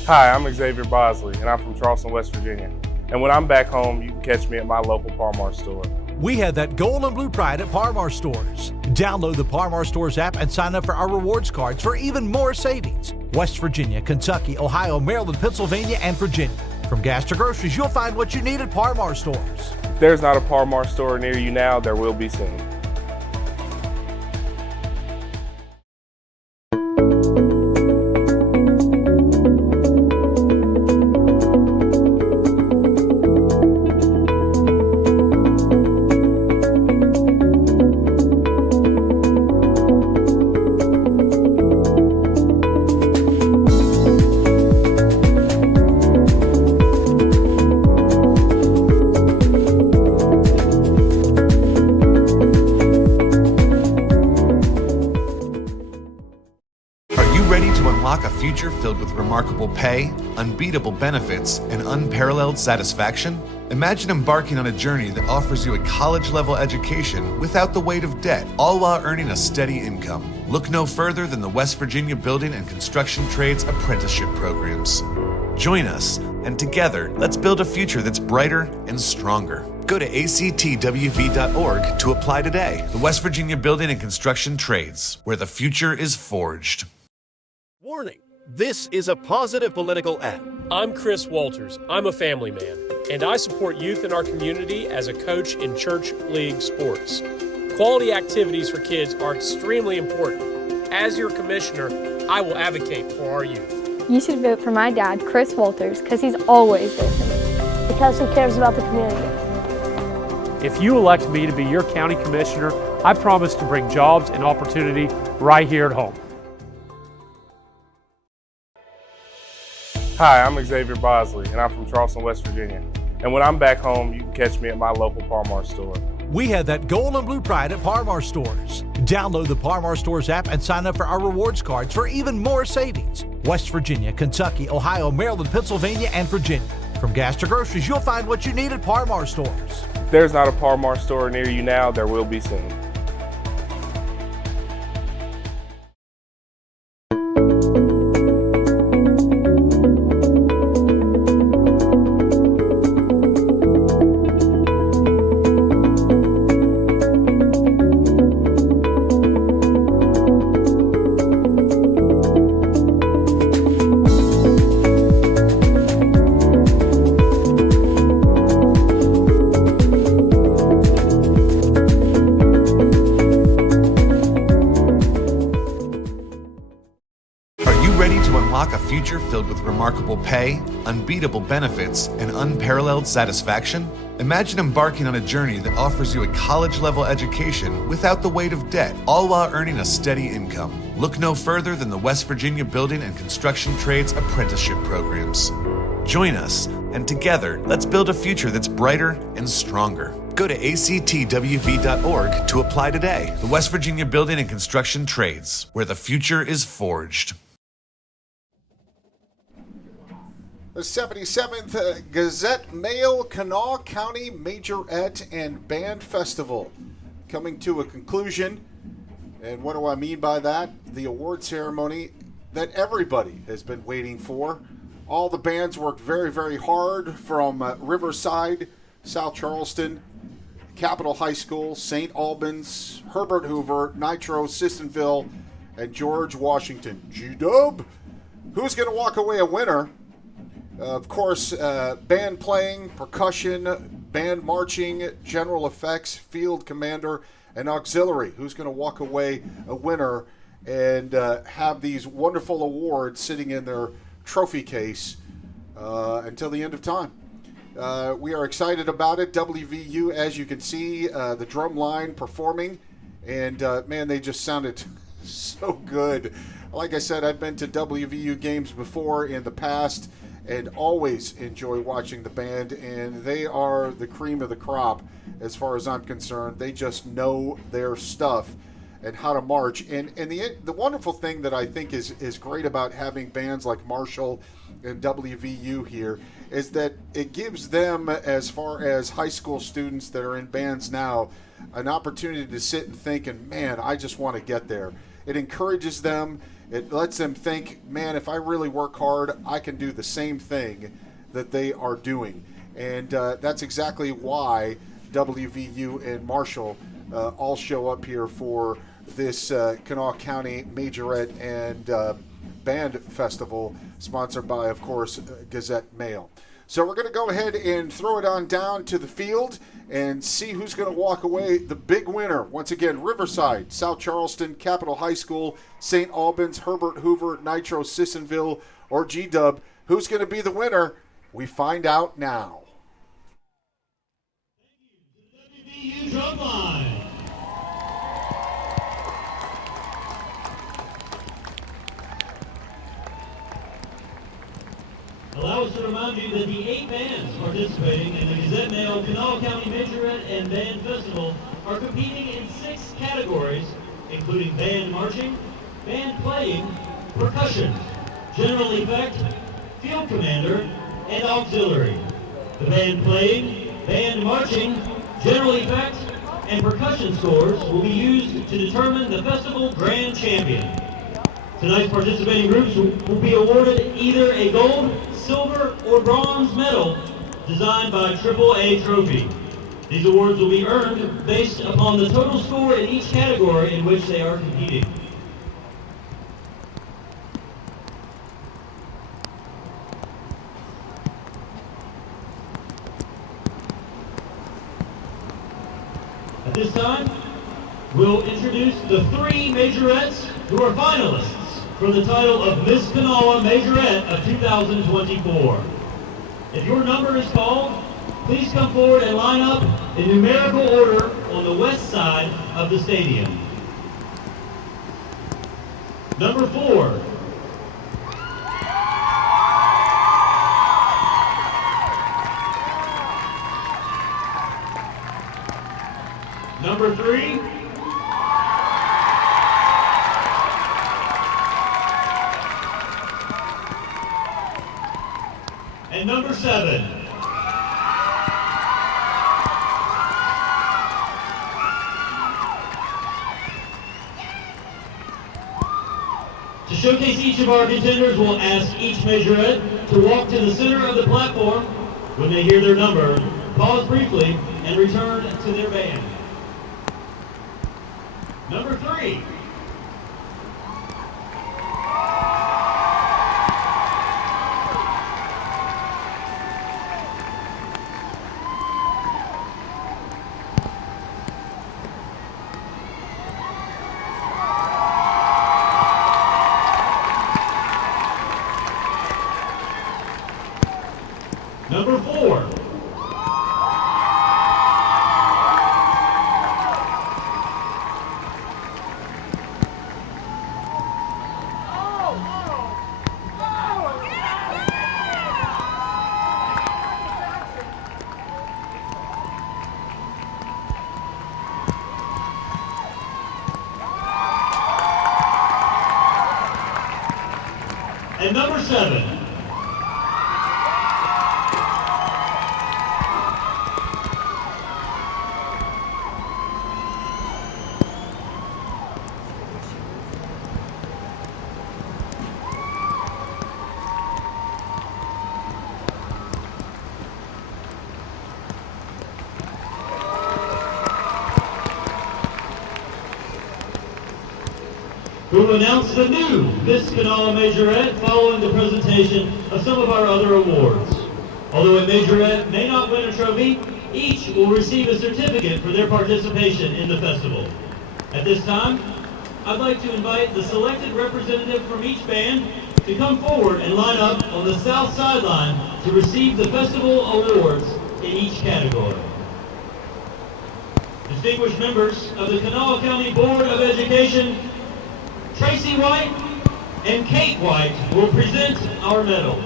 Hi, I'm Xavier Bosley, and I'm from Charleston, West Virginia. And when I'm back home, you can catch me at my local Par-Mar store. We have that gold and blue pride at Par-Mar Stores. Download the Par-Mar Stores app and sign up for our rewards cards for even more savings. West Virginia, Kentucky, Ohio, Maryland, Pennsylvania, and Virginia. From gas to groceries, you'll find what you need at Par-Mar Stores. If there's not a Par-Mar store near you now, there will be soon. Filled with remarkable pay, unbeatable benefits, and unparalleled satisfaction? Imagine embarking on a journey that offers you a college-level education without the weight of debt, all while earning a steady income. Look no further than the West Virginia Building and Construction Trades Apprenticeship Programs. Join us, and together, let's build a future that's brighter and stronger. Go to actwv.org to apply today. The West Virginia Building and Construction Trades, where the future is forged. Warning. This is a positive political ad. I'm Chris Walters. I'm a family man, and I support youth in our community as a coach in church league sports. Quality activities for kids are extremely important. As your commissioner, I will advocate for our youth. You should vote for my dad, Chris Walters, because he's always there for me. Because he cares about the community. If you elect me to be your county commissioner, I promise to bring jobs and opportunity right here at home. Hi, I'm Xavier Bosley, and I'm from Charleston, West Virginia. And when I'm back home, you can catch me at my local Par-Mar store. We have that gold and blue pride at Par-Mar Stores. Download the Par Mar Stores app and sign up for our rewards cards for even more savings. West Virginia, Kentucky, Ohio, Maryland, Pennsylvania, and Virginia. From gas to groceries, you'll find what you need at Par Mar Stores. If there's not a Par Mar store near you now, there will be soon. Filled with remarkable pay, unbeatable benefits, and unparalleled satisfaction? Imagine embarking on a journey that offers you a college-level education without the weight of debt, all while earning a steady income. Look no further than the West Virginia Building and Construction Trades Apprenticeship Programs. Join us, and together, let's build a future that's brighter and stronger. Go to actwv.org to apply today. The West Virginia Building and Construction Trades, where the future is forged. The 77th Gazette Mail Kanawha County Majorette and Band Festival coming to a conclusion. And what do I mean by that? The award ceremony that everybody has been waiting for. All the bands worked very, very hard from Riverside, South Charleston, Capitol High School, St. Albans, Herbert Hoover, Nitro, Sissonville, and George Washington. G-Dub. Who's going to walk away a winner? Of course, band playing, percussion, band marching, general effects, field commander, and auxiliary. Who's going to walk away a winner and have these wonderful awards sitting in their trophy case until the end of time? We are excited about it. WVU, as you can see, the drum line performing, and man, they just sounded so good. Like I said, I've been to WVU games before in the past, and always enjoy watching the band, and they are the cream of the crop as far as I'm concerned. They just know their stuff and how to march. And the wonderful thing that I think is great about having bands like Marshall and WVU here is that it gives them, as far as high school students that are in bands now, an opportunity to sit and think, and man, I just want to get there. It encourages them. It lets them think, man, if I really work hard, I can do the same thing that they are doing. And that's exactly why WVU and Marshall all show up here for this Kanawha County Majorette and Band Festival, sponsored by, of course, Gazette Mail. So we're going to go ahead and throw it on down to the field and see who's going to walk away the big winner. Once again, Riverside, South Charleston, Capitol High School, St. Albans, Herbert Hoover, Nitro, Sissonville, or G-Dub. Who's going to be the winner? We find out now. WVU Drumline. Allow us to remind you that the 8 bands participating in the Gazette Mail Kanawha County Majorette and Band Festival are competing in 6 categories, including band marching, band playing, percussion, general effect, field commander, and auxiliary. The band playing, band marching, general effect, and percussion scores will be used to determine the festival grand champion. Tonight's participating groups will be awarded either a gold, silver, or bronze medal designed by AAA Trophy. These awards will be earned based upon the total score in each category in which they are competing. At this time, we'll introduce the 3 majorettes who are finalists for the title of Miss Kanawha Majorette of 2024. If your number is called, please come forward and line up in numerical order on the west side of the stadium. Number 4. Number 3. And number 7. To showcase each of our contenders, we'll ask each Majorette to walk to the center of the platform. When they hear their number, pause briefly and return to their band. Number 3. Number 4. And number 7. We will announce the new Miss Kanawha Majorette following the presentation of some of our other awards. Although a Majorette may not win a trophy, each will receive a certificate for their participation in the festival. At this time, I'd like to invite the selected representative from each band to come forward and line up on the south sideline to receive the festival awards in each category. Distinguished members of the Kanawha County Board of Education, Tracy White and Kate White will present our medals.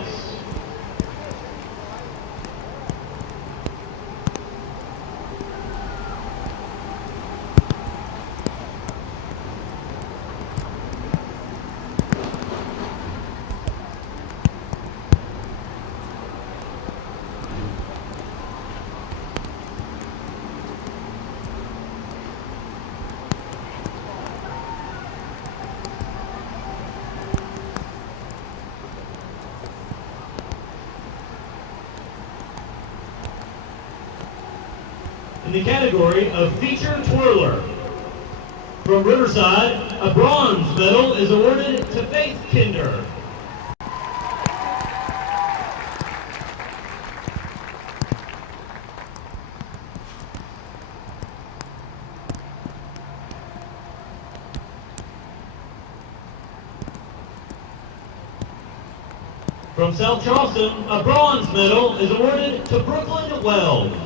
In the category of Feature Twirler, from Riverside, a bronze medal is awarded to Faith Kinder. From South Charleston, a bronze medal is awarded to Brooklyn Wells.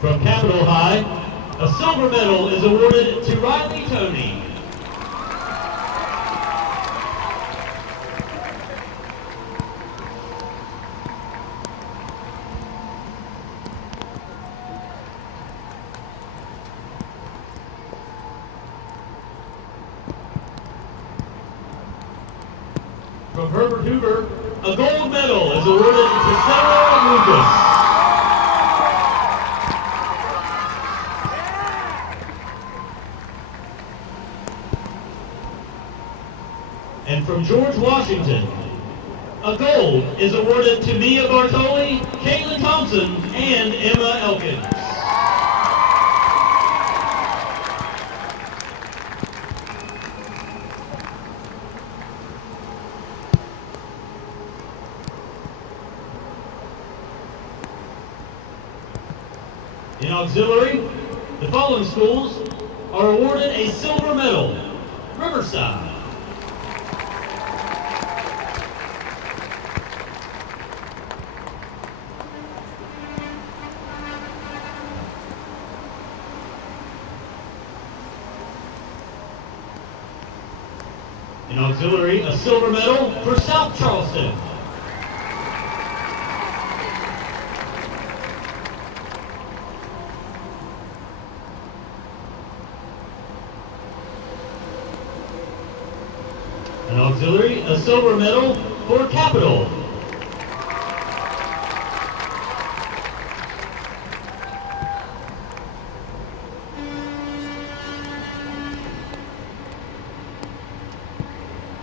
From Capitol High, a silver medal is awarded to Riley Tony. From Herbert Hoover, a gold medal is awarded to Sarah Lucas. And from George Washington, a gold is awarded to Mia Bartoli, Caitlin Thompson, and Emma Elkins. In auxiliary, the following schools are awarded a silver medal. Riverside. In auxiliary, a silver medal for South Charleston. auxiliary, a silver medal for Capital.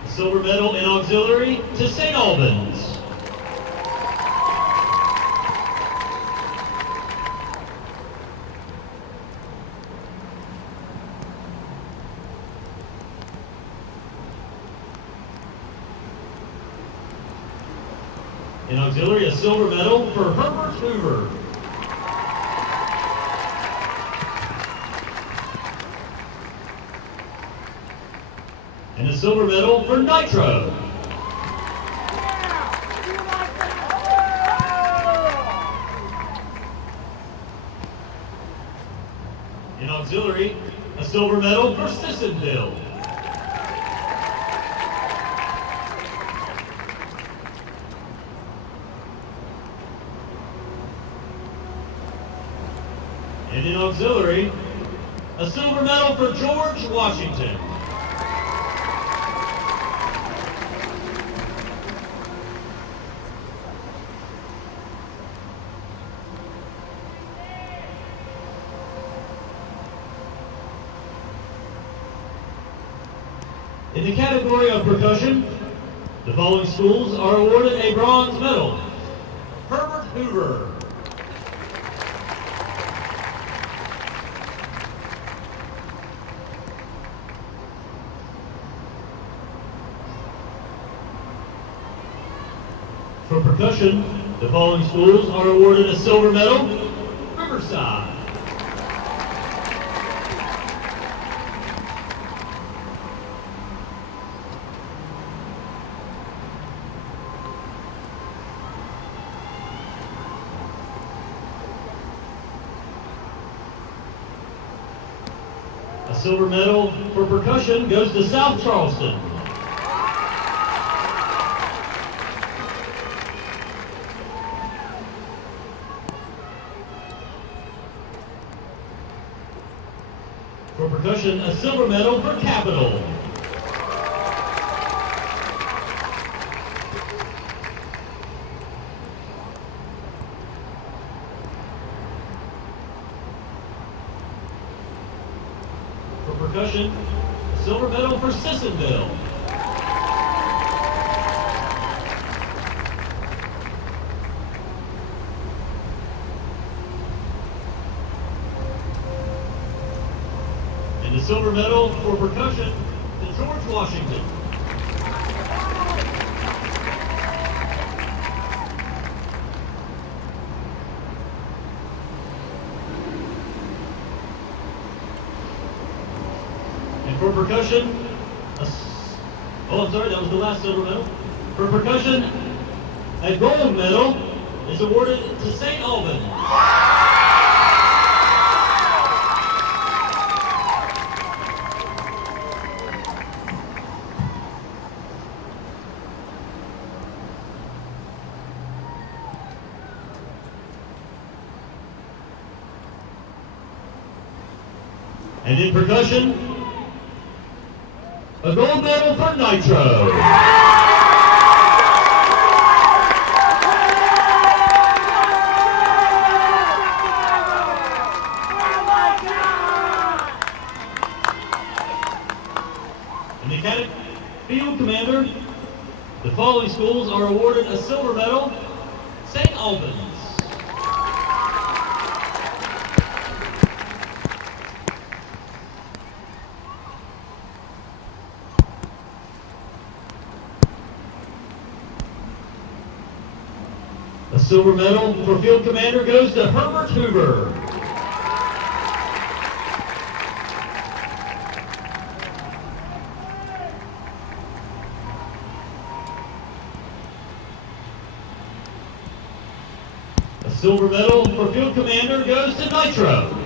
Silver medal in auxiliary to St. Albans. In auxiliary, a silver medal for Herbert Hoover. And a silver medal for Nitro. In auxiliary, a silver medal for Sissonville. And in auxiliary, a silver medal for George Washington. In the category of percussion, the following schools are awarded a bronze medal. Herbert Hoover. For percussion, the following schools are awarded a silver medal. Riverside. A silver medal for percussion goes to South Charleston. For percussion, a silver medal for Capital. For percussion, a silver medal for Sissonville. And a silver medal for percussion to George Washington. And for percussion, that was the last silver medal. For percussion, a gold medal is awarded to St. Albans. And in percussion, a gold medal for Nitro. And the cadet field commander, the following schools are awarded a silver medal. St. Albans. A silver medal for field commander goes to Herbert Hoover. A silver medal for field commander goes to Nitro.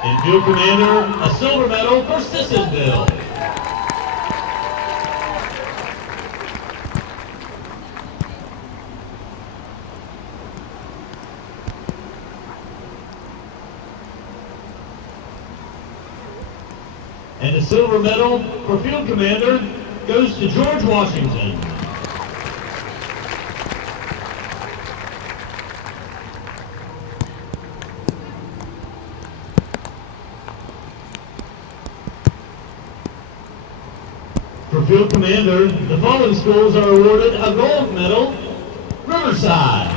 And field commander, a silver medal for Sissonville. And the silver medal for field commander goes to George Washington. For field commander, the following schools are awarded a gold medal. Riverside.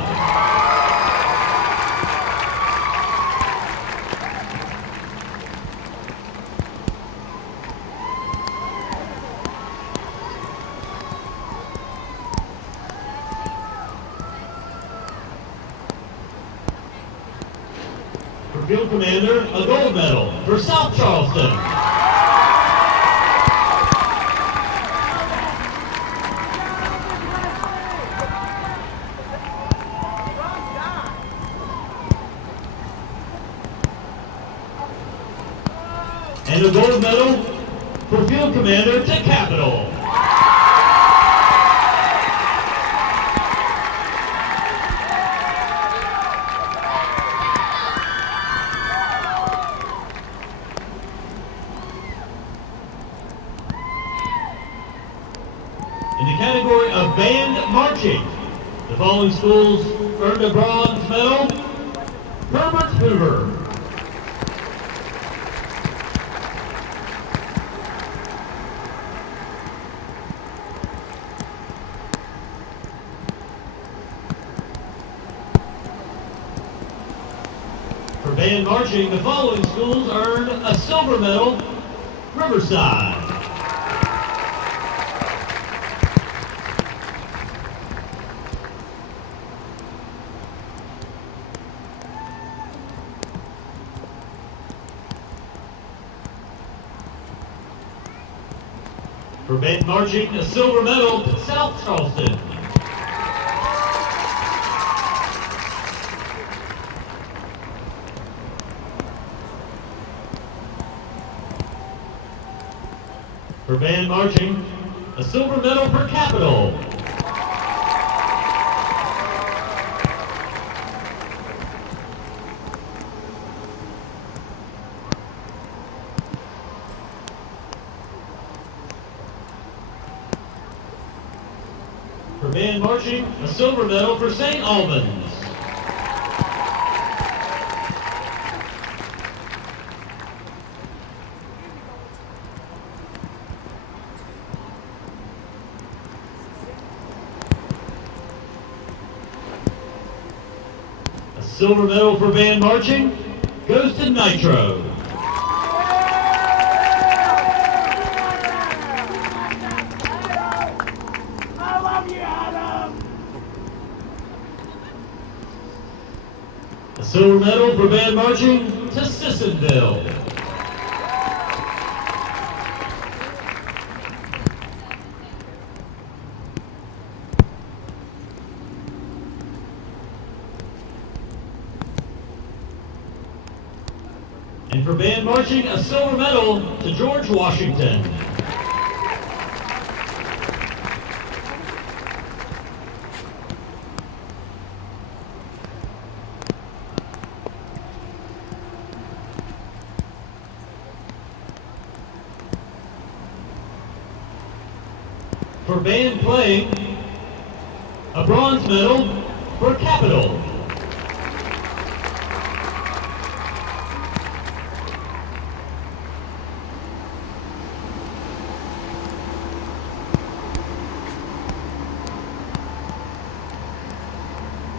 For field commander, a gold medal for South Charleston. And a gold medal for field commander to Capital. In the category of band marching, the following schools earned a bronze medal. Herbert Hoover. For band marching, the following schools earned a silver medal. Riverside. For band marching, a silver medal to South Charleston. For band marching, a silver medal for Capital. For band marching, a silver medal for St. Albans. A silver medal for band marching goes to Nitro. A silver medal for band marching to Sissonville. And for band marching, a silver medal to George Washington. For band playing, a bronze medal for Capital.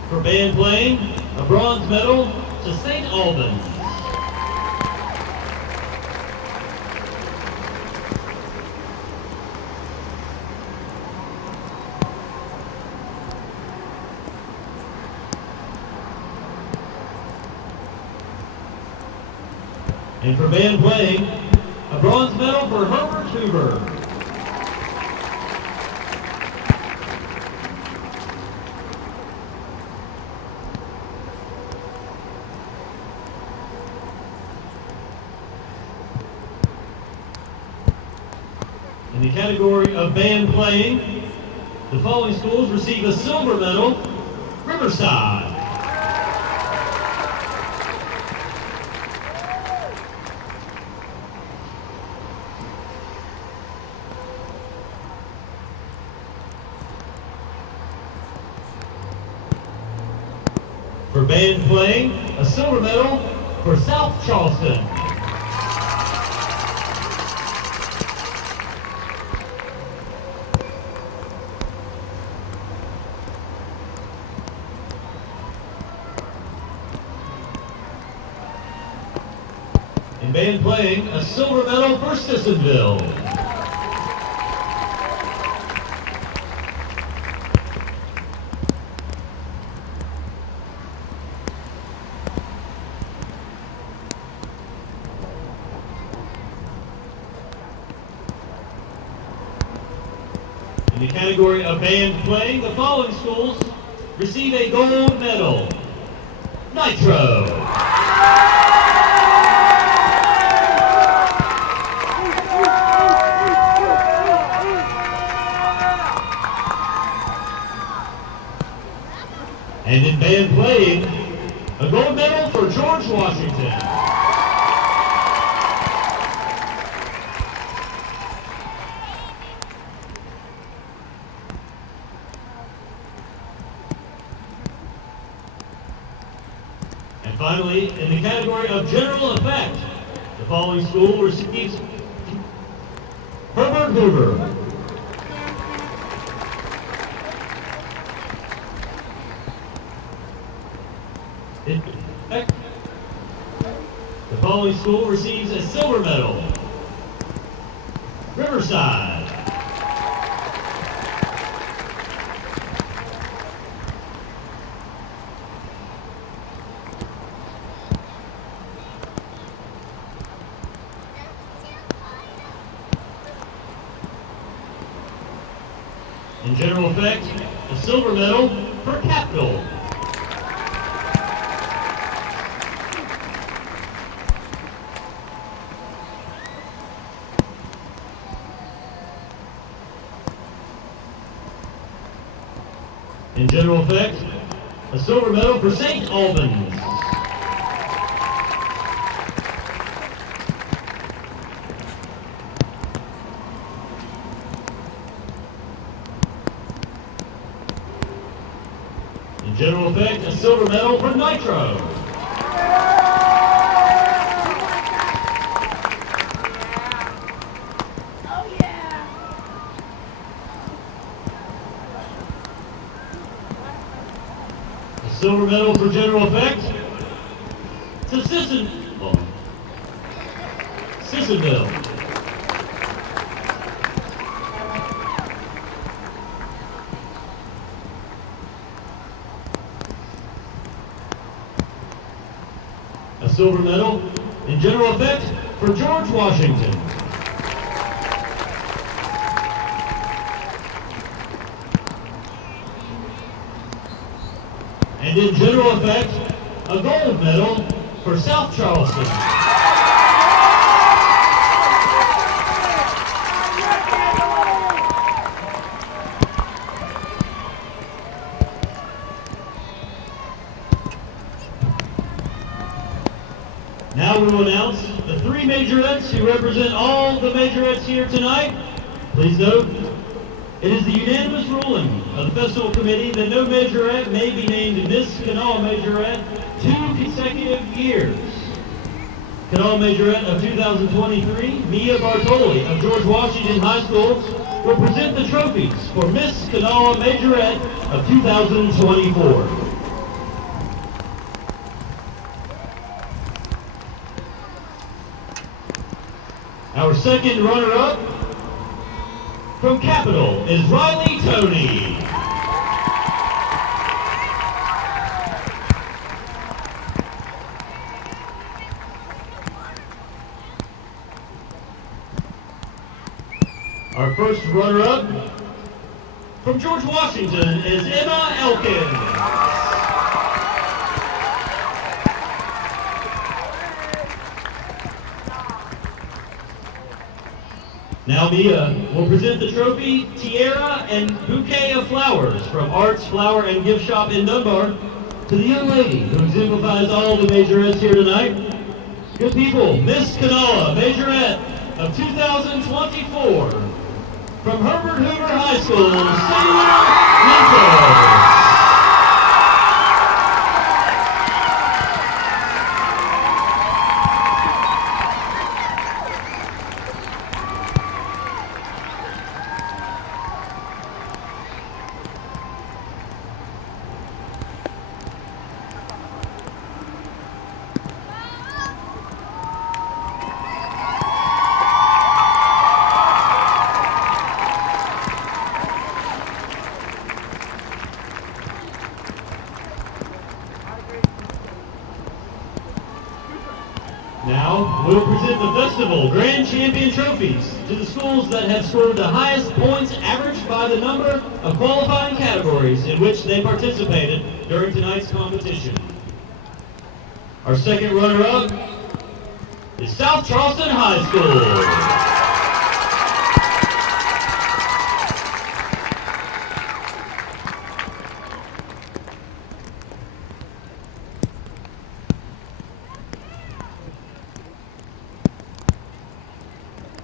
For band playing, a bronze medal to St. Albans. And for band playing, a bronze medal for Herbert Hoover. In the category of band playing, the following schools receive a silver medal. Riverside. for band playing, a silver medal for South Charleston. In band playing, a silver medal for Sissonville. In the category of band playing, the following schools receive a gold medal. Nitro. And in band playing, a gold medal for George Washington. And finally, in the category of general effect, the following school receives Herbert Hoover. In effect, the following school receives a silver medal. Riverside. In general effect, a silver medal for Capital. In general effect, a silver medal for St. Albans. In general effect, a silver medal for Nitro. Silver medal for general effect to Sissonville. A silver medal in general effect for George Washington. And in general effect, a gold medal for South Charleston. Now we will announce the three majorettes who represent all the majorettes here tonight. Please note, it is the unanimous ruling of the Festival Committee that no majorette may be named Miss Kanawha Majorette 2 consecutive years. Kanawha Majorette of 2023, Mia Bartoli of George Washington High School, will present the trophies for Miss Kanawha Majorette of 2024. Our second runner-up from Capital is Riley Tony. Our first runner-up from George Washington is Emma Elkins. Now Mia will present the trophy, tiara, and bouquet of flowers from Arts Flower and Gift Shop in Dunbar to the young lady who exemplifies all the majorettes here tonight. Good people, Miss Kanawha Majorette of 2024 from Herbert Hoover High School, Senior Mentor. Now, we'll present the Festival Grand Champion Trophies to the schools that have scored the highest points averaged by the number of qualifying categories in which they participated during tonight's competition. Our second runner-up is South Charleston High School.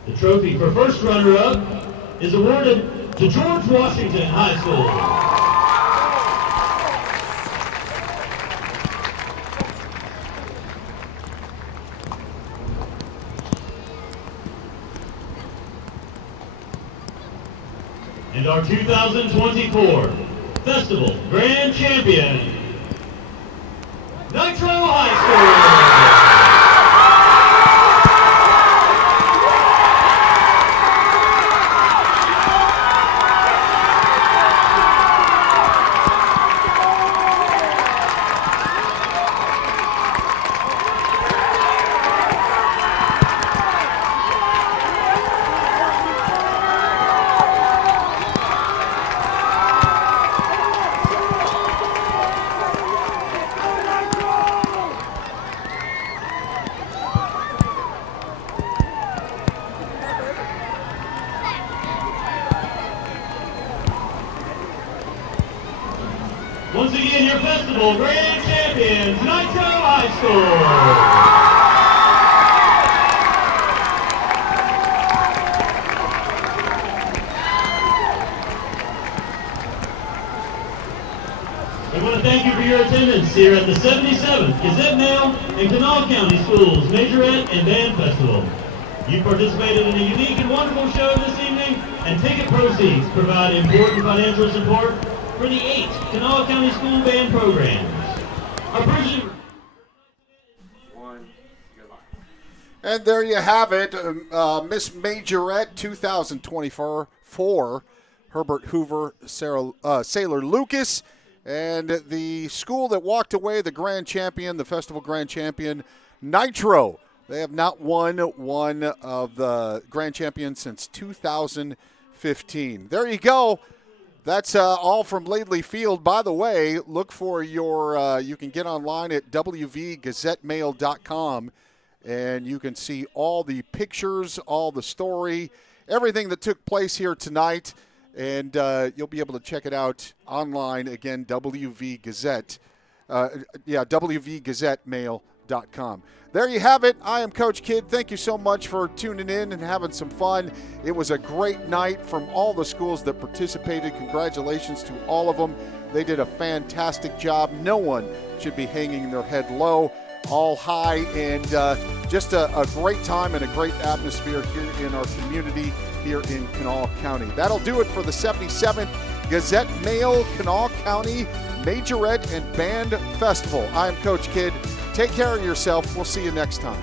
The trophy for first runner-up is awarded to George Washington High School. And our 2024 Festival Grand Champion, Nitro High School. Once again, your festival grand champions, Nitro High School. We want to thank you for your attendance here at the 77th Gazette Mail and Kanawha County Schools Majorette and Band Festival. You participated in a unique and wonderful show this evening, and ticket proceeds provide important financial support for the 8 Kanawha County School Band programs. Our president. And there you have it, Miss Majorette 2024, Herbert Hoover, Sailor Lucas, and the school that walked away, the grand champion, the festival grand champion, Nitro. They have not won one of the grand champions since 2015. There you go. That's all from Laidley Field. By the way, look for your, you can get online at wvgazettemail.com, and you can see all the pictures, all the story, everything that took place here tonight, and you'll be able to check it out online. Again, wvgazettemail.com. There you have it. I am Coach Kidd. Thank you so much for tuning in and having some fun. It was a great night from all the schools that participated. Congratulations to all of them. They did a fantastic job. No one should be hanging their head low, all high, and just a great time and a great atmosphere here in our community here in Kanawha County. That'll do it for the 77th Gazette Mail Kanawha County Majorette and Band Festival. I am Coach Kidd. Take care of yourself. We'll see you next time.